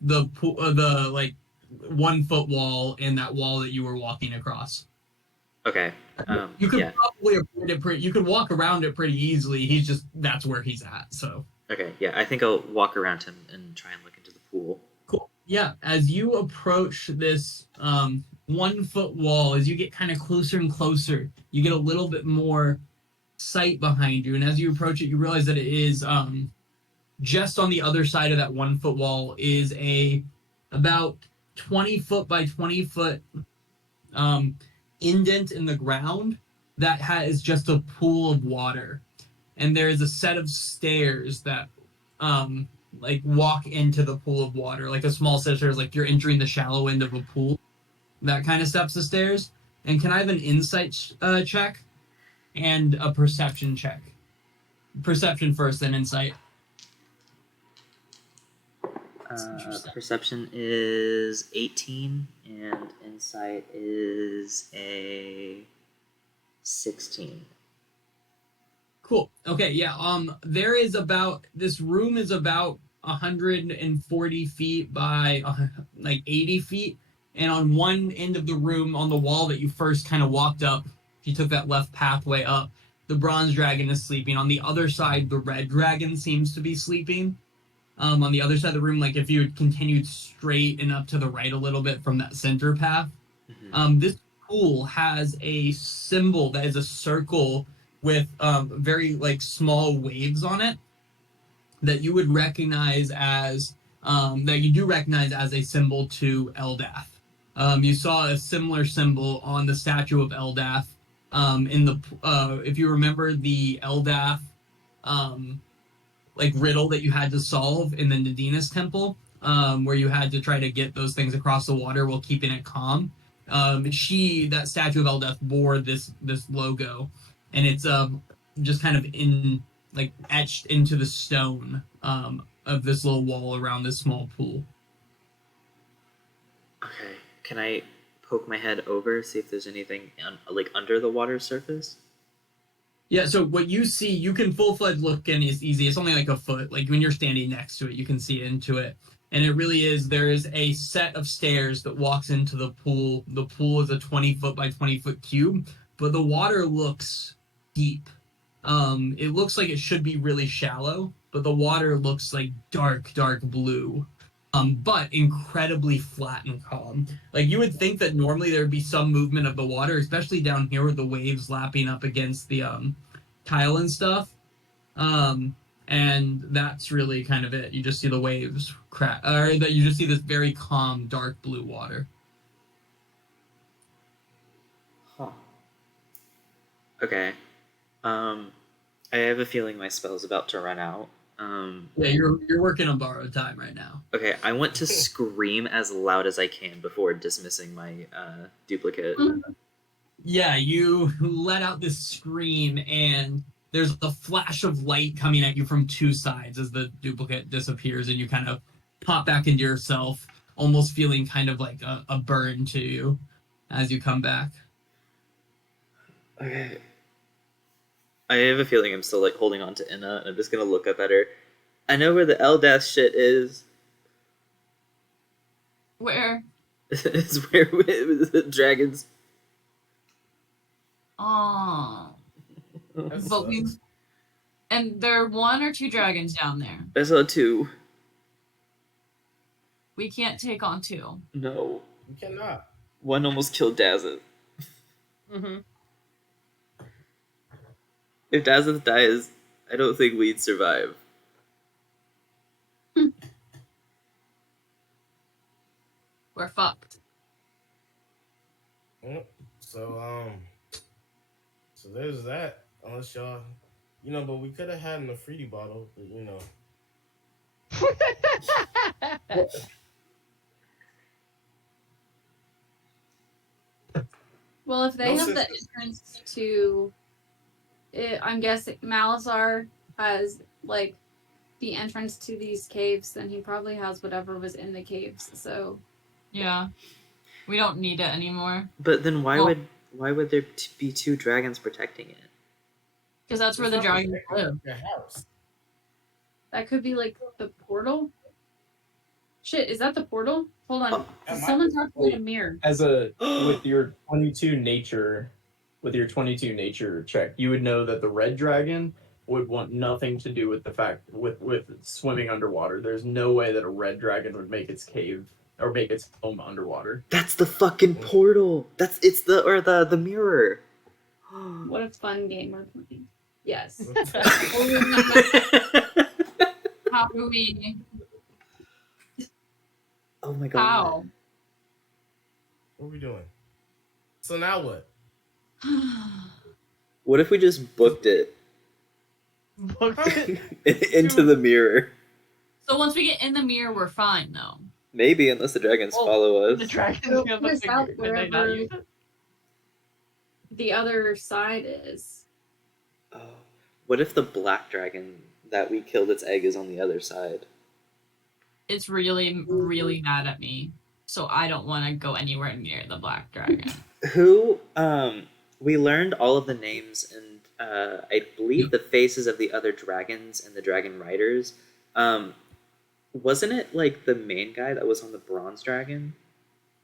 the like 1 foot wall and that wall that you were walking across. Okay. You could Yeah. probably avoid it you could walk around it pretty easily. That's where he's at. So Okay. Yeah. I think I'll walk around him and try and look into the pool. cool. Yeah, as you approach this 1 foot wall, as you get kind of closer and closer, you get a little bit more sight behind you, and as you approach it, you realize that it is just on the other side of that 1 foot wall is a about 20 foot by 20 foot um, indent in the ground that has just a pool of water, and there is a set of stairs that like walk into the pool of water, like a small set of stairs, like you're entering the shallow end of a pool. That kind of steps the stairs. And can I have an insight check and a perception check? Perception first, then insight. Perception is 18, and insight is a 16. Cool. Okay, yeah. This room is about 140 feet by like 80 feet. And on one end of the room, on the wall that you first kind of walked up, if you took that left pathway up, the bronze dragon is sleeping. On the other side, the red dragon seems to be sleeping. On the other side of the room, like if you had continued straight and up to the right a little bit from that center path, this pool has a symbol that is a circle with very like small waves on it that you would recognize as that you do recognize as a symbol to Eldath. You saw a similar symbol on the statue of Eldath in the if you remember the Eldath like riddle that you had to solve in the Nadina's temple, where you had to try to get those things across the water while keeping it calm. That statue of Eldath bore this logo, and it's just kind of etched into the stone of this little wall around this small pool. Okay. Can I poke my head over, see if there's anything like under the water surface? Yeah, so what you see, you can full-fledged look in is easy. It's only like a foot. Like when you're standing next to it, you can see into it. And it really is, there is a set of stairs that walks into the pool. The pool is a 20-foot by 20-foot cube, but the water looks deep. It looks like it should be really shallow, but the water looks like dark, dark blue. But incredibly flat and calm. Like you would think that normally there'd be some movement of the water, especially down here with the waves lapping up against the tile and stuff. And that's really kind of it. You just see the waves crack, or that you just see this very calm, dark blue water. Huh. Okay. I have a feeling my spell's about to run out. Yeah, you're working on borrowed time right now. Okay, I want to scream as loud as I can before dismissing my duplicate. Yeah, you let out this scream, and there's a flash of light coming at you from two sides as the duplicate disappears, and you kind of pop back into yourself, almost feeling kind of like a burn to you as you come back. Okay. I have a feeling I'm still like holding on to Inna, and I'm just gonna look up at her. I know where the Eldath shit is. Where? It's where the dragons. Oh. But and there are 1 or 2 dragons down there. I saw 2. We can't take on 2. No. You cannot. 1 almost killed Dazeth. Mm-hmm. If Dazeth dies, I don't think we'd survive. We're fucked. So there's that. Unless y'all, but we could have had an Afridi bottle, but Well, if they No have the sisters. entrance to it, I'm guessing Malazar has like the entrance to these caves, then he probably has whatever was in the caves. So Yeah. We don't need it anymore. But then why Well- would there be 2 dragons protecting it? Because that's where the It's not dragons protecting live. your house. That could be like the portal. Shit, is that the portal? Hold on. That might Someone be. talked about a mirror. As a with your 22 nature, check, you would know that the red dragon would want nothing to do with the fact with swimming underwater. There's no way that a red dragon would make its cave or make its home underwater. That's the fucking portal. It's the mirror. What a fun game we're playing. Yes. How do we? Oh my god. How? What are we doing? So now what? What if we just booked it Booked it. into the mirror? So once we get in the mirror, we're fine, though. Maybe, unless the dragons Well, follow The us. dragons Well, have put a us out figure. Can they not wherever- use it? The other side is. Oh. What if the black dragon that we killed its egg is on the other side? It's really, really mad at me. So I don't want to go anywhere near the black dragon. Who, we learned all of the names and, I believe the faces of the other dragons and the dragon riders. Wasn't it, like, the main guy that was on the bronze dragon?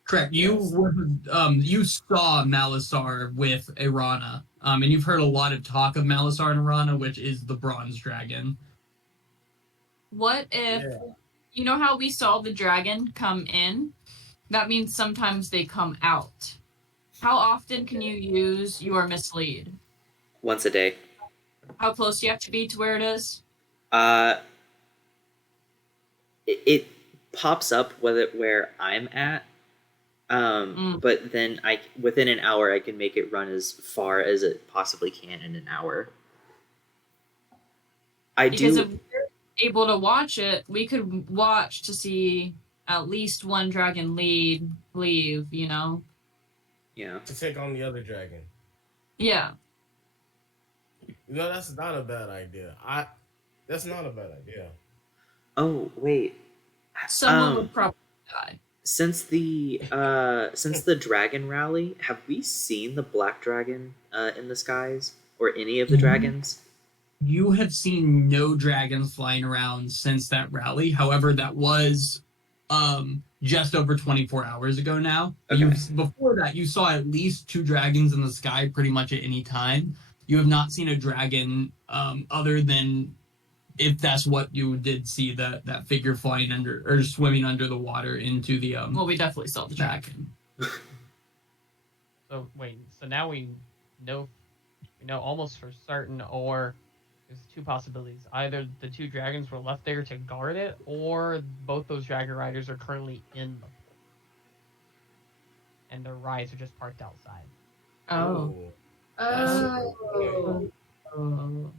Correct. You saw Malasar with Irana, and you've heard a lot of talk of Malasar and Irana, which is the bronze dragon. What if, Yeah. you know how we saw the dragon come in? That means sometimes they come out. How often can you use your mislead? Once a day. How close do you have to be to where it is? It pops up where I'm at, but then within an hour I can make it run as far as it possibly can in an hour. Because if we're able to watch it, we could watch to see at least one dragon leave, you know? Yeah. To take on the other dragon. Yeah. That's not a bad idea. That's not a bad idea. Oh wait. Someone would probably die. Since the dragon rally, have we seen the black dragon in the skies or any of the dragons? You have seen no dragons flying around since that rally. However, that was just over 24 hours ago now. Okay. Before that, you saw at least 2 dragons in the sky pretty much at any time. You have not seen a dragon other than if that's what you did see, that figure flying under or swimming under the water into the Well, we definitely saw the dragon. So wait, so now we know almost for certain, or there's 2 possibilities. Either the 2 dragons were left there to guard it, or both those dragon riders are currently in the pool. And their rides are just parked outside. Oh. Oh. Oh.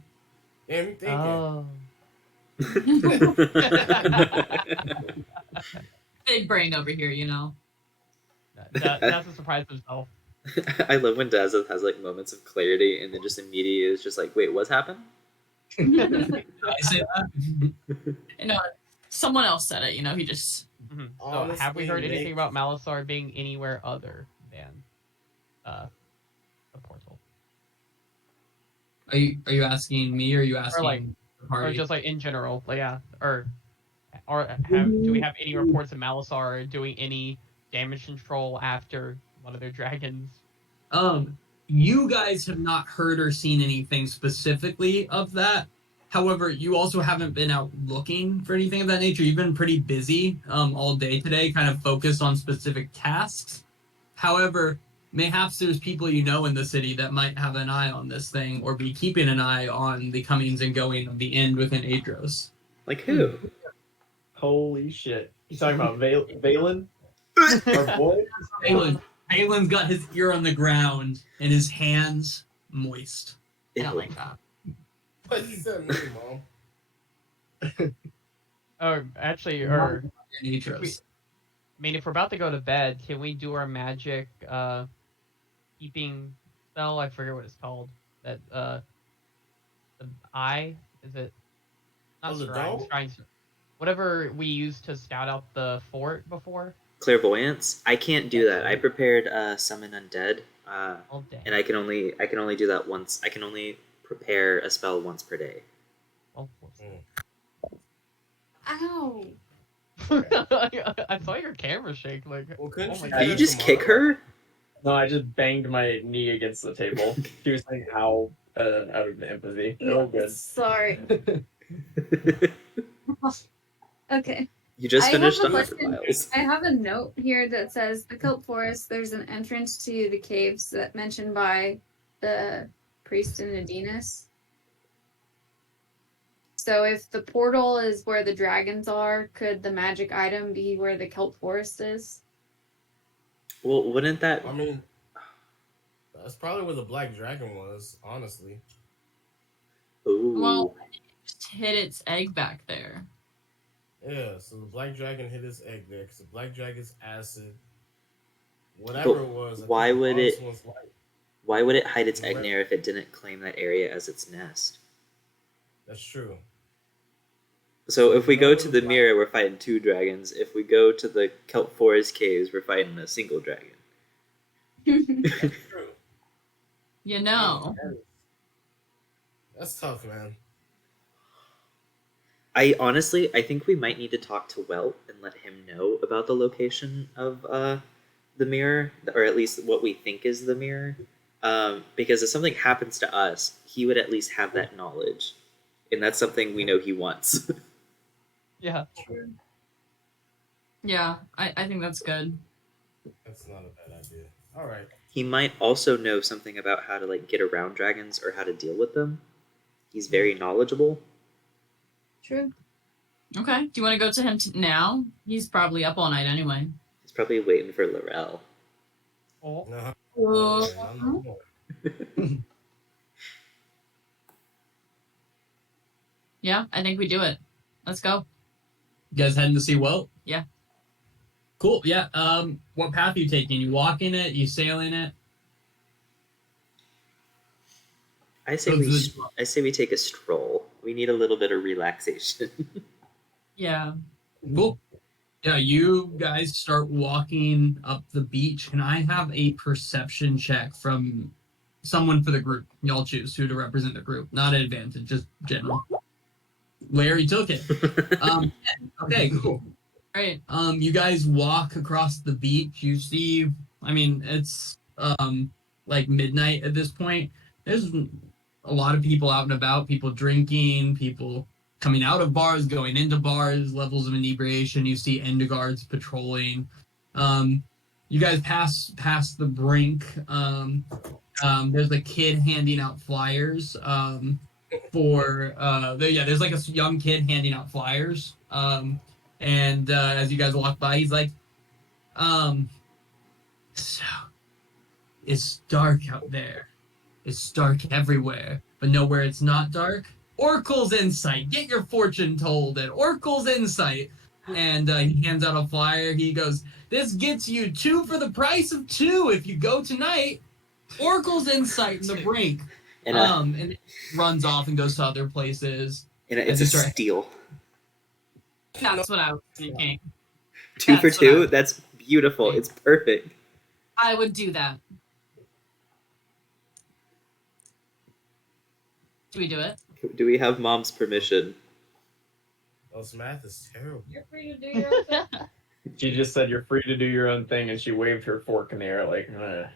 Yeah, me thinking. Oh. Big brain over here, you know. That's a surprise himself. I love when Dazeth has like moments of clarity and then just immediately is just like, wait, what's happened? I say that. You know, someone else said it, you know, he just... Mm-hmm. So Honestly, have we heard anything Nick- about Malasar being anywhere other than the portal? Are you asking me, or are you asking like- the Or party? just like in general, like, yeah, or do we have any reports of Malasar doing any damage control after one of their dragons? You guys have not heard or seen anything specifically of that. However, you also haven't been out looking for anything of that nature. You've been pretty busy all day today, kind of focused on specific tasks. However, mayhaps there's people you know in the city that might have an eye on this thing or be keeping an eye on the comings and going of the end within Aetros. Like who? Holy shit! You talking about Valen? Our boy? Balin's got his ear on the ground and his hands moist. I don't like that. What you said me, Mom? Or actually, or In Aetros. I mean, if we're about to go to bed, can we do our magic keeping spell? I forget what it's called. That the eye, is it not the shrine, dome? shrines, whatever we used to scout out the fort before? Clairvoyance? I can't do that. I prepared summon undead, All day. and I can only do that once. I can only prepare a spell once per day. Oh, Ow. I saw your camera shake. Like, Well, couldn't oh you my do god. Did you that just kick tomorrow? her? No, I just banged my knee against the table. She was saying how out of empathy. Oh, good. Sorry. Okay. You just I have finished a 100 question. miles. I have a note here that says the Kelp Forest, there's an entrance to the caves that mentioned by the priest in Adinus. So if the portal is where the dragons are, could the magic item be where the Kelp Forest is? Well, wouldn't that... I mean, that's probably where the black dragon was, honestly. Ooh. Well, it just hid its egg back there. Yeah, so the black dragon hid his egg there because the black dragon's acid, whatever But it was. why would it- Was light. Why would it hide its Right. egg there if it didn't claim that area as its nest? That's true. So if we go No, to the black- mirror, we're fighting 2 dragons. If we go to the Kelp Forest caves, we're fighting a single dragon. That's true. You know. That's tough, man. I think we might need to talk to Welt and let him know about the location of the mirror, or at least what we think is the mirror. Because if something happens to us, he would at least have that knowledge, and that's something we know he wants. Yeah. Yeah, I think that's good. That's not a bad idea. All right. He might also know something about how to like get around dragons or how to deal with them. He's very knowledgeable. True. Okay. Do you want to go to him now? He's probably up all night anyway. He's probably waiting for Laurel. Oh. No. Uh, Yeah, I think we do it. Let's go. You guys heading to see Welt? Yeah. Cool. Yeah. What path are you taking? You walking it? You sailing it? I say we take a stroll. We need a little bit of relaxation. Yeah. Cool. Yeah, you guys start walking up the beach. Can I have a perception check from someone for the group? Y'all choose who to represent the group. Not an advantage, just general. Larry took it. Okay, cool. Great. You guys walk across the beach. You see, I mean, it's like midnight at this point. There's a lot of people out and about, people drinking, people coming out of bars, going into bars, levels of inebriation. You see Endegards patrolling. You guys pass the brink. There's a kid handing out flyers there's like a young kid handing out flyers. And as you guys walk by, he's like, so it's dark out there. It's dark everywhere, but know where it's not dark? Oracle's Insight. Get your fortune told at Oracle's Insight. And he hands out a flyer. He goes, this gets you 2 for the price of 2 if you go tonight. Oracle's Insight in the brink. And And it runs off and goes to other places. it's a steal. That's what I was thinking. 2 for That's what I 2? would- That's beautiful. It's perfect. I would do that. Do we do it? Do we have Mom's permission? Those math is terrible. You're free to do your own thing. She just said you're free to do your own thing, and she waved her fork in the air like, Then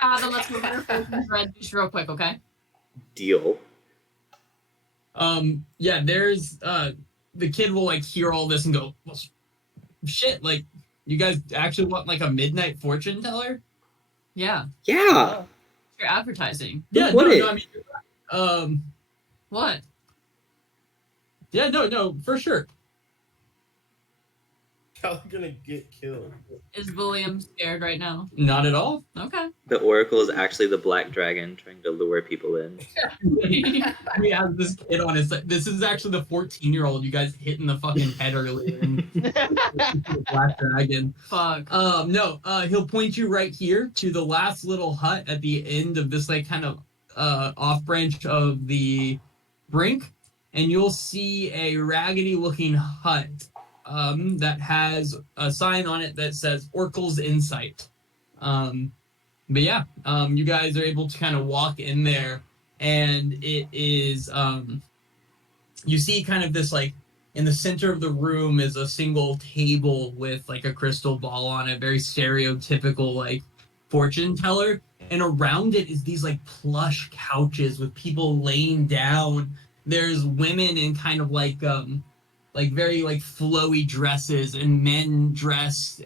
let's move our fortunes red just real quick, okay? Deal. Yeah, there's the kid will like hear all this and go, well, shit, like you guys actually want like a midnight fortune teller? Yeah. Yeah. You're advertising. Yeah, What no, I mean, What? yeah, no, for sure. Y'all are gonna get killed. Is William scared right now? Not at all. Okay. The Oracle is actually the black dragon trying to lure people in. We have this kid on his side. This is actually the 14-year-old you guys hit in the fucking head earlier. Black dragon. Fuck. No, he'll point you right here to the last little hut at the end of this like kind of off branch of the brink, and you'll see a raggedy looking hut that has a sign on it that says Oracle's Insight. But yeah, you guys are able to kind of walk in there, and it is you see kind of this like in the center of the room is a single table with like a crystal ball on it, very stereotypical like fortune teller. And around it is these like plush couches with people laying down. There's women in kind of like very like flowy dresses and men dressed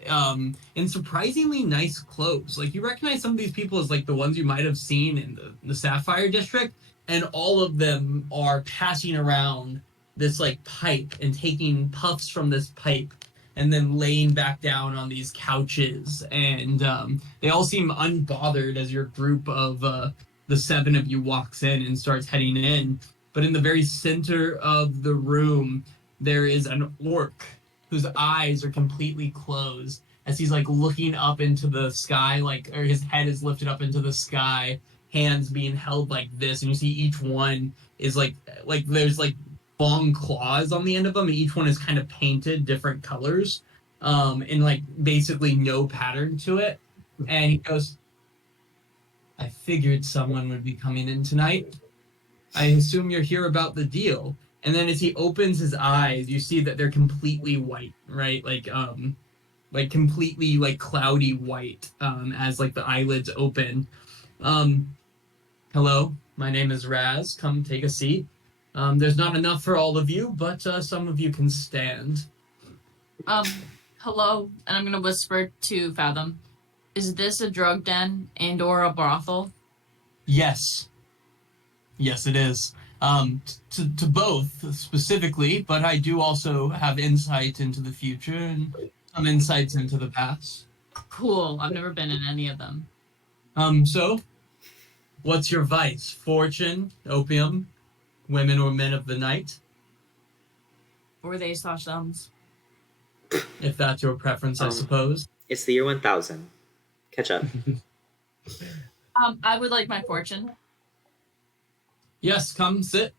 in surprisingly nice clothes. Like you recognize some of these people as like the ones you might have seen in the Sapphire District, and all of them are passing around this like pipe and taking puffs from this pipe and then laying back down on these couches, and they all seem unbothered as your group of the seven of you walks in and starts heading in. But in the very center of the room there is an orc whose eyes are completely closed as he's like looking up into the sky, like, or his head is lifted up into the sky, hands being held like this, and you see each one is like there's like long claws on the end of them, and each one is kind of painted different colors, and like basically no pattern to it. And he goes, I figured someone would be coming in tonight. I assume you're here about the deal. And then as he opens his eyes, you see that they're completely white, right? Like completely like cloudy white, as like the eyelids open. Hello, my name is Raz. Come take a seat. There's not enough for all of you, but some of you can stand. Hello, and I'm gonna whisper to Fathom. Is this a drug den and or a brothel? Yes. Yes, it is. To both specifically, but I do also have insight into the future and some insights into the past. Cool. I've never been in any of them. So, what's your vice? Fortune, opium, women or men of the night? Or they slash thumbs. If that's your preference, I suppose. It's the year 1000. Catch up. I would like my fortune. Yes, come sit.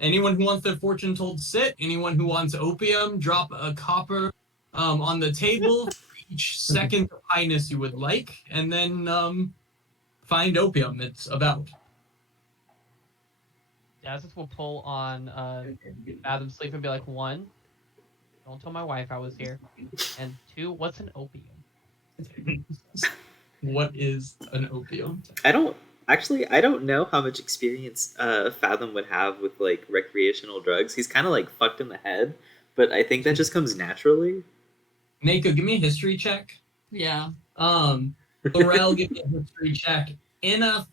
Anyone who wants their fortune told, sit. Anyone who wants opium, drop a copper on the table for each second of highness you would like, and then find opium. It's about. Dazis will pull on Fathom's sleeve and be like, 1, don't tell my wife I was here, and 2, what's an opium? What is an opium? I don't know how much experience Fathom would have with like recreational drugs. He's kind of like fucked in the head, but I think that just comes naturally. Mako, give me a history check. Yeah. Laurel, give me a history check. Inna,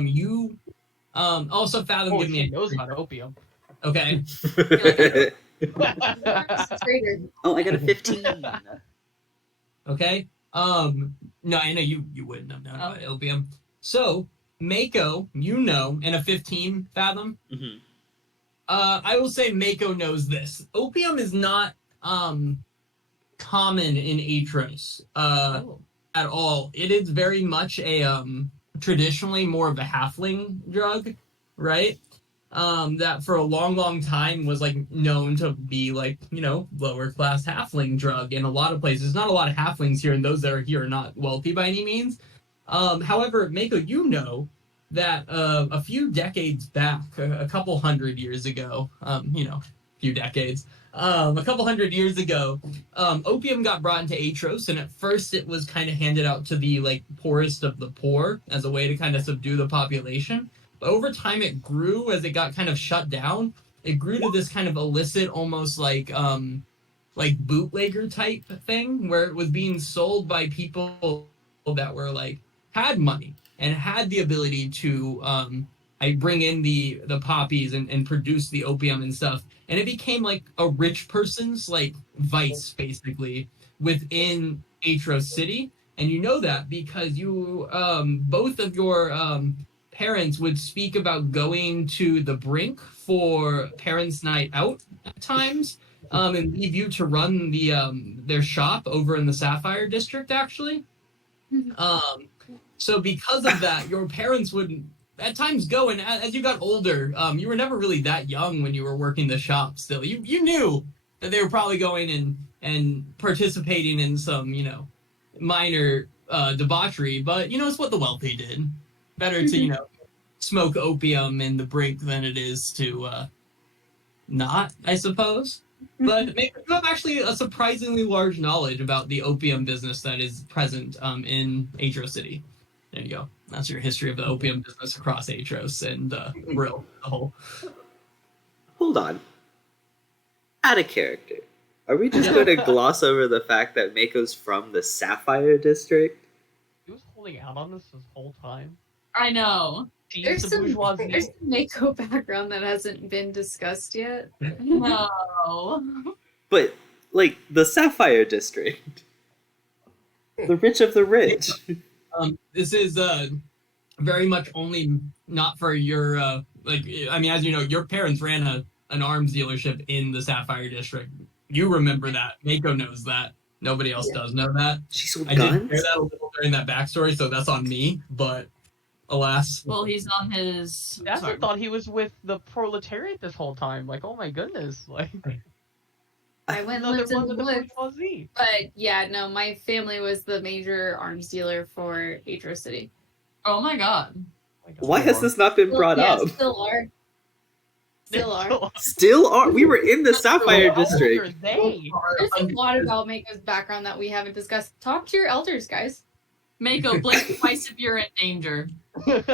you also Fathom, give me a knows history about check. opium. Okay. Oh, I got a 15. Okay. No, I know you wouldn't have known about opium. So, Mako, you know, in a 15 Fathom. Mm-hmm. I will say Mako knows this. Opium is not common in Aetros at all. It is very much a traditionally more of a halfling drug, right? That for a long time was like known to be like, you know, lower class halfling drug in a lot of places. Not a lot of halflings here, and those that are here are not wealthy by any means. However, Mako, you know that a few decades back, a couple hundred years ago, you know, a few decades, a couple hundred years ago, opium got brought into Aetros, and at first it was kind of handed out to the like poorest of the poor as a way to kind of subdue the population. But over time, it grew as it got kind of shut down. It grew to this kind of illicit, almost like bootlegger type thing, where it was being sold by people that were like had money and had the ability to bring in the poppies and produce the opium and stuff. And it became like a rich person's like vice, basically, within Aetros City. And you know that because you both of your parents would speak about going to the Brink for parents' night out at times, and leave you to run the their shop over in the Sapphire District, actually. So because of that, your parents would at times go, and as you got older, you were never really that young when you were working the shop still. You knew that they were probably going and participating in some, you know, minor debauchery, but it's what the wealthy did. Better to smoke opium in the brink than it is to not, I suppose. But maybe you have actually a surprisingly large knowledge about the opium business that is present in Aetros City. There you go. That's your history of the opium business across Aetros and Brill, the whole. Hold on. Out of character. Are we just going to gloss over the fact that Mako's from the Sapphire District? He was holding out on this whole time. I know. There's the some bourgeoisie. Mako background that hasn't been discussed yet. No. But, like, the Sapphire District. The rich of the rich. This is very much only not for your as you know, your parents ran an arms dealership in the Sapphire District. You remember that. Mako knows that. Nobody else does know that. She sold I guns? did hear that a little during that backstory, so that's on me, but alas. Well, he's on his. I thought he was with the proletariat this whole time. Like, oh my goodness. Like, I went and another lived in one the of the woods. bourgeoisie. But yeah, no, my family was the major arms dealer for Aetros City. Oh my god. Oh my God. Why has this not been brought yeah, up? Still are. Still are. Still are? We were in the Sapphire How old are District. they? There's a lot about Mako's background that we haven't discussed. Talk to your elders, guys. Mako, blink twice if you're in danger. Wait,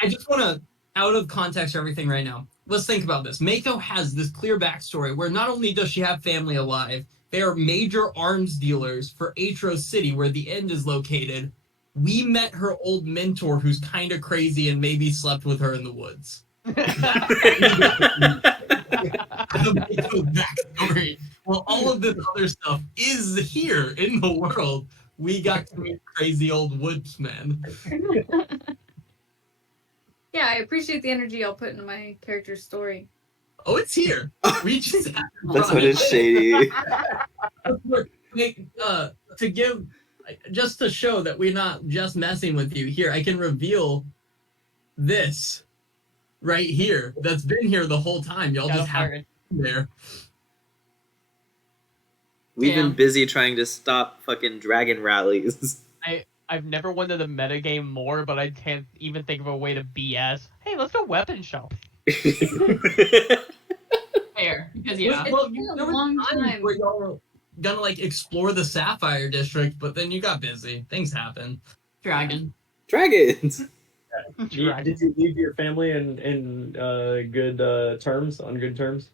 I just want to, out of context for everything right now, let's think about this. Mako has this clear backstory where not only does she have family alive, they are major arms dealers for Aetros City, where the end is located. We met her old mentor who's kind of crazy and maybe slept with her in the woods. Backstory. Well, all of this other stuff is here in the world. We got to meet crazy old woodsman. Yeah, I appreciate the energy I'll put into my character's story. Oh, it's here. We just have to That's what is shady. to give, just to show that we're not just messing with you. Here, I can reveal this right here. That's been here the whole time. Y'all just have it there. We've been Damn. busy trying to stop fucking dragon rallies. I've never wanted the metagame more, but I can't even think of a way to BS. Hey, let's go weapon shop. Fair. Because, yeah. Well, been a there was long times time. where y'all were gonna explore the Sapphire District, but then you got busy. Things happen. Dragon. Dragons! Did you leave your family in good terms, on good terms?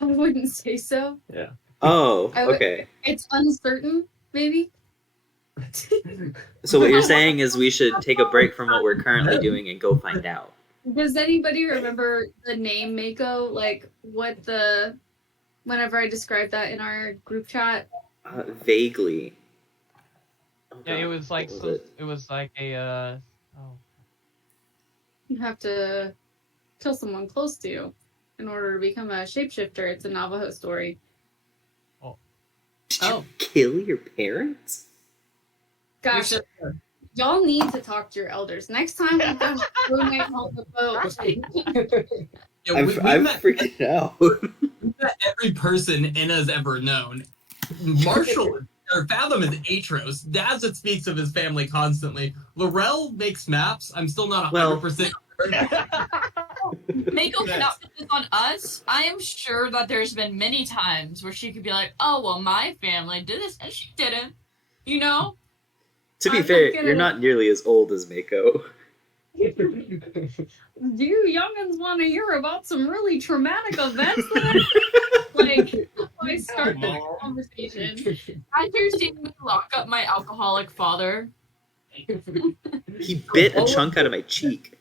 I wouldn't say so. Yeah. Oh, I would- okay. It's uncertain, maybe. So what you're saying is we should take a break from what we're currently doing and go find out. Does anybody remember the name Mako? Like whenever I described that in our group chat? Vaguely. Oh, Yeah, it God, was like what so, it? it was like a You have to kill someone close to you in order to become a shapeshifter. It's a Navajo story. Did you kill your parents? Gosh, y'all need to talk to your elders. Next time we go roommate on the boat. Yeah, I'm we met freaking out. every person Inna's ever known. Marshall or Fathom is Aetros. Daz that speaks of his family constantly. Laurel makes maps. I'm still not 100%. Mako cannot put this on us. I am sure that there's been many times where she could be like, oh, well, my family did this, and she didn't. You know? To be I'm fair, not gonna- you're not nearly as old as Mako. Do you youngins want to hear about some really traumatic events? Like, I start the conversation. After seeing me lock up my alcoholic father, He bit a chunk out of my cheek.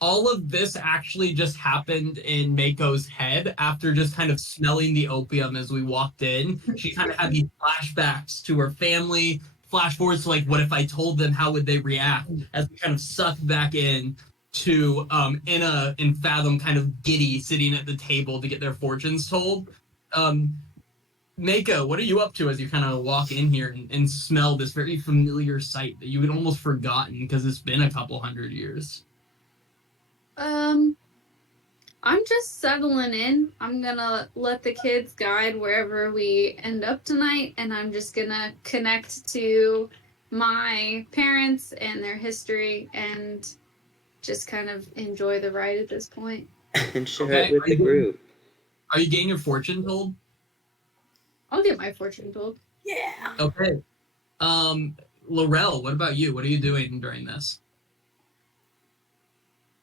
All of this actually just happened in Mako's head after just kind of smelling the opium as we walked in. She kind of had these flashbacks to her family, flash forwards to what if I told them, how would they react, as we kind of sucked back in to Inna and Fathom kind of giddy sitting at the table to get their fortunes told. Mako, what are you up to as you kind of walk in here and smell this very familiar sight that you had almost forgotten because it's been a couple hundred years? I'm just settling in. I'm gonna let the kids guide wherever we end up tonight, and I'm just gonna connect to my parents and their history and just kind of enjoy the ride at this point. And share Okay, it with the group. Are you getting your fortune told? I'll get my fortune told. Yeah. Okay. Laurel, what about you? What are you doing during this?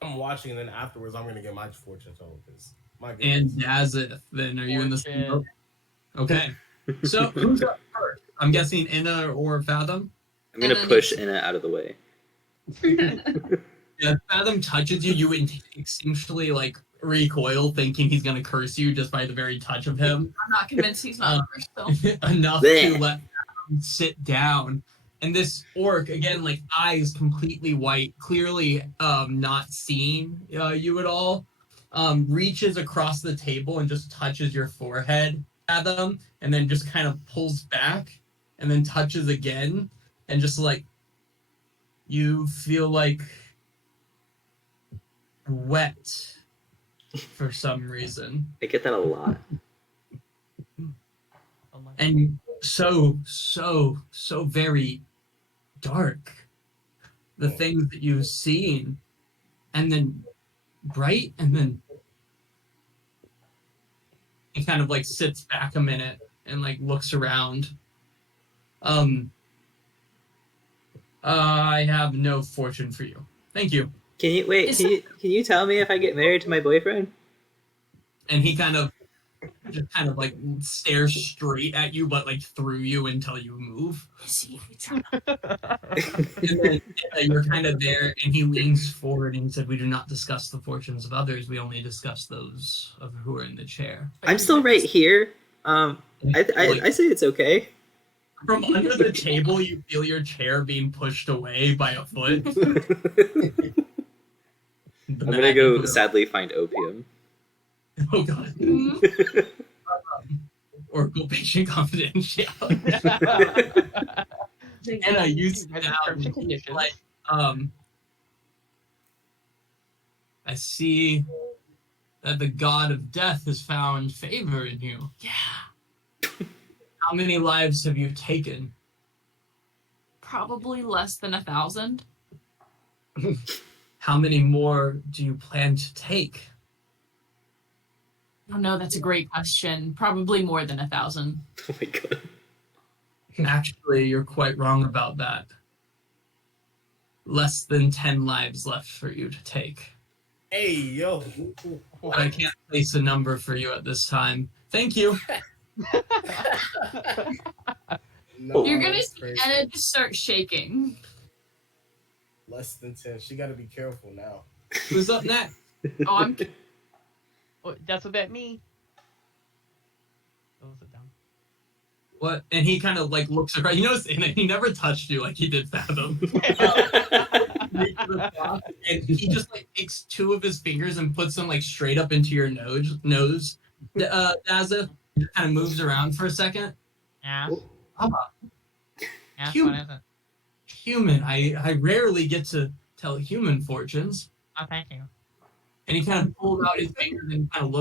I'm watching, and then afterwards, I'm gonna get my fortune told. Because my And goodness. Dazith, then are you in the same boat? Fortune. Okay. So who's up first? I'm guessing Inna or Fathom? I'm gonna And then push it's- Inna out of the way. Yeah, if Fathom touches you, you instinctually like recoil, thinking he's gonna curse you just by the very touch of him. I'm not convinced he's not so. Enough Blech. to let Fathom sit down. And this orc, again, like eyes completely white, clearly not seeing you at all, reaches across the table and just touches your forehead, Fathom, and then just kind of pulls back and then touches again, and just like you feel like wet for some reason. I get that a lot. Oh my. And so very dark. The things that you've seen, and then bright, and then he kind of like sits back a minute and like looks around. I have no fortune for you. Thank you. Can you wait? Is Can you tell me if I get married to my boyfriend? And he kind of like stares straight at you, but like through you until you move. And then you're kind of there, and he leans forward and he said, "We do not discuss the fortunes of others. We only discuss those of who are in the chair." I'm still right here. I say it's okay. From under the table, you feel your chair being pushed away by a foot. I'm gonna go sadly find opium. Oh god. Oracle patient confidentiality. And I used Terms down and conditions. like I see that the god of death has found favor in you. Yeah. How many lives have you taken? Probably less than 1,000. How many more do you plan to take? Oh no, that's a great question. Probably more than 1,000. Oh my god. Actually, you're quite wrong about that. Less than 10 lives left for you to take. Hey, yo. But I can't place a number for you at this time. Thank you. No, You're gonna that's see crazy. Anna just start shaking. Less than 10. She got to be careful now. Who's up next? Oh, I'm Oh, that's about me. Oh, sit down. What? And he kind of like looks around. You notice he never touched you like he did Fathom. And he just like takes two of his fingers and puts them like straight up into your nose. Dazza kind of moves around for a second. Yeah. Ah, Yeah. Cute. What is it? human. I rarely get to tell human fortunes. Oh, thank you. And he kind of pulls out his fingers and kind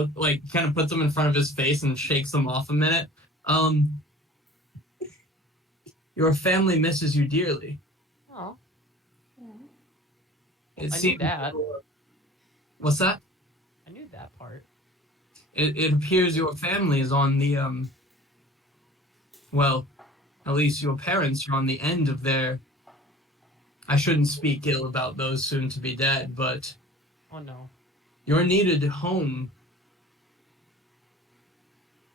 of puts them in front of his face and shakes them off a minute. Your family misses you dearly. Oh, It I knew seems. that. What's that? I knew that part. It appears your family is on the well, at least your parents are on the end of their. I shouldn't speak ill about those soon to be dead, but Oh no. you're needed home.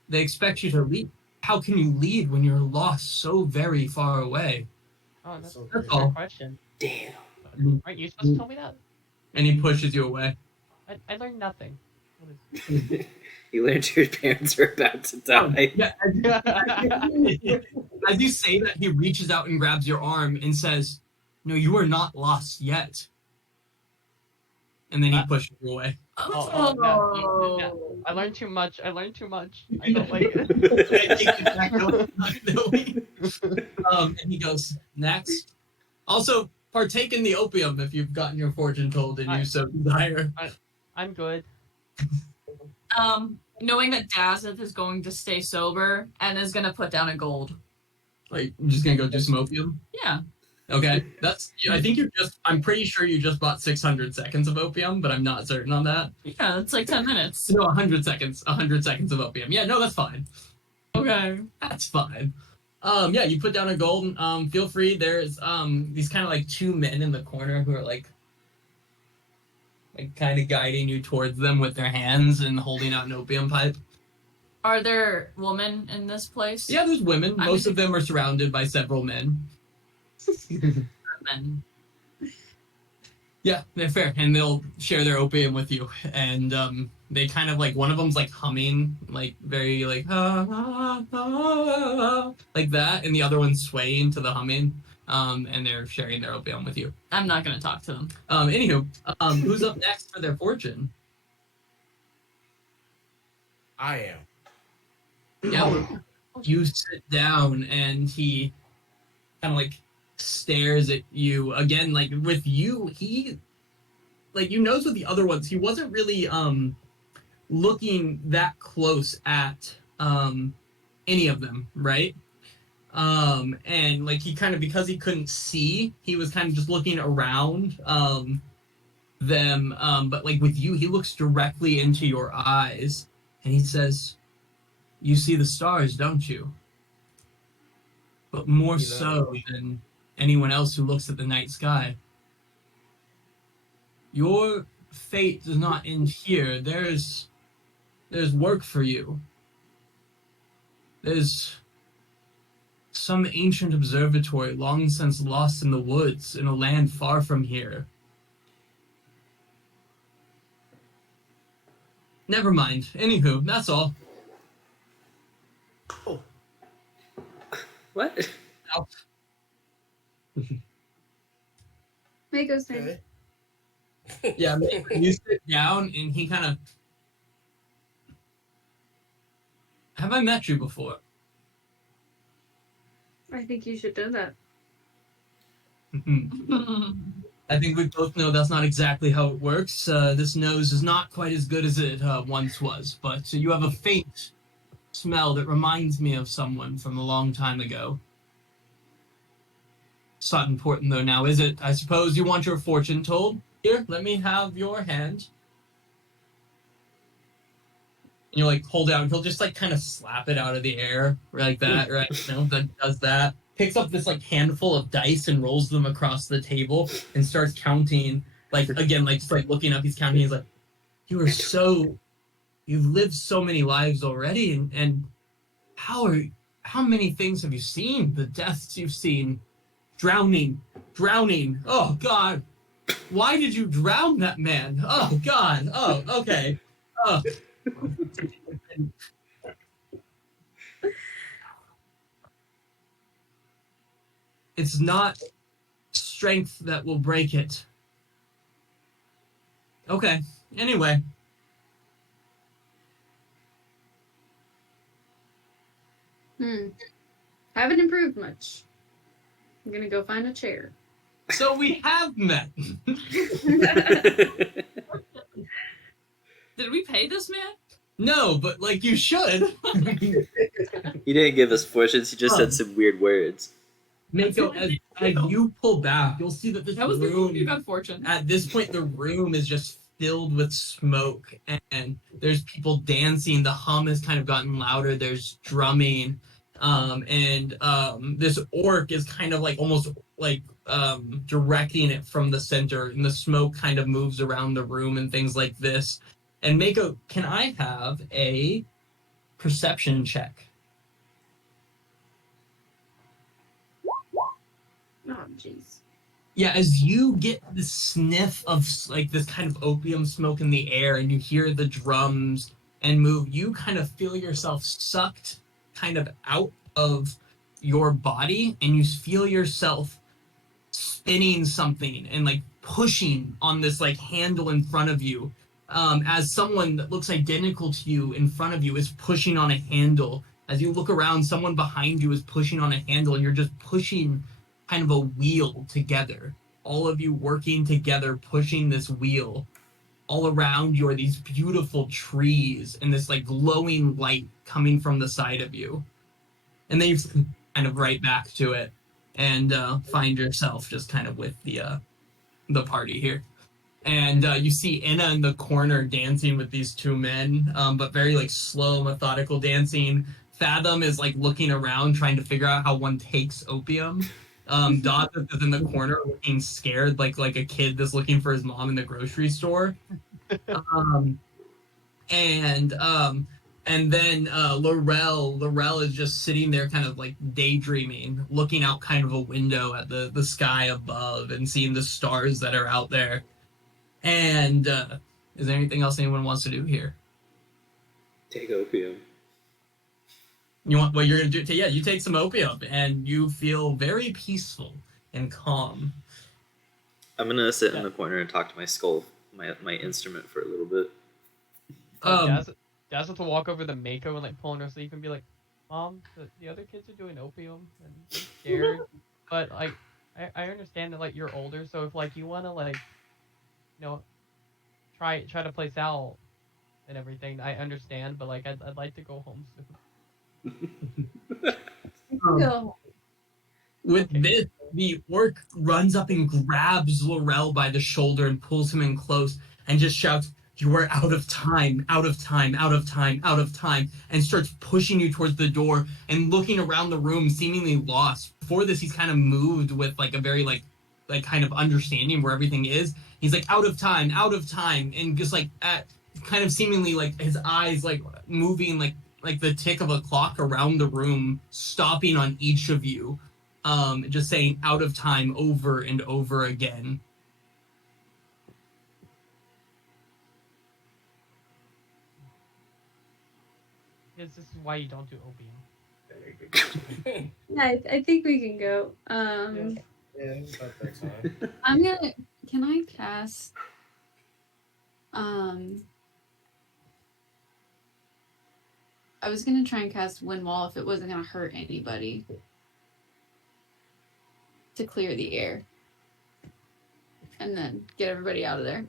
They expect you to leave. How can you leave when you're lost so very far away? Oh, that's So a That's fair all. question. Damn. Aren't you supposed to tell me that? And he pushes you away. I learned nothing. What is... You learned your parents were about to die. Yeah, as you say that, he reaches out and grabs your arm and says, "No, you are not lost yet." And then he pushes you away. Oh, no. I learned too much. I learned too much. I don't like it. And he goes, "Next. Also, partake in the opium if you've gotten your fortune told and you so desire." I'm good. Knowing that Dazeth is going to stay sober and is gonna put down a gold. Like, I'm just gonna go do some opium. Yeah. Okay, that's. I think you just. I'm pretty sure you just bought 600 seconds of opium, but I'm not certain on that. Yeah, it's like 10 minutes. No, 100 seconds. 100 seconds of opium. Yeah, no, that's fine. Okay. That's fine. Yeah, you put down a gold. Feel free. There's these kind of like two men in the corner who are like kind of guiding you towards them with their hands and holding out an opium pipe. Are there women in this place? Yeah, there's women. Most of them are surrounded by several men. Men. Yeah, they're fair, and they'll share their opium with you. And they kind of like one of them's like humming, like very like like that, and the other one's swaying to the humming. And they're sharing their opium with you. I'm not gonna talk to them. Anywho, who's up next for their fortune? I am. Yeah, you sit down, and he kind of like stares at you again. Like with you, he like you notice with the other ones, he wasn't really looking that close at any of them, right? And like he kind of, because he couldn't see, he was kind of just looking around them. But like with you, he looks directly into your eyes, and he says, "You see the stars, don't you? But more so than anyone else who looks at the night sky. Your fate does not end here. There's work for you. There's some ancient observatory long since lost in the woods in a land far from here. Never mind. Anywho, that's all." Oh, What? Mako's turn. okay. Yeah, you sit down, and he kind of... Have I met you before? I think you should do that. I think we both know that's not exactly how it works. This nose is not quite as good as it once was, but you have a faint smell that reminds me of someone from a long time ago. It's not important though now, is it? I suppose you want your fortune told? Here, let me have your hand. And you like hold out, and he'll just like kind of slap it out of the air like that, right? You know, that does that. Picks up this like handful of dice and rolls them across the table and starts counting. Like again, like just like looking up, he's counting. He's like, you've lived so many lives already, and how many things have you seen? The deaths you've seen, drowning. Oh God, why did you drown that man? Oh God. Oh, okay. Oh. It's not strength that will break it. Okay. Anyway. Haven't improved much. I'm gonna go find a chair. So we have met. Did we pay this man? No, but like you should. He didn't give us fortunes. He just said some weird words. Mako, as you pull back, you'll see that this That was the room, you got fortune. at this point, the room is just filled with smoke, and there's people dancing. The hum has kind of gotten louder. There's drumming, and this orc is kind of like almost like directing it from the center, and the smoke kind of moves around the room and things like this. And Mako, can I have a perception check? Oh, jeez. Yeah, as you get the sniff of like this kind of opium smoke in the air, and you hear the drums and move, you kind of feel yourself sucked kind of out of your body, and you feel yourself spinning something and like pushing on this like handle in front of you, as someone that looks identical to you in front of you is pushing on a handle. As you look around, someone behind you is pushing on a handle, and you're just pushing kind of a wheel together. All of you working together, pushing this wheel. all around you are these beautiful trees and this like glowing light coming from the side of you. And then you kind of right back to it and find yourself just kind of with the party here. And you see Inna in the corner dancing with these two men, but very like slow, methodical dancing. Fathom is like looking around, trying to figure out how one takes opium. Dot is in the corner looking scared, like a kid that's looking for his mom in the grocery store. Um, and then Laurel is just sitting there kind of like daydreaming, looking out kind of a window at the sky above and seeing the stars that are out there. And is there anything else anyone wants to do here? Take opium. You want what you're gonna do? Yeah, you take some opium and you feel very peaceful and calm. I'm gonna sit in the corner and talk to my skull, my instrument, for a little bit. Daz has to walk over to Mako and like pull on her sleeve and be like, "Mom, the other kids are doing opium and I'm scared, but like I understand that like you're older, so if like you wanna like, you know, try to play Sal and everything, I understand, but like I'd like to go home soon." No. With this, the orc runs up and grabs Laurel by the shoulder and pulls him in close and just shouts, "You are out of time, out of time, out of time, out of time," and starts pushing you towards the door and looking around the room, seemingly lost. Before this, he's kind of moved with like a very like kind of understanding where everything is. He's like, out of time, and just like at kind of seemingly like his eyes like moving like the tick of a clock around the room, stopping on each of you, just saying "out of time" over and over again. This is why you don't do opium. Yeah, I think we can go. Yeah, it's about that time. I'm gonna. Can I cast? I was gonna try and cast Wind Wall if it wasn't gonna hurt anybody. To clear the air. And then get everybody out of there.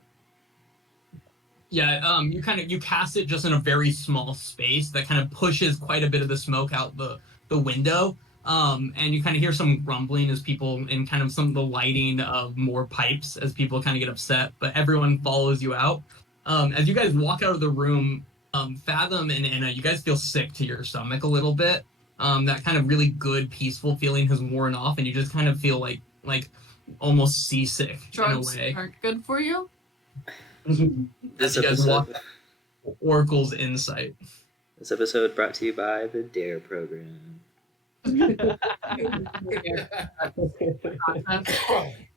Yeah, you cast it just in a very small space that kind of pushes quite a bit of the smoke out the window. And you kind of hear some grumbling as people and kind of some of the lighting of more pipes as people kind of get upset, but everyone follows you out. As you guys walk out of the room, Fathom and Anna, you guys feel sick to your stomach a little bit. That kind of really good, peaceful feeling has worn off, and you just kind of feel like almost seasick Drugs in a way. aren't good for you. This You guys walk episode, Oracle's insight. this episode brought to you by the DARE program.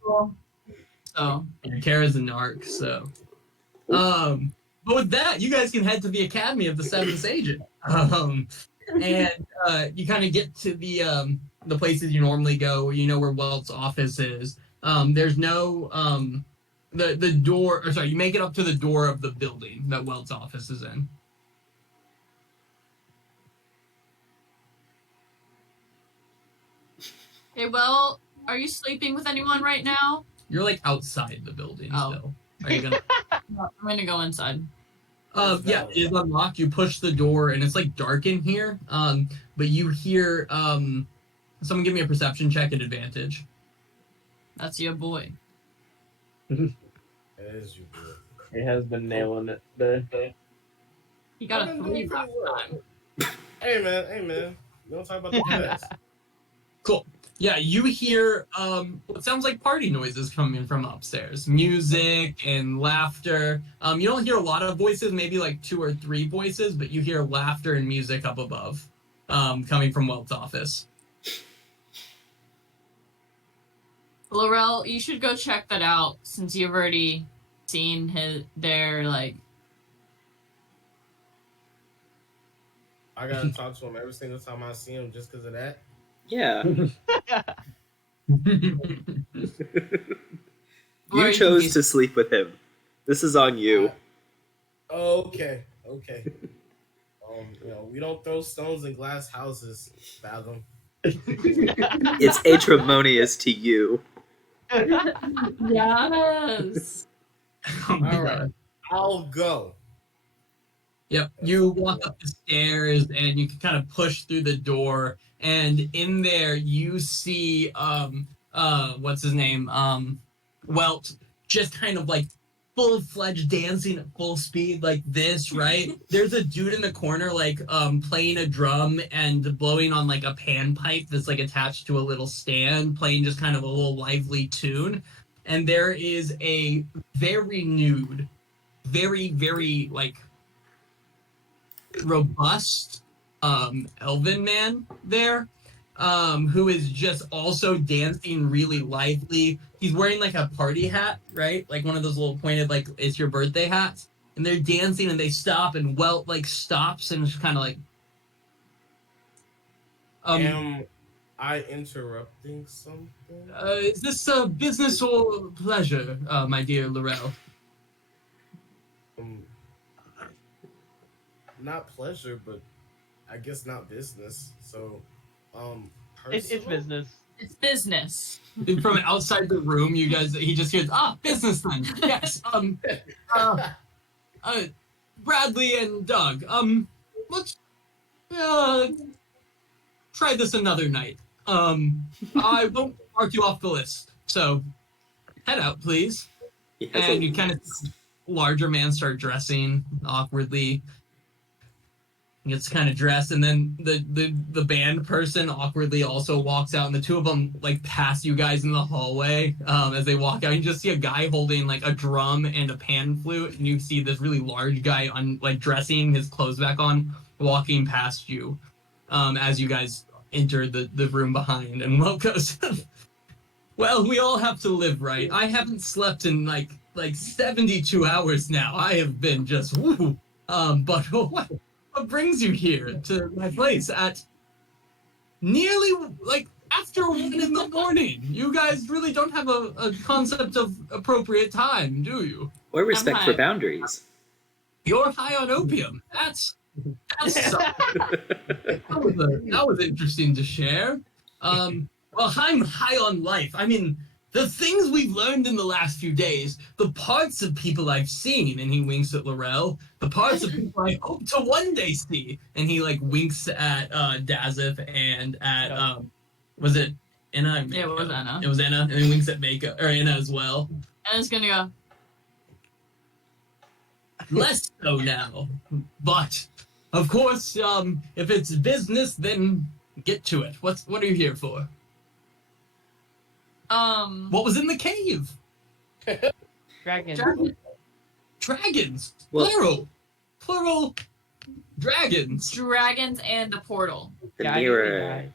Cool. So Kara's an arc, so. But with that, you guys can head to the Academy of the Seventh Agent. And you kind of get to the places you normally go. You know where Welt's office is. There's no the door. Or sorry, you make it up to the door of the building that Welt's office is in. hey, well, are you sleeping with anyone right now? You're like outside the building Oh. still. Are you gonna? No, I'm gonna go inside. Yeah, it is unlocked. You push the door, and it's like dark in here. But you hear someone give me a perception check at advantage. That's your boy. It is you, bro. He has been nailing it today. He got I've a been 3 doing last pretty well. time. Hey man. You don't talk about the past. Cool. Yeah, you hear what sounds like party noises coming from upstairs. Music and laughter. You don't hear a lot of voices, maybe like 2 or 3 voices, but you hear laughter and music up above, coming from Welt's office. Laurel, you should go check that out since you've already seen their like. I gotta talk to him every single time I see him just because of that. Yeah. Very You chose confused. to sleep with him. This is on you. Okay. We don't throw stones in glass houses, Fathom. It's Aetremonius to you. Yes. Oh my All right. God. I'll go. Yep. You walk up the stairs and you can kind of push through the door, and in there you see what's his name? Welt, just kind of like full-fledged dancing at full speed like this, right? There's a dude in the corner like playing a drum and blowing on like a panpipe that's like attached to a little stand, playing just kind of a little lively tune. And there is a very nude, very, very like robust elven man there, who is just also dancing really lively. He's wearing like a party hat, right? Like one of those little pointed like it's your birthday hats. And they're dancing and they stop and Welt like stops and it's kind of like Am I interrupting something? is this a business or pleasure, my dear Laurel? Not pleasure, but I guess not business. So, It's personal? business. It's business. From outside the room, you guys, he just hears, business then. Yes. Bradley and Doug. Let's try this another night. I won't mark you off the list. So head out, please. Yes, And you kind of larger man start dressing awkwardly. He gets kind of dressed, and then the band person awkwardly also walks out, and the two of them like pass you guys in the hallway. As they walk out, you just see a guy holding like a drum and a pan flute, and you see this really large guy like dressing his clothes back on, walking past you. As you guys enter the room behind, and Welt goes, "Well, we all have to live, right? I haven't slept in like 72 hours now. I have been just woo. But what brings you here to my place at nearly like after 1 a.m? You guys really don't have a concept of appropriate time, do you? or respect for high. boundaries. You're high on opium. That's something. That was interesting to share. Well, I'm high on life. I mean, the things we've learned in the last few days, the parts of people I've seen, and he winks at Laurel, the parts of people I hope to one day see, and he like winks at Dazif and at was it Enna? Yeah, it was Enna. It was Enna, and he winks at Mako or Enna as well. And it's gonna go. Less so now, but of course, if it's business, then get to it. What are you here for? What was in the cave? Dragon. Dragons. Well- Plural. Dragons. Dragons and the portal. The Yeah, I mirror.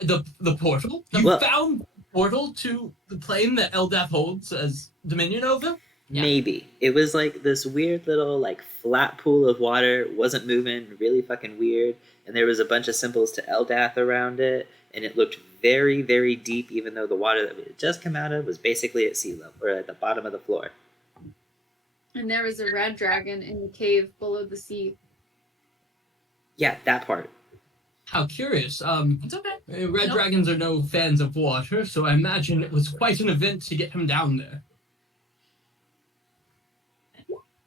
didn't The portal. You Well- found the portal to the plane that Eldath holds as dominion over. Yeah. Maybe. It was like this weird little like flat pool of water, wasn't moving, really fucking weird, and there was a bunch of symbols to Eldath around it, and it looked very, very deep, even though the water that we had just come out of was basically at sea level, or at the bottom of the floor. And there was a red dragon in the cave below the sea. Yeah, that part. How curious. It's okay. Red Nope. dragons are no fans of water, so I imagine it was quite an event to get him down there.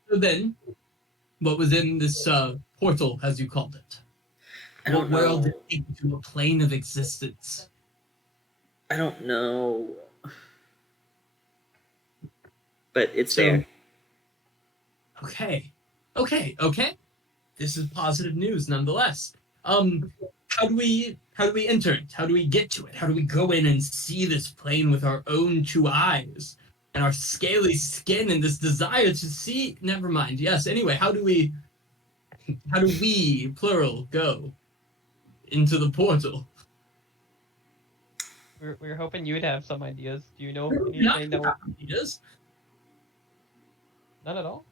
So then, what was in this portal, as you called it? I What don't world know. did it take you to a plane of existence? I don't know. But it's So- there. Okay. This is positive news nonetheless. How do we enter it? How do we get to it? How do we go in and see this plane with our own two eyes and our scaly skin and this desire to see? Never mind. Yes. Anyway, how do we plural go into the portal? We're hoping you'd have some ideas. Do you know Yeah, anything that will... ideas. None at all?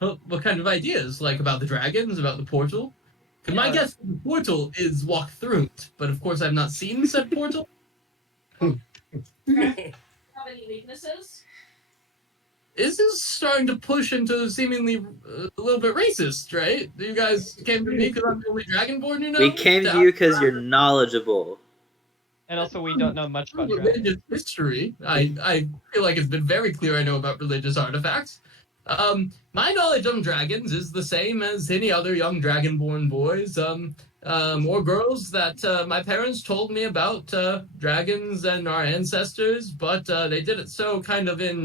What kind of ideas? Like about the dragons, about the portal? 'Cause my Yeah. guess for the portal is walk through it, but of course I've not seen said portal. Have any weaknesses? This is starting to push into seemingly a little bit racist, right? You guys came to me because I'm the only dragonborn, you know? We came to you because you're knowledgeable. And also, we don't know much about religious dragons. history. I feel like it's been very clear I know about religious artifacts. My knowledge on dragons is the same as any other young dragonborn boys or girls that my parents told me about dragons and our ancestors, but they did it so kind of in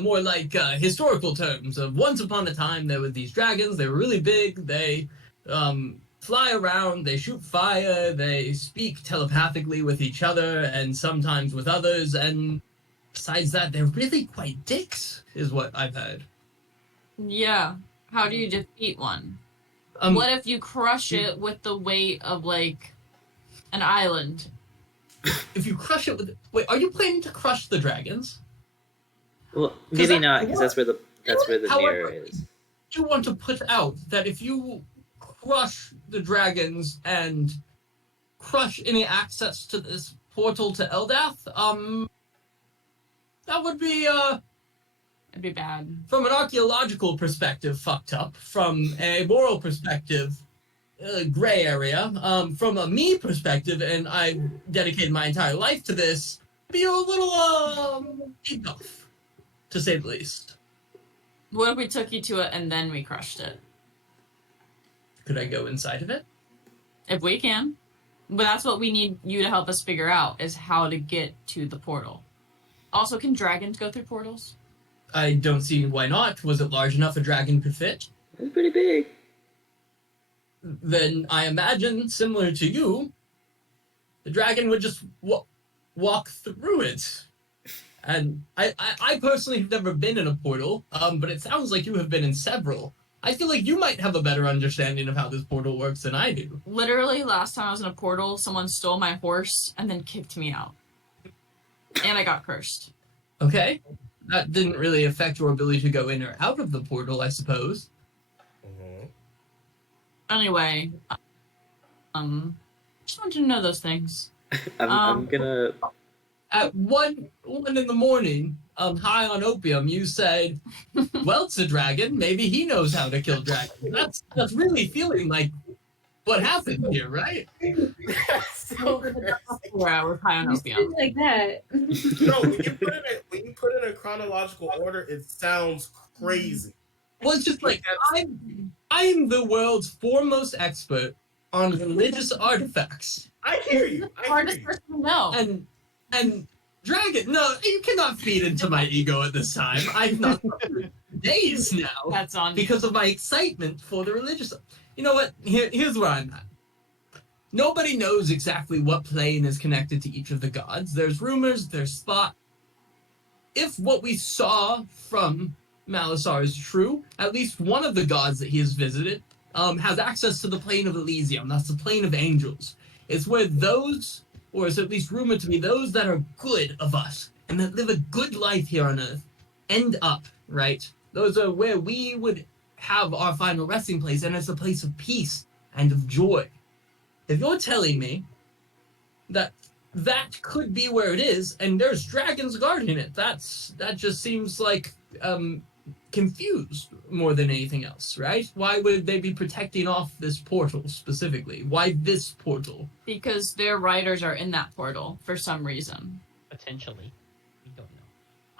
more like historical terms of once upon a time there were these dragons. They were really big. They fly around. They shoot fire. They speak telepathically with each other and sometimes with others. And besides that, they're really quite dicks, is what I've heard. Yeah. How do you defeat one? Um, What if you crush it with the weight of like an island? If you crush it with, wait, are you planning to crush the dragons? Well, maybe that- not, because that's where the However, mirror is. Do want to put out that if you crush the dragons and crush any access to this portal to Eldath, that would be It'd be bad. from an archaeological perspective fucked up, from a moral perspective gray area, from a me perspective, and I dedicated my entire life to this, be a little deep off, to say the least. What if we took you to it and then we crushed it? Could I go inside of it? If we can. But that's what we need you to help us figure out, is how to get to the portal. Also, can dragons go through portals? I don't see why not. Was it large enough a dragon could fit? It's pretty big. Then I imagine, similar to you, the dragon would just walk through it. And I personally have never been in a portal, but it sounds like you have been in several. I feel like you might have a better understanding of how this portal works than I do. Literally, last time I was in a portal, someone stole my horse and then kicked me out. And I got cursed. Okay? That didn't really affect your ability to go in or out of the portal, I suppose. Anyway, just wanted to know those things. I'm gonna. At one in the morning, high on opium, you said, "Well, it's a dragon. Maybe he knows how to kill dragons." That's really feeling like what happened here, right? So crazy. Where I was high on You said opium. it like that. No, when you put it in chronological order, it sounds crazy. Well, it's just like I'm the world's foremost expert on religious artifacts, I hear you. Hardest person to know. and dragon. No, you cannot feed into my ego at this time. I've not days now That's on me. because of my excitement for the religious. You know what? Here's where I'm at. Nobody knows exactly what plane is connected to each of the gods. There's rumors, there's thought. If what we saw from Malasar is true, at least one of the gods that he has visited has access to the plane of Elysium. That's the plane of angels. It's where those, or it's at least rumored to be, those that are good of us and that live a good life here on Earth end up, right? Those are where we would have our final resting place, and it's a place of peace and of joy. If you're telling me that that could be where it is, and there's dragons guarding it, that just seems like confused more than anything else, right? Why would they be protecting off this portal specifically? Why this portal? Because their riders are in that portal for some reason. Potentially. We don't know.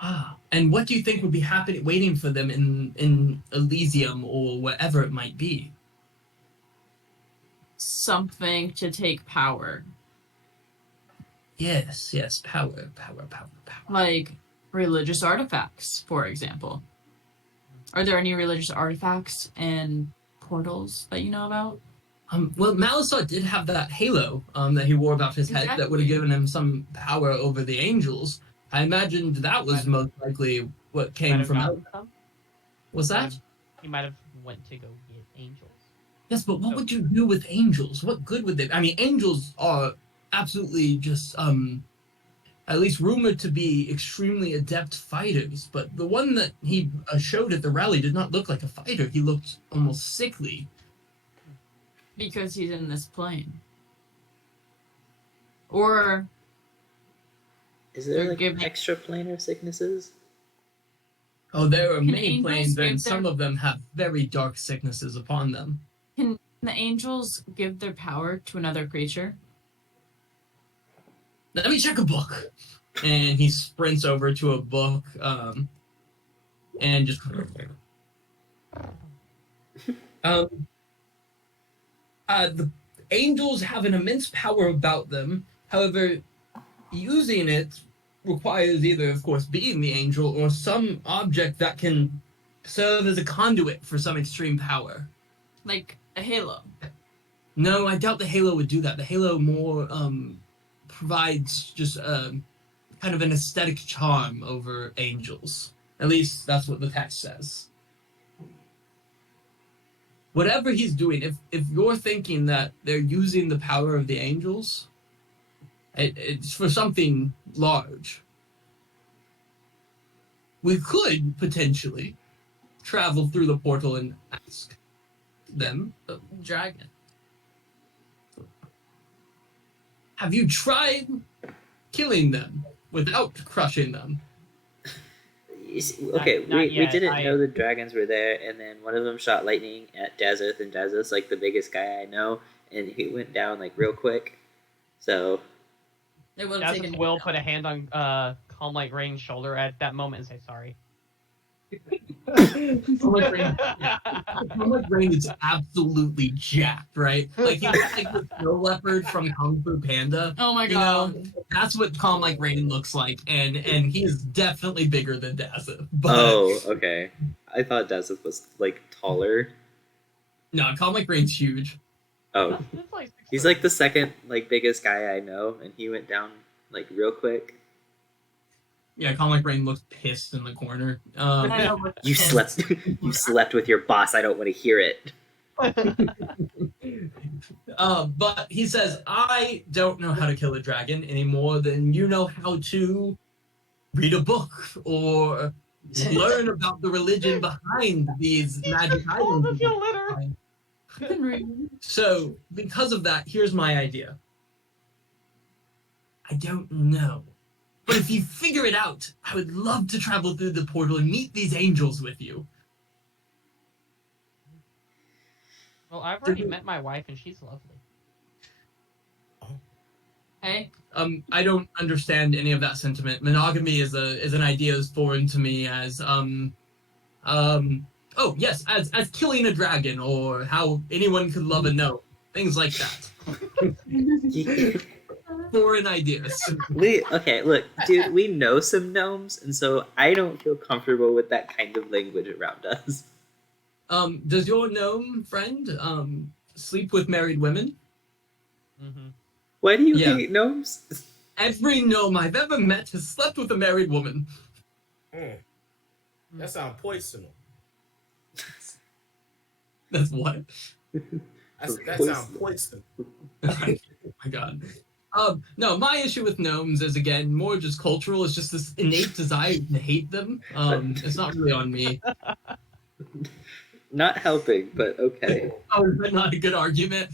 Ah, and what do you think would be happening, waiting for them in Elysium or wherever it might be? Something to take power. Yes, power. Like religious artifacts, for example. Are there any religious artifacts and portals that you know about? Well, Malasar did have that halo that he wore about his head that would have given him some power over the angels. I imagined that was most likely what came from. What's that? He might have went to go get angels. Yes, but what would you do with angels? What good would they? I mean, angels are absolutely just at least rumored to be extremely adept fighters. But the one that he showed at the rally did not look like a fighter. He looked almost sickly. Because he's in this plane. Or Is there like giving- extraplanar sicknesses? Oh, there are Can many angels planes, and give some their- of them have very dark sicknesses upon them. can the angels give their power to another creature? Let me check a book. And he sprints over to a book. and just the angels have an immense power about them. However, using it requires either, of course, being the angel or some object that can serve as a conduit for some extreme power. Like a halo. No, I doubt the halo would do that. The halo more provides just kind of an aesthetic charm over angels. At least that's what the text says. Whatever he's doing, if you're thinking that they're using the power of the angels, it's for something large. We could potentially travel through the portal and ask them. Dragon. Have you tried killing them without crushing them? Okay, Not we yet, didn't know the dragons were there, and then one of them shot lightning at Dazeth, and Dazeth's like the biggest guy I know, and he went down like real quick. So It would have Dazeth taken. will put a hand on Calm Light Rain's shoulder at that moment and say sorry. Calm Rain is absolutely jacked, right? Like he's like the snow leopard from Kung Fu Panda. Oh my You god. know, that's what Calm Like Rain looks like, and he's definitely bigger than Dazeth. But oh, okay. I thought Dazeth was like taller. no, Calm Like Rain's huge. Oh, It's like 6 he's foot. like the second like biggest guy I know, and he went down like real quick. Yeah, Calm Like Rain looks pissed in the corner. You slept. You slept with your boss. I don't want to hear it. But he says, I don't know how to kill a dragon any more than you know how to read a book or learn about the religion behind these magic Oh, items. that's your litter. So, because of that, here's my idea. I don't know. But if you figure it out, I would love to travel through the portal and meet these angels with you. Well, I've already met my wife and she's lovely. Hey. I don't understand any of that sentiment. Monogamy is an idea as foreign to me as oh yes, as killing a dragon or how anyone could love a gnome. Things like that. Foreign ideas. Okay, look, dude, we know some gnomes, and so I don't feel comfortable with that kind of language around us. Does your gnome friend sleep with married women? Mm-hmm. Why do you Yeah. hate gnomes? Every gnome I've ever met has slept with a married woman. That sounds poisonous. That's what? That sounds poisonous. Oh my god. No, my issue with gnomes is again more just cultural. It's just this innate desire to hate them. It's not really on me. Not helping, but okay. Oh, is that not a good argument?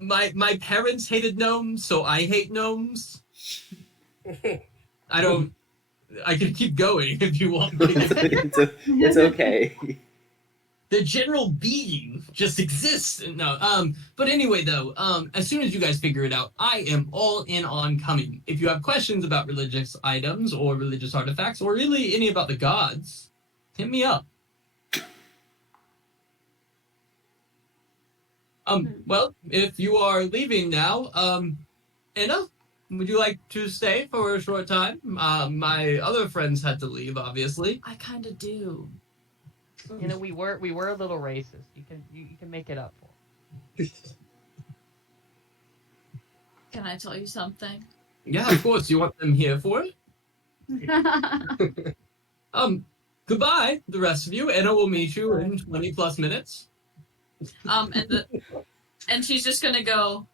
My parents hated gnomes, so I hate gnomes. I can keep going if you want me to. It's okay. The general being just exists. No, but anyway, though, as soon as you guys figure it out, I am all in on coming. If you have questions about religious items or religious artifacts, or really any about the gods, hit me up. Well, if you are leaving now, Anna, would you like to stay for a short time? My other friends had to leave, obviously. I kind of do. You know, we were a little racist. You can make it up for. Can I tell you something? Yeah, of course. You want them here for it? Goodbye, the rest of you. Anna will meet you in 20 plus minutes. And she's just gonna go,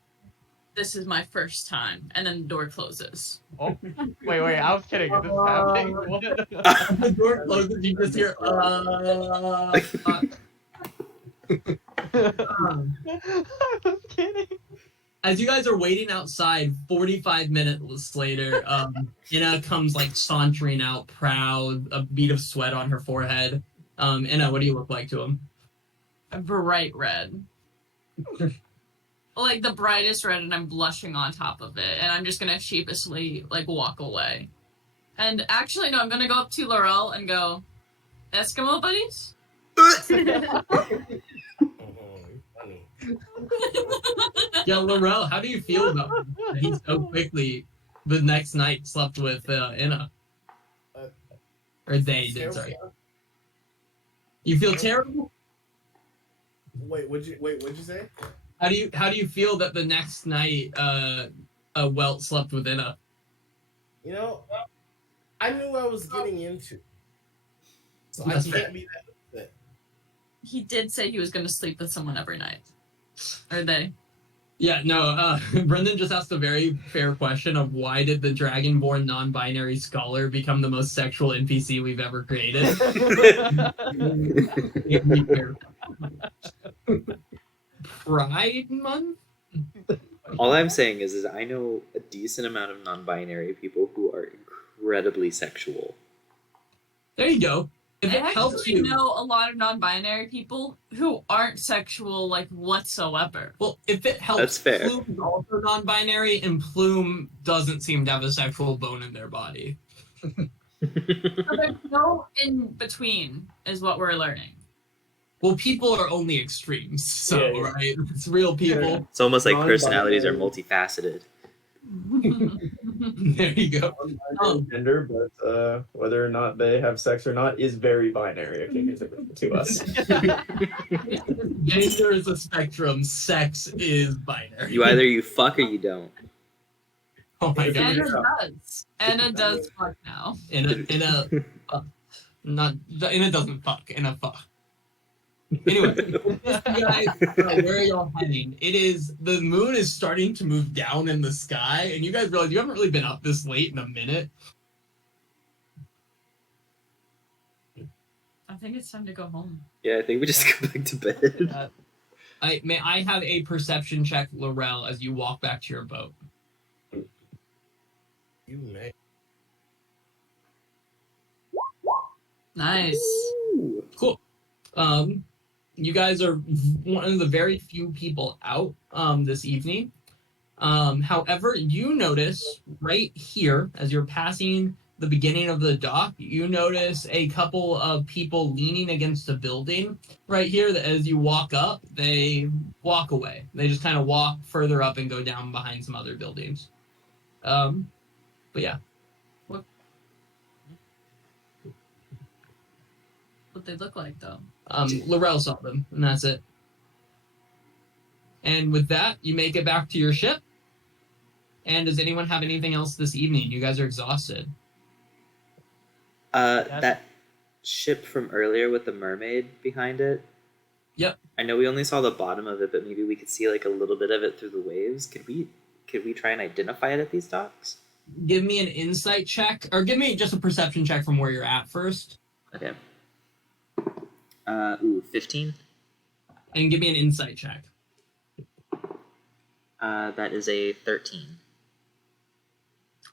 this is my first time, and then the door closes. Oh, wait, I was kidding. Is this happening? What? The door closes, you just hear, I was kidding. As you guys are waiting outside, 45 minutes later, Anna comes like sauntering out, proud, a bead of sweat on her forehead. Anna, what do you look like to him? A bright red. Like the brightest red, and I'm blushing on top of it, and I'm just gonna sheepishly like walk away. And actually, no, I'm gonna go up to Laurel and go, Eskimo buddies? Mhm, funny. Yeah, Laurel, how do you feel about that he so quickly the next night slept with Inna? Uh, Or they did, sorry. You feel terrible? Wait, what'd you say? How do you feel that the next night Welt slept with Inna? You know, I knew what I was getting into, so That's I fair. can't be that upset. He did say he was going to sleep with someone every night. Or they. Yeah, no, Brendan just asked a very fair question of why did the Dragonborn non-binary scholar become the most sexual NPC we've ever created? Pride Month? All I'm saying is I know a decent amount of non-binary people who are incredibly sexual. There you go. If I it helps actually you, know a lot of non-binary people who aren't sexual, like, whatsoever. well, if it helps, That's fair. Plume is also non-binary, and Plume doesn't seem to have a sexual bone in their body. So there's no in between, is what we're learning. Well, people are only extremes, so Yeah, yeah. right, it's real people. It's almost like Non-binary. personalities are multifaceted. There you go. Gender, but whether or not they have sex or not is very binary according to us. Gender is a spectrum. Sex is binary. You fuck or you don't. Oh my Anna god. does. Anna does fuck now. Anna doesn't fuck. Anna fuck. Anyway, guys, where are y'all heading? The moon is starting to move down in the sky, and you guys realize you haven't really been up this late in a minute. I think it's time to go home. Yeah, I think we just go back to bed. May I have a perception check, Laurel, as you walk back to your boat? You may. Nice. Cool. You guys are one of the very few people out this evening. However, you notice right here, as you're passing the beginning of the dock, you notice a couple of people leaning against a building right here that as you walk up, they walk away. They just kind of walk further up and go down behind some other buildings. But yeah. What they look like, though? Laurel saw them, and that's it. And with that, you make it back to your ship. And does anyone have anything else this evening? You guys are exhausted. That ship from earlier with the mermaid behind it. Yep. I know we only saw the bottom of it, but maybe we could see like a little bit of it through the waves. Could we try and identify it at these docks? Give me an insight check, or give me just a perception check from where you're at first. Okay. 15. And give me an insight check. That is a 13.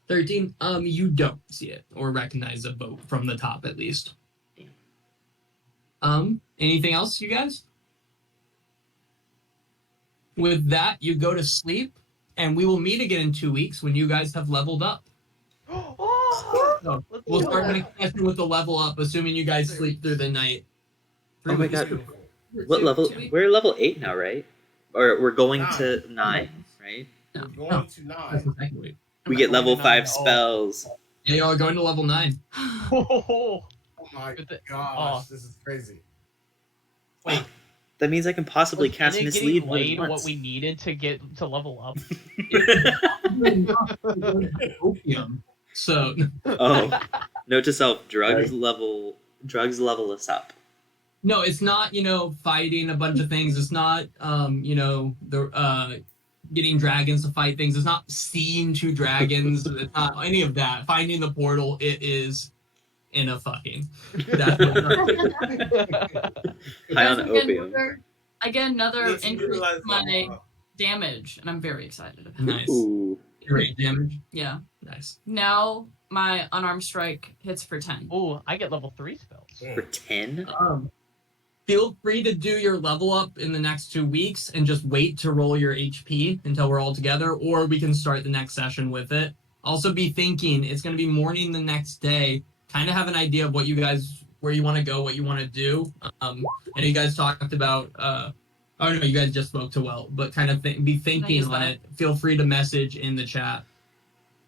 13. You don't see it or recognize a boat from the top, at least. Anything else, you guys? With that, you go to sleep, and we will meet again in 2 weeks when you guys have leveled up. So we'll start the next session with the level up, assuming you guys sleep through the night. Oh my god. What level? We're level 8 now, right? Or we're going 9. to 9, right? We're going to 9. We get level 5 spells. Yeah, y'all are going to level 9. Oh my With the- gosh, this is crazy. Wait. That means I can possibly Was cast Inna mislead getting more than laid once. what we needed to get to level up? Opium. So Oh, note to self: drugs level us up. no, it's not, fighting a bunch of things. It's not, getting dragons to fight things. It's not seeing 2 dragons. It's not any of that. Finding the portal, it is in a fucking. That's High on opium. I get another Makes you increase realize in my how- damage, and I'm very excited about it. nice. Ooh. Great damage. Yeah. Nice. Now my unarmed strike hits for 10. Ooh, I get level 3 spells. For 10? Feel free to do your level up in the next 2 weeks and just wait to roll your HP until we're all together, or we can start the next session with it. Also be thinking it's going to be morning the next day. Kind of have an idea of what you guys where you want to go, what you want to do. I know you guys talked about. Oh no, you guys just spoke to Well, but kind of be thinking use on that. it. Feel free to message in the chat.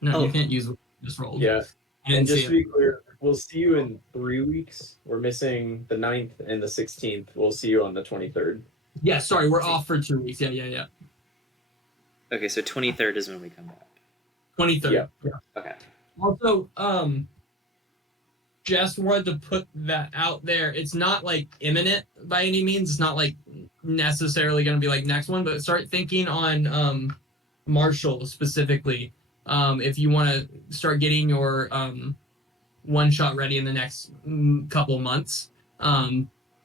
No, you Oh. can't use what you just rolled. Yeah. I didn't And just see to it. be clear, we'll see you in 3 weeks. We're missing the 9th and the 16th. We'll see you on the 23rd. Yeah, sorry, we're off for 2 weeks. Yeah. Okay, so 23rd is when we come back. 23rd. Yeah. Okay. Also, just wanted to put that out there. It's not like imminent by any means. It's not like necessarily going to be like next one, but start thinking on Marshall specifically. If you want to start getting your one shot ready in the next couple months,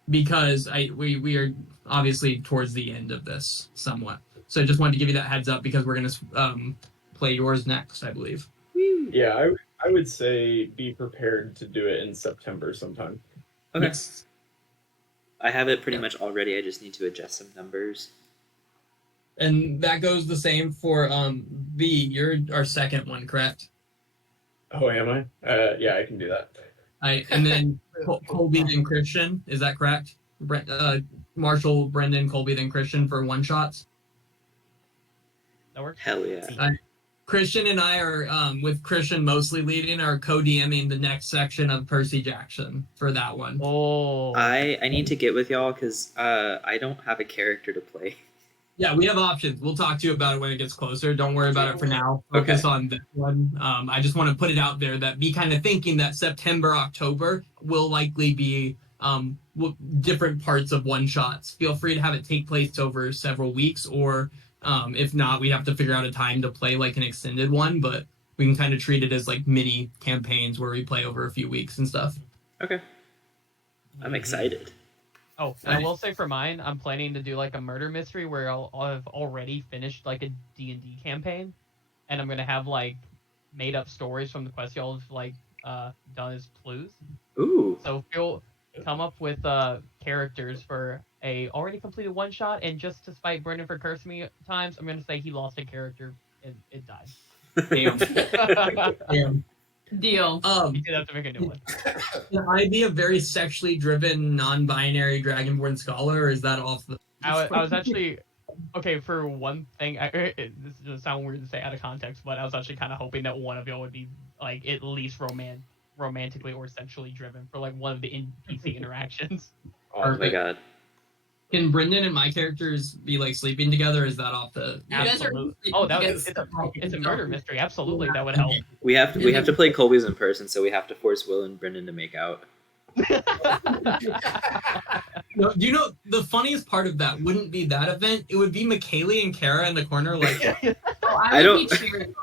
because we are obviously towards the end of this somewhat. So I just wanted to give you that heads up because we're going to play yours next, I believe. Yeah, I would say be prepared to do it in September sometime. Okay. Yes. I have it pretty much already. I just need to adjust some numbers. And that goes the same for B. You're our second one, correct? Oh, am I? Yeah, I can do that. And then Colby and Christian, is that correct? Marshall, Brendan, Colby, then Christian for one shots. That works. Hell yeah. Christian and I are, with Christian mostly leading, are co-DMing the next section of Percy Jackson for that one. Oh. I need to get with y'all because I don't have a character to play. Yeah, we have options. We'll talk to you about it when it gets closer. Don't worry about it for now. Focus on this one. I just want to put it out there that be kind of thinking that September, October will likely be different parts of one shots. Feel free to have it take place over several weeks, or if not, we have to figure out a time to play like an extended one, but we can kind of treat it as like mini campaigns where we play over a few weeks and stuff. Okay. I'm excited. Oh, and I will say for mine, I'm planning to do like a murder mystery where I'll have already finished like a D&D campaign, and I'm gonna have like made up stories from the quest y'all have like done as clues. Ooh. So if you'll come up with characters for a already completed one shot, and just to spite Brendan for cursing me times, I'm gonna say he lost a character and it died. Damn. Damn. Deal. You did have to make a new one. Can I be a very sexually driven, non-binary Dragonborn scholar, or is that off the... I was actually okay for one thing. This does sound weird to say out of context, but I was actually kind of hoping that one of y'all would be like at least romantically or sexually driven for like one of the NPC interactions. Oh my god. Can Brendan and my characters be like sleeping together? Or is that off the... Absolutely. Oh, it's a murder mystery. Absolutely, that would help. We have to play Colby's in person, so we have to force Will and Brendan to make out. No, you know, the funniest part of that wouldn't be that event. It would be McKaylee and Kara in the corner, like... I don't.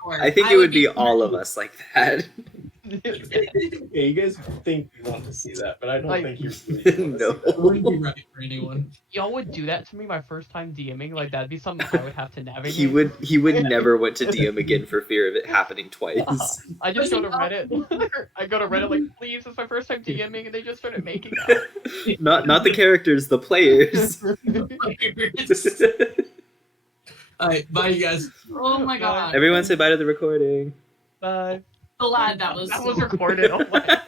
I think it would be all of us like that. Yeah, you guys think you want to see that, but I don't Like- think you really want to No. see that. It wouldn't be right for anyone. Y'all would do that to me my first time DMing. Like that'd be something I would have to navigate. He would never want to DM again for fear of it happening twice. I just go to Reddit. I go to Reddit like, please, it's my first time DMing, and they just started making out. Not the characters, the players. Alright, bye you guys. Oh my god. Everyone say bye to the recording. Bye. Glad that was That was recorded. Oh my.